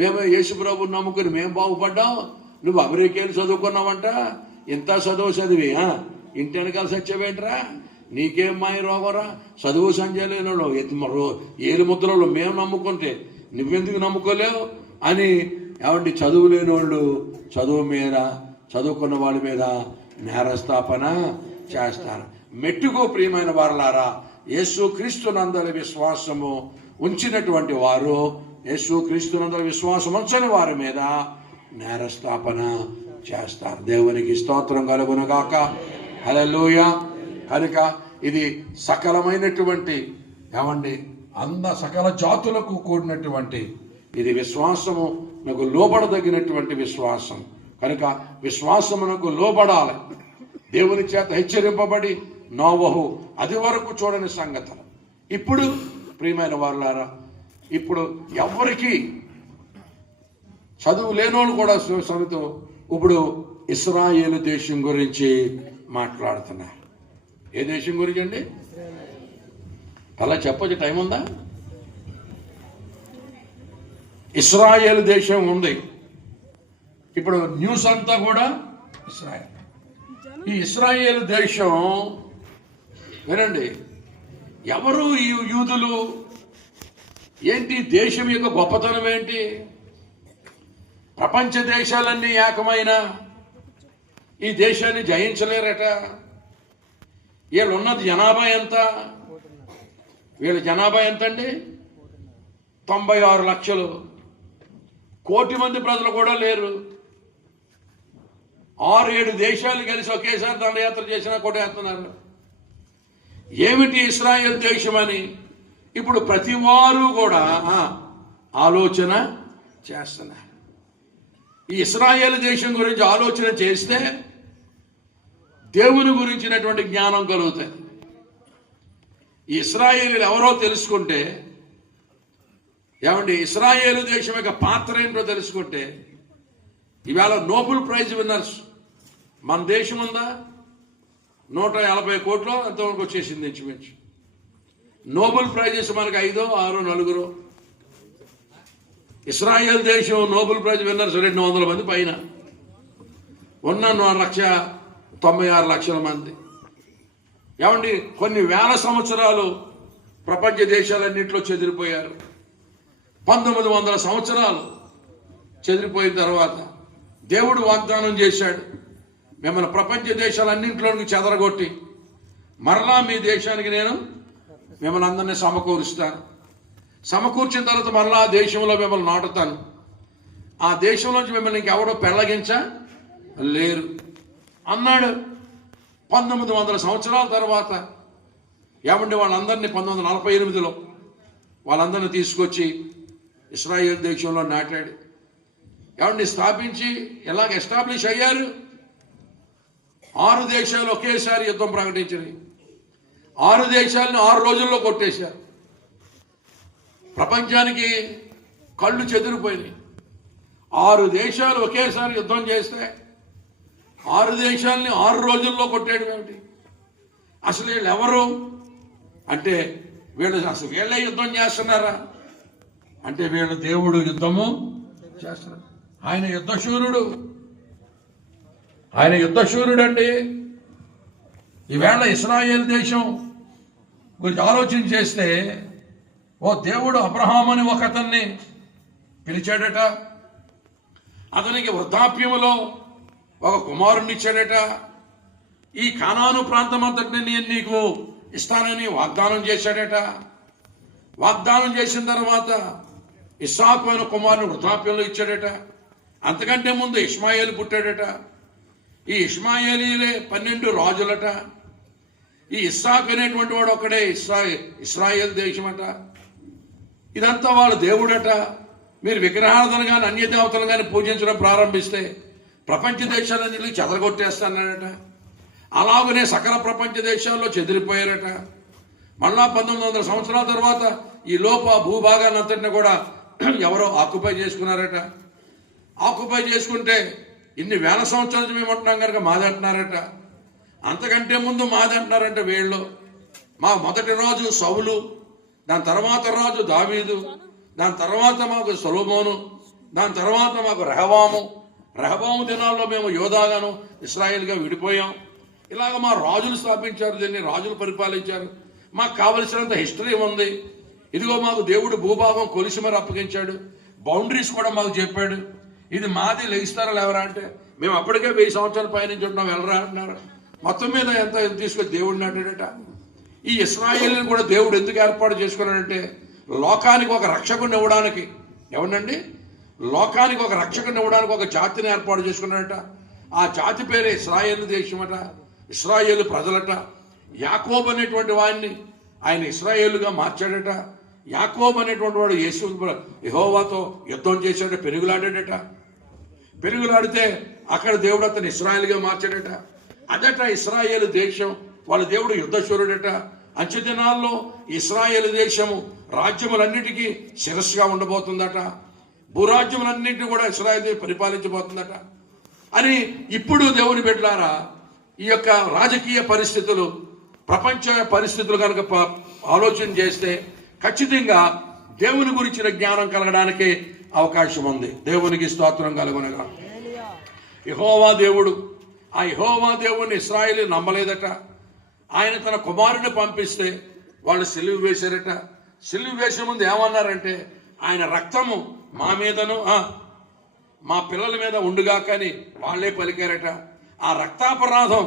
మేము యేసుప్రభుని నమ్ముకుని మేము బాగుపడ్డాం, నువ్వు అమెరికాలు చదువుకున్నావంట, ఇంత చదివి ఇంటి వెనకాల సత్యమేంట్రా, నీకేం మాయ రోగరా, చదువు సంజయ్ లేనోళ్ళు ఏలు ముద్రలు మేము నమ్ముకుంటే నువ్వెందుకు నమ్ముకోలేవు అని ఏమండి చదువు లేనోళ్ళు చదువు మీద, చదువుకున్న వాళ్ళ మీద నేరస్థాపన చేస్తారు. మెట్టుకు ప్రియమైన వారలారా, యేసు క్రీస్తునందరి విశ్వాసము ఉంచినటువంటి వారు యేసు క్రీస్తునందరి విశ్వాసం ఉంచని వారి మీద నేరస్థాపన చేస్తారు. దేవునికి స్తోత్రం కలుగునుగాక. హల్లెలూయా. కనుక ఇది సకలమైనటువంటి ఏమండి సకల జాతులకు కూడినటువంటి ఇది విశ్వాసము నాకు లోబడదగినటువంటి విశ్వాసం. కనుక విశ్వాసమునకు లోబడాలి. దేవుని చేత హెచ్చరింపబడి నోవహు అది వరకు చూడని సంగతులు ఇప్పుడు ప్రియమైన వారులారా, ఇప్పుడు ఎవరికి చదువు లేనోళ్ళు కూడా సమితో ఇప్పుడు ఇశ్రాయేలు దేశం గురించి మాట్లాడుతున్నారు. ఏ దేశం గురించి అండి? అలా చెప్పొచ్చు, టైం ఉందా? ఇశ్రాయేలు దేశం ఉంది. ఇప్పుడు న్యూస్ అంతా కూడా ఇశ్రాయేల్. ఈ ఇశ్రాయేలు దేశం వినండి, ఎవరు ఈ యూదులు? ఏంటి దేశం యొక్క గొప్పతనం ఏంటి? ప్రపంచ దేశాలన్నీ ఏకమైన ఈ దేశాన్ని జయించలేరట. వీళ్ళున్నది జనాభా ఎంత? వీళ్ళ జనాభా ఎంత అండి? 96 లక్షలు. కోటి మంది ప్రజలు కూడా లేరు. 6-7 దేశాలు కలిసి ఒకేసారి దండయాత్ర చేసినా కొట్టేస్తున్నారు. ఏమిటి ఇస్రాయేల్ దేశం అని ఇప్పుడు ప్రతి వారు కూడా ఆలోచన చేస్తున్నారు. ఈ ఇస్రాయేల్ దేశం గురించి ఆలోచన చేస్తే దేవుని గురించినటువంటి జ్ఞానం కలుగుతుంది. ఈ ఇస్రాయేలీలు ఎవరో తెలుసుకుంటే, ఏమండి, ఇస్రాయేలు దేశం యొక్క పాత్ర ఏంటో తెలుసుకుంటే, ఇవాళ నోబెల్ ప్రైజ్ విన్నర్స్ మన దేశం ఉందా? 150 కోట్లు ఎంతవరకు వచ్చేసింది ఇంచుమించు. నోబెల్ ప్రైజెస్ మనకు 5, 6, 4. ఇస్రాయేల్ దేశం నోబెల్ ప్రైజ్ విన్నర్స్ 200 మంది పైన. ఉన్న 1,96 లక్షల మంది. ఏమండి, కొన్ని వేల సంవత్సరాలు ప్రపంచ దేశాలన్నింటిలో చెదిరిపోయారు. 1900 సంవత్సరాలు చెదిరిపోయిన తర్వాత దేవుడు వాగ్దానం చేశాడు, మిమ్మల్ని ప్రపంచ దేశాలన్నింటిలోనికి చెదరగొట్టి మరలా మీ దేశానికి నేను మిమ్మల్ని అందరినీ సమకూరుస్తాను. సమకూర్చిన తర్వాత మరలా ఆ దేశంలో మిమ్మల్ని నాటుతాను. ఆ దేశంలోంచి మిమ్మల్ని ఇంకెవడో పెళ్ళగించలేరు అన్నాడు. 1900 సంవత్సరాల తర్వాత ఏమంటే వాళ్ళందరినీ 1948లో వాళ్ళందరినీ తీసుకొచ్చి ఇస్రాయేల్ దేశంలో నాటాడు. ఏమండి, స్థాపించి ఎలాగ ఎస్టాబ్లిష్ అయ్యారు? 6 దేశాలు ఒకేసారి యుద్ధం ప్రకటించినాయి. 6 దేశాలను 6 రోజుల్లో కొట్టేశారు. ప్రపంచానికి కళ్ళు చెదిరిపోయినాయి. 6 దేశాలు ఒకేసారి యుద్ధం చేస్తే 6 దేశాలని 6 రోజుల్లో కొట్టేయడం ఏమిటి? అసలు వీళ్ళు ఎవరు అంటే, అసలు వీళ్ళే యుద్ధం చేస్తున్నారా అంటే, వీళ్ళు దేవుడు యుద్ధము చేస్తున్నారు. ఆయన యుద్ధశూరుడు. ఆయన యుద్ధశూరుడు అండి. ఈవేళ ఇస్రాయేల్ దేశం గురించి ఆలోచన చేస్తే, ఓ దేవుడు అబ్రహాం అని ఒక అతన్ని పిలిచాడట. అతనికి వృద్ధాప్యములో ఒక కుమారుణ్ణి ఇచ్చాడట. ఈ కానాను ప్రాంతం అంతటిని నేను నీకు ఇస్తానని వాగ్దానం చేశాడట. వాగ్దానం చేసిన తర్వాత ఇస్సాకు అనే కుమారుని వృద్ధాప్యంలో ఇచ్చాడట. అంతకంటే ముందు ఇష్మాయేలు పుట్టాడట. ఈ ఇష్మాయేలీలే 12 రాజులట. ఈ ఇస్సాకు అనేటువంటి వాడు ఒక్కడే ఇస్రాయేల్ దేశం అట. ఇదంతా వాళ్ళ దేవుడట. మీరు విగ్రహారాధన కానీ అన్య దేవతలు కానీ పూజించడం ప్రారంభిస్తే ప్రపంచ దేశాలన్నింటినీ చెదరగొట్టేస్తానట. అలాగనే సకల ప్రపంచ దేశాల్లో చెదిరిపోయారట. మళ్ళా 1900 సంవత్సరాల తర్వాత ఈ లోప భూభాగాన్ని అంతటిని కూడా ఎవరో ఆక్యుపై చేసుకున్నారట. ఆక్యుపై చేసుకుంటే ఇన్ని వేల సంవత్సరాల నుంచి మేము అంటున్నాం కనుక మాది అంటున్నారట. అంతకంటే ముందు మాది అంటున్నారంటే వీళ్ళు. మా మొదటి రాజు సౌలు, దాని తర్వాత రాజు దావీదు, దాని తర్వాత మాకు సొలొమోను, దాని తర్వాత మాకు రెహబాము దినాల్లో మేము యోధాగాను ఇశ్రాయేల్గా విడిపోయాం. ఇలాగ మా రాజులు స్థాపించారు, దీన్ని రాజులు పరిపాలించారు. మాకు కావలసినంత హిస్టరీ ఉంది. ఇదిగో మాకు దేవుడు భూభాగం కొలిసి మరి అప్పగించాడు. బౌండరీస్ కూడా మాకు చెప్పాడు. ఇది మాది, లెగిస్తారా లేవరా అంటే మేము అప్పటికే 1000 సంవత్సరాల పైనుంచి ఉంటున్నాం, వెళ్ళరా అంటున్నారు. మొత్తం మీద ఎంత తీసుకొని దేవుడు నాటాడట. ఈ ఇశ్రాయేలుని కూడా దేవుడు ఎందుకు ఏర్పాటు చేసుకున్నాడంటే, లోకానికి ఒక రక్షకుడిని ఇవ్వడానికి. ఎవరండి? లోకానికి ఒక రక్షకుడిని ఇవ్వడానికి ఒక జాతిని ఏర్పాటు చేసుకున్నాడట. ఆ జాతి పేరే ఇశ్రాయేలు దేశమట, ఇశ్రాయేలు ప్రజలట. యాకోబు అనేటువంటి వాడిని ఆయన ఇశ్రాయేలుగా మార్చాడట. యాకోబు అనేటువంటి వాడు యెహోవాతో యుద్ధం చేశాడట, పెరుగులాడాడట. పెరుగులాడితే అక్కడ దేవుడు అతను ఇశ్రాయేలుగా మార్చాడట. అదట ఇశ్రాయేలు దేశం. వాళ్ళ దేవుడు యుద్ధశూరుడట. అంచె దినాల్లో ఇశ్రాయేలు దేశము రాజ్యములన్నిటికీ శిరస్సుగా ఉండబోతుందట. భూరాజ్యములన్నింటినీ కూడా ఇశ్రాయేలు పరిపాలించబోతుందట అని ఇప్పుడు దేవుని బిడ్డలారా, ఈ యొక్క రాజకీయ పరిస్థితులు, ప్రపంచ పరిస్థితులు కనుక ఆలోచన చేస్తే ఖచ్చితంగా దేవుని గురించిన జ్ఞానం కలగడానికి అవకాశం ఉంది. దేవునికి స్తోత్రం కలుగునగా. యెహోవా దేవుడు, ఆ యెహోవా దేవుని ఇశ్రాయేలు నమ్మలేదట. ఆయన తన కుమారుని పంపిస్తే వాళ్ళు సిలువ వేశారట. సిలువ వేసే ముందు ఏమన్నారంటే, ఆయన రక్తము మా మీదను మా పిల్లల మీద ఉండుగా కానీ వాళ్ళే పలికారట. ఆ రక్తాపరాధం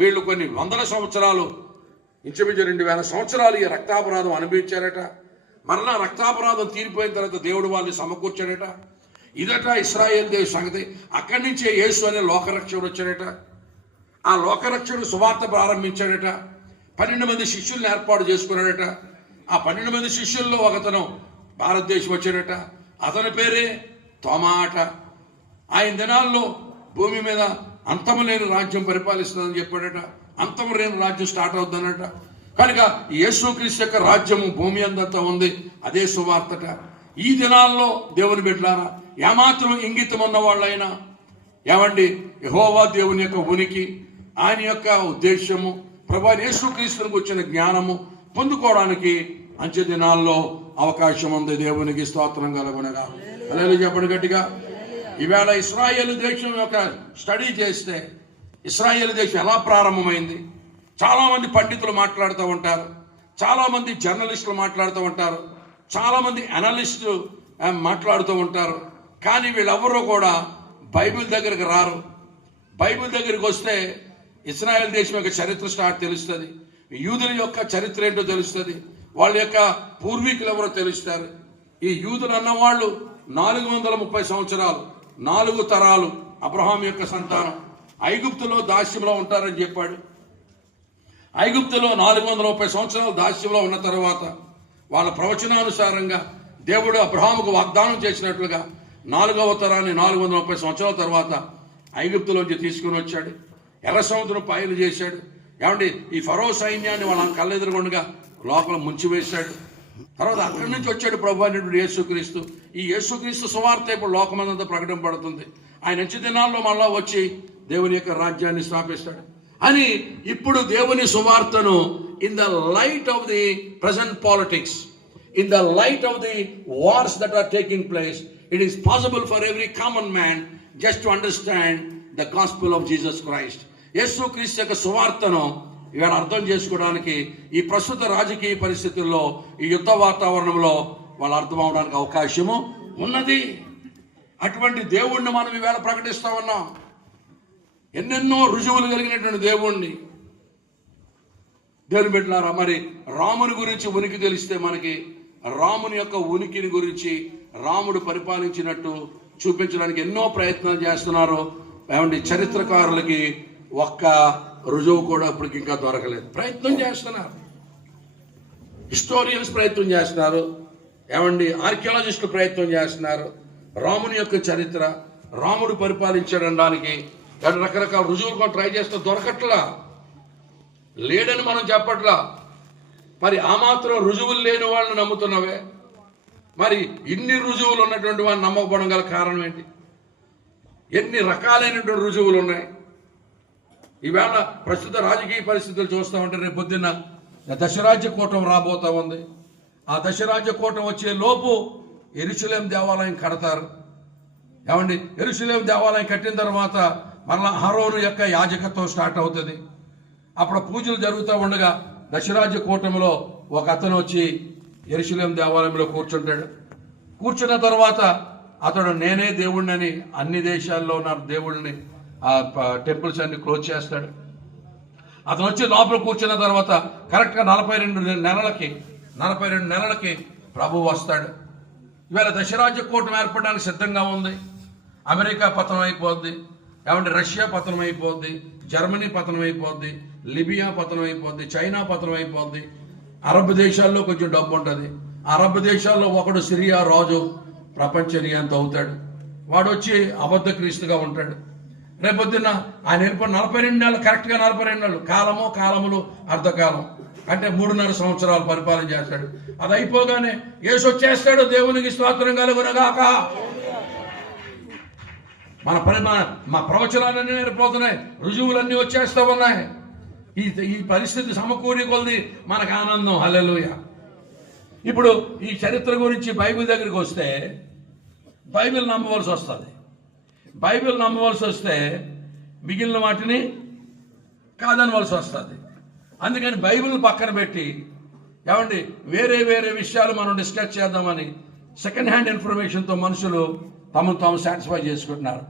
వీళ్ళు కొన్ని వందల సంవత్సరాలు, ఇంచుమించు 2000 సంవత్సరాలు ఈ రక్తాపరాధం అనుభవించారట. మరలా రక్తాపరాధం తీరిపోయిన తర్వాత దేవుడు వాళ్ళని సమకూర్చాడట. ఇదట ఇశ్రాయేల్ దేశ సంగతి. అక్కడి నుంచే యేసు అనే లోకరక్షకుడు వచ్చాడట. ఆ లోకరక్షకుడు సువార్త ప్రారంభించాడట. 12 మంది శిష్యుల్ని ఏర్పాటు చేసుకున్నాడట. ఆ 12 మంది శిష్యుల్లో ఒకతను భారతదేశం వచ్చాడట. అతని పేరే తోమాట. ఆయన దినాల్లో భూమి మీద అంతము లేని రాజ్యం పరిపాలిస్తుందని చెప్పాడట. అంతము లేని రాజ్యం స్టార్ట్ అవుతుందనట. కనుక యేసుక్రీస్తు యొక్క రాజ్యము భూమి అందంతా ఉంది. అదే సువార్తట. ఈ దినాల్లో దేవుని బిడ్డలారా, ఏమాత్రం ఇంగితం ఉన్న వాళ్ళైనా, ఏమండి, యెహోవా దేవుని యొక్క ఉనికి, ఆయన యొక్క ఉద్దేశము, ప్రభువైన యేసుక్రీస్తునికి వచ్చిన జ్ఞానము పొందుకోవడానికి అంచె దినాల్లో అవకాశం ఉంది. దేవునికి స్తోత్రం కలుగునగా. హల్లెలూయా చెప్పండి గట్టిగా. ఈవేళ ఇశ్రాయేలు దేశం యొక్క స్టడీ చేస్తే ఇశ్రాయేలు దేశం ఎలా ప్రారంభమైంది? చాలా మంది పండితులు మాట్లాడుతూ ఉంటారు, చాలా మంది జర్నలిస్టులు మాట్లాడుతూ ఉంటారు, చాలా మంది అనలిస్టులు మాట్లాడుతూ ఉంటారు. కానీ వీళ్ళెవరూ కూడా బైబిల్ దగ్గరికి రారు. బైబిల్ దగ్గరికి వస్తే ఇశ్రాయేల్ దేశం యొక్క చరిత్ర తెలుస్తుంది, యూదుల యొక్క చరిత్ర ఏంటో తెలుస్తుంది, వాళ్ళ యొక్క పూర్వీకులు ఎవరో తెలుస్తారు. ఈ యూదులు అన్నవాళ్ళు 430 సంవత్సరాలు, 4 తరాలు అబ్రహాం యొక్క సంతానం ఐగుప్తులో దాస్యంలో ఉంటారని చెప్పాడు. ఐగుప్తులో 430 సంవత్సరాలు దాస్యంలో ఉన్న తర్వాత వాళ్ళ ప్రవచనానుసారంగా దేవుడు అబ్రహాముకు వాగ్దానం చేసినట్లుగా 4వ తరాన్ని 430 సంవత్సరాల తర్వాత ఐగుప్తులోంచి తీసుకుని వచ్చాడు. ఎర్ర సముద్రం పాయలు చేశాడు. ఏమండి, ఈ ఫరో సైన్యాన్ని వాళ్ళ కళ్ళెదురుగుండగా లోపల ముంచివేశాడు. తర్వాత అక్కడి నుంచి వచ్చాడు ప్రభు అనేటువంటి యేసుక్రీస్తు. ఈ యేసుక్రీస్తు సువార్త ఇప్పుడు లోకమంతా ప్రకటింపబడుతుంది. ఆయన మంచి దినాల్లో మళ్ళా వచ్చి దేవుని యొక్క రాజ్యాన్ని స్థాపిస్తాడు అని ఇప్పుడు దేవుని సువార్తను in the light of the present politics, in the light of the wars that are taking place, it is possible for every common man just to understand the gospel of Jesus Christ. యేసు క్రీస్తు యొక్క సువార్తను ఇవాళ అర్థం చేసుకోవడానికి ఈ ప్రస్తుత రాజకీయ పరిస్థితుల్లో, ఈ యుద్ధ వాతావరణంలో వాళ్ళు అర్థం అవడానికి అవకాశము ఉన్నది. అటువంటి దేవుణ్ణి మనం ఈవేళ ప్రకటిస్తా ఉన్నాం. ఎన్నెన్నో రుజువులు కలిగినటువంటి దేవుణ్ణి. దేవుని బిడ్డలారా, మరి రాముని గురించి ఉనికి తెలిస్తే మనకి రాముని యొక్క ఉనికిని గురించి, రాముడు పరిపాలించినట్టు చూపించడానికి ఎన్నో ప్రయత్నాలు చేస్తున్నారు. ఏమండి, చరిత్రకారులకి ఒక్క రుజువు కూడా ఇప్పటికి ఇంకా దొరకలేదు. ప్రయత్నం చేస్తున్నారు, హిస్టోరియన్స్ ప్రయత్నం చేస్తున్నారు, ఏమండి, ఆర్కియాలజిస్టులు ప్రయత్నం చేస్తున్నారు. రాముని యొక్క చరిత్ర, రాముడు పరిపాలించాడనడానికి రకరకాల రుజువులు కూడా ట్రై చేస్తూ దొరకట్లా. లేడని మనం చెప్పట్లా. మరి ఆ మాత్రం రుజువులు లేని వాళ్ళని నమ్ముతున్నవే. మరి ఇన్ని రుజువులు ఉన్నటువంటి వాళ్ళని నమ్మకపోవడం గల కారణం ఏంటి? ఎన్ని రకాలైనటువంటి రుజువులు ఉన్నాయి. ఈవేళ ప్రస్తుత రాజకీయ పరిస్థితులు చూస్తూ ఉంటే రేపు పొద్దున్న దశరాజ్య కూటం రాబోతా ఉంది. ఆ దశరాజ్య కూటం వచ్చే లోపు యెరూషలేం దేవాలయం కడతారు. ఏమండి, యెరూషలేం దేవాలయం కట్టిన తర్వాత మరలా అహరోను యొక్క యాజకత్వం స్టార్ట్ అవుతుంది. అప్పుడు పూజలు జరుగుతూ ఉండగా దశరాజ్య కూటమిలో ఒక అతను వచ్చి యెరూషలేం దేవాలయంలో కూర్చుంటాడు. కూర్చున్న తర్వాత అతడు నేనే దేవుడిని, అన్ని దేశాల్లో ఉన్న దేవుడిని ఆ టెంపుల్స్ అన్ని క్లోజ్ చేస్తాడు. అతను వచ్చి లోపల కూర్చున్న తర్వాత కరెక్ట్గా 42 నెలలకి ప్రభువు వస్తాడు. ఇవాళ దశరాజ్య కూటమి ఏర్పడడానికి సిద్ధంగా ఉంది. అమెరికా పతనం అయిపోద్ది, ఏమంటే రష్యా పతనం అయిపోద్ది, జర్మనీ పతనం అయిపోద్ది, లిబియా పతనం అయిపోద్ది, చైనా పతనం అయిపోద్ది. అరబ్ దేశాల్లో కొంచెం డబ్బు ఉంటుంది. అరబ్ దేశాల్లో ఒకడు సిరియా రాజు ప్రపంచ నియంత అవుతాడు. వాడు వచ్చి అబద్ధ క్రీస్తుగా ఉంటాడు. రేపొద్దున్న ఆయన వెళ్ళిపోయి 42 నెలలు, కరెక్ట్గా 42 నెలలు, కాలములు అర్ధకాలం అంటే 3.5 సంవత్సరాలు పరిపాలన చేస్తాడు. అది అయిపోగానే యేసు వచ్చేస్తాడు. దేవునికి స్తోత్రం కలుగునగాక. మా ప్రవచనాలన్నీ నేర్పోతున్నాయి, రుజువులన్నీ వచ్చేస్తూ ఉన్నాయి. ఈ పరిస్థితి సమకూరి కొలది మనకు ఆనందం. హల్లెలూయా. ఇప్పుడు ఈ చరిత్ర గురించి బైబిల్ దగ్గరికి వస్తే బైబిల్ నమ్మవలసి వస్తుంది. బైబిల్ నమ్మవలసి వస్తే మిగిలిన వాటిని కాదనవలసి వస్తుంది. అందుకని బైబిల్ పక్కన పెట్టి ఏమండి వేరే విషయాలు మనం డిస్కస్ చేద్దామని సెకండ్ హ్యాండ్ ఇన్ఫర్మేషన్తో మనుషులు తమను తాము సాటిస్ఫై చేసుకుంటున్నారు.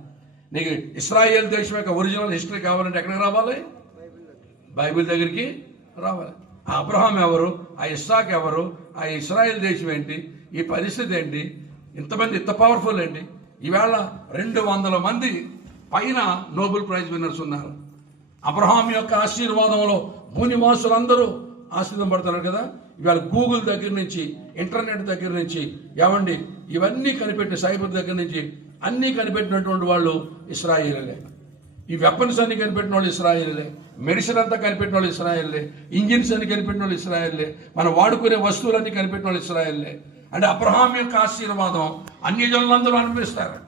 నీకు ఇస్రాయేల్ దేశం యొక్క ఒరిజినల్ హిస్టరీ కావాలంటే ఎక్కడికి రావాలి? బైబిల్ దగ్గరికి రావాలి. ఆ అబ్రహాం ఎవరు, ఆ ఇస్సాక్ ఎవరు, ఆ ఇస్రాయేల్ దేశం ఏంటి, ఈ పరిస్థితి ఏంటి, ఇంతమంది ఇంత పవర్ఫుల్ ఏంటి? ఈవేళ 200 మంది పైన నోబెల్ ప్రైజ్ విన్నర్స్ ఉన్నారు. అబ్రహాం యొక్క ఆశీర్వాదంలో భూనివాసులందరూ ఆశీర్వదింపబడతారు కదా. ఇవాళ గూగుల్ దగ్గర నుంచి, ఇంటర్నెట్ దగ్గర నుంచి, ఏమండి ఇవన్నీ కనిపెట్టిన సైబర్ దగ్గర నుంచి అన్నీ కనిపెట్టినటువంటి వాళ్ళు ఇశ్రాయేలీలే. ఈ వెపన్స్ అన్ని కనిపెట్టిన వాళ్ళు ఇశ్రాయేలీలే. మెడిసిన్ అంతా కనిపెట్టిన వాళ్ళు ఇశ్రాయేలీలే. ఇంజిన్స్ అన్ని కనిపెట్టిన వాళ్ళు ఇశ్రాయేలీలే. మనం వాడుకునే వస్తువులన్నీ కనిపెట్టిన వాళ్ళు ఇశ్రాయేలీలే. అంటే అబ్రహాం యొక్క ఆశీర్వాదం అన్యజనులందరూ అనుభవిస్తారు.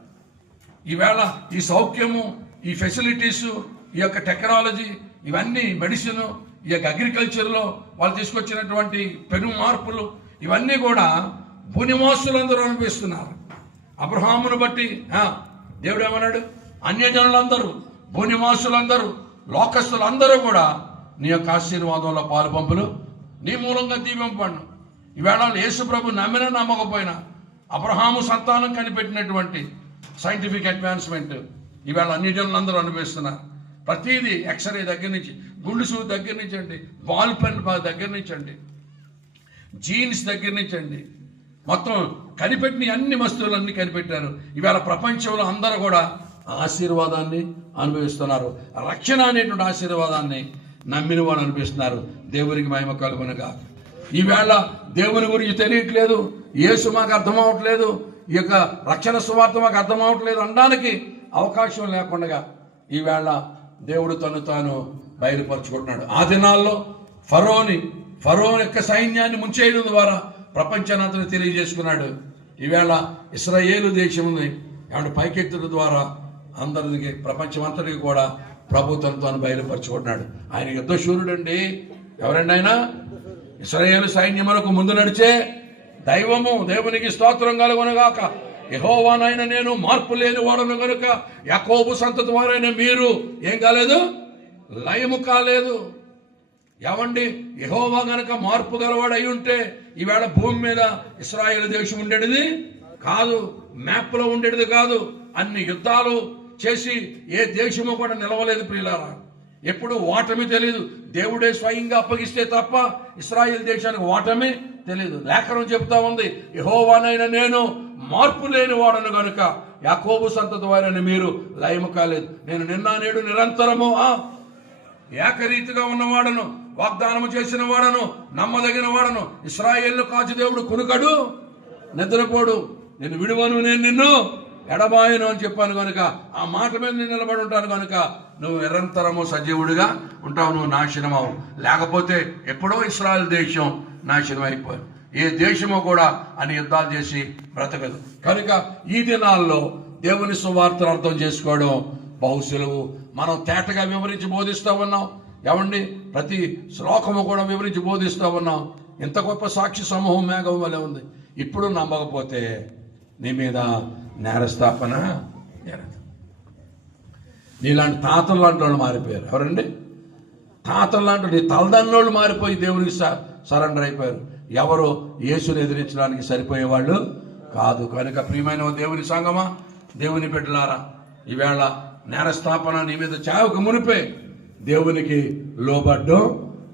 ఈవేళ ఈ సౌఖ్యము, ఈ ఫెసిలిటీసు, ఈ యొక్క టెక్నాలజీ, ఇవన్నీ మెడిసిన్, ఈ యొక్క అగ్రికల్చర్లో వాళ్ళు తీసుకొచ్చినటువంటి పెను మార్పులు, ఇవన్నీ కూడా భూనివాసులందరూ అనుభవిస్తున్నారు. అబ్రహామును బట్టి దేవుడు ఏమన్నాడు? అన్యజనులందరూ, భూనివాసులందరూ, లోకస్తులందరూ కూడా నీ యొక్క ఆశీర్వాదంలో పాలు పంపులు నీ మూలంగా దీవింపబడును. ఈవేళ యేసు ప్రభు నమ్మినా నమ్మకపోయినా అబ్రహాము సంతానం కనిపెట్టినటువంటి సైంటిఫిక్ అడ్వాన్స్మెంట్ ఈవేళ అన్యజనులందరూ అనుభవిస్తున్నారు. ప్రతిదీ ఎక్స్రే దగ్గర నుంచి, గుండు సూది దగ్గర నుంచి అండి, బాల్ పెన్ దగ్గర నుంచి అండి, జీన్స్ దగ్గర నుంచి అండి, మొత్తం కనిపెట్టిన అన్ని వస్తువులన్నీ కనిపెట్టారు. ఇవాళ ప్రపంచంలో అందరూ కూడా ఆశీర్వాదాన్ని అనుభవిస్తున్నారు. రక్షణ అనేటువంటి ఆశీర్వాదాన్ని నమ్మిన వాళ్ళు అనిపిస్తున్నారు. దేవునికి మహిమ కలుగునగా. ఈవేళ దేవుని గురించి తెలియట్లేదు, యేసు మాకు అర్థం అవట్లేదు, ఈ యొక్క రక్షణ సువార్త మాకు అర్థం అవట్లేదు అనడానికి అవకాశం లేకుండా ఈవేళ దేవుడు తను తాను బయలుపరుచుకుంటున్నాడు. ఆ దినాల్లో ఫరో యొక్క సైన్యాన్ని ముంచేయడం ద్వారా ప్రపంచానంతని తెలియజేసుకున్నాడు. ఈవేళ ఇశ్రాయేలు దేశంని ఏమంటే పైకెత్తడం ద్వారా అందరికి, ప్రపంచం అంతటికి కూడా ప్రభుత్వం తాను బయలుపరుచుకుంటున్నాడు. ఆయన యుద్ధశూరుడు అండి. ఎవరండి ఆయన? ఇశ్రాయేలు సైన్యములకు ముందు నడిచే దైవము. దేవునికి స్తోత్రం కలుగునుగాక. యెహోవానైన నేను మార్పు లేని వాడను కనుక యాకోబు సంతతి వారైన మీరు ఏం కాలేదు? లయము కాలేదు. ఏమండి యెహోవా గనక మార్పు గలవాడు అయి ఉంటే ఈవేళ భూమి మీద ఇశ్రాయేలు దేశం ఉండేది కాదు, మ్యాప్లో ఉండేది కాదు. అన్ని యుద్ధాలు చేసి ఏ దేశము కూడా నిలవలేదు ప్రియులారా. ఎప్పుడు ఓటమి తెలియదు. దేవుడే స్వయంగా అప్పగిస్తే తప్ప ఇశ్రాయేల్ దేశానికి ఓటమి తెలియదు. లేఖనం చెప్తా ఉంది, యెహోవానైన నేను మార్పు లేని వాడను గనుక యాకోబు సంతతి వారని మీరు లయము కాలేదు. నేను నిన్న నేడు నిరంతరము ఏకరీతిగా ఉన్నవాడను, వాగ్దానము చేసిన వాడను, నమ్మదగిన వాడను. ఇశ్రాయేలు కాచు దేవుడు కునుకడు, నిద్రపోడు. నేను విడువను, నేను నిన్ను ఎడబాయను అని చెప్పాను కనుక ఆ మాట మీద నేను నిలబడి ఉంటాను కనుక నువ్వు నిరంతరము సజీవుడిగా ఉంటావు, నువ్వు నాశనం అవు. లేకపోతే ఎప్పుడో ఇశ్రాయేల్ దేశం నాశనం అయిపోయింది. ఏ దేశమో కూడా అని యుద్ధాలు చేసి బ్రతకదు. కనుక ఈ దినాల్లో దేవుని సువార్తను అర్థం చేసుకోవడం బహు సులువు. మనం తేటగా వివరించి బోధిస్తూ ఉన్నాం. ఏమండి ప్రతి శ్లోకము కూడా వివరించి బోధిస్తూ ఉన్నాం. ఇంత గొప్ప సాక్షి సమూహం మేఘం వలె ఉంది. ఇప్పుడు నమ్మకపోతే నీ మీద నేరస్థాపన జరగదు. నీలాంటి తాతలు లాంటి వాళ్ళు మారిపోయారు. ఎవరండి? తాతలు లాంటి నీ తలదన్నోళ్ళు మారిపోయి దేవునికి సరెండర్ అయిపోయారు. ఎవరు యేసుని ఎదిరించడానికి సరిపోయేవాళ్ళు కాదు. కనుక ప్రియమైన దేవుని సంగమా, దేవుని బిడ్డలారా, ఈవేళ నేరస్థాపన నీ మీద చావుకు మునిపే దేవునికి లోబడ్డం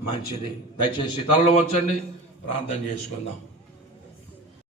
మంచిది. దయచేసి తలలో వంచండి, ప్రార్థన చేసుకుందాం.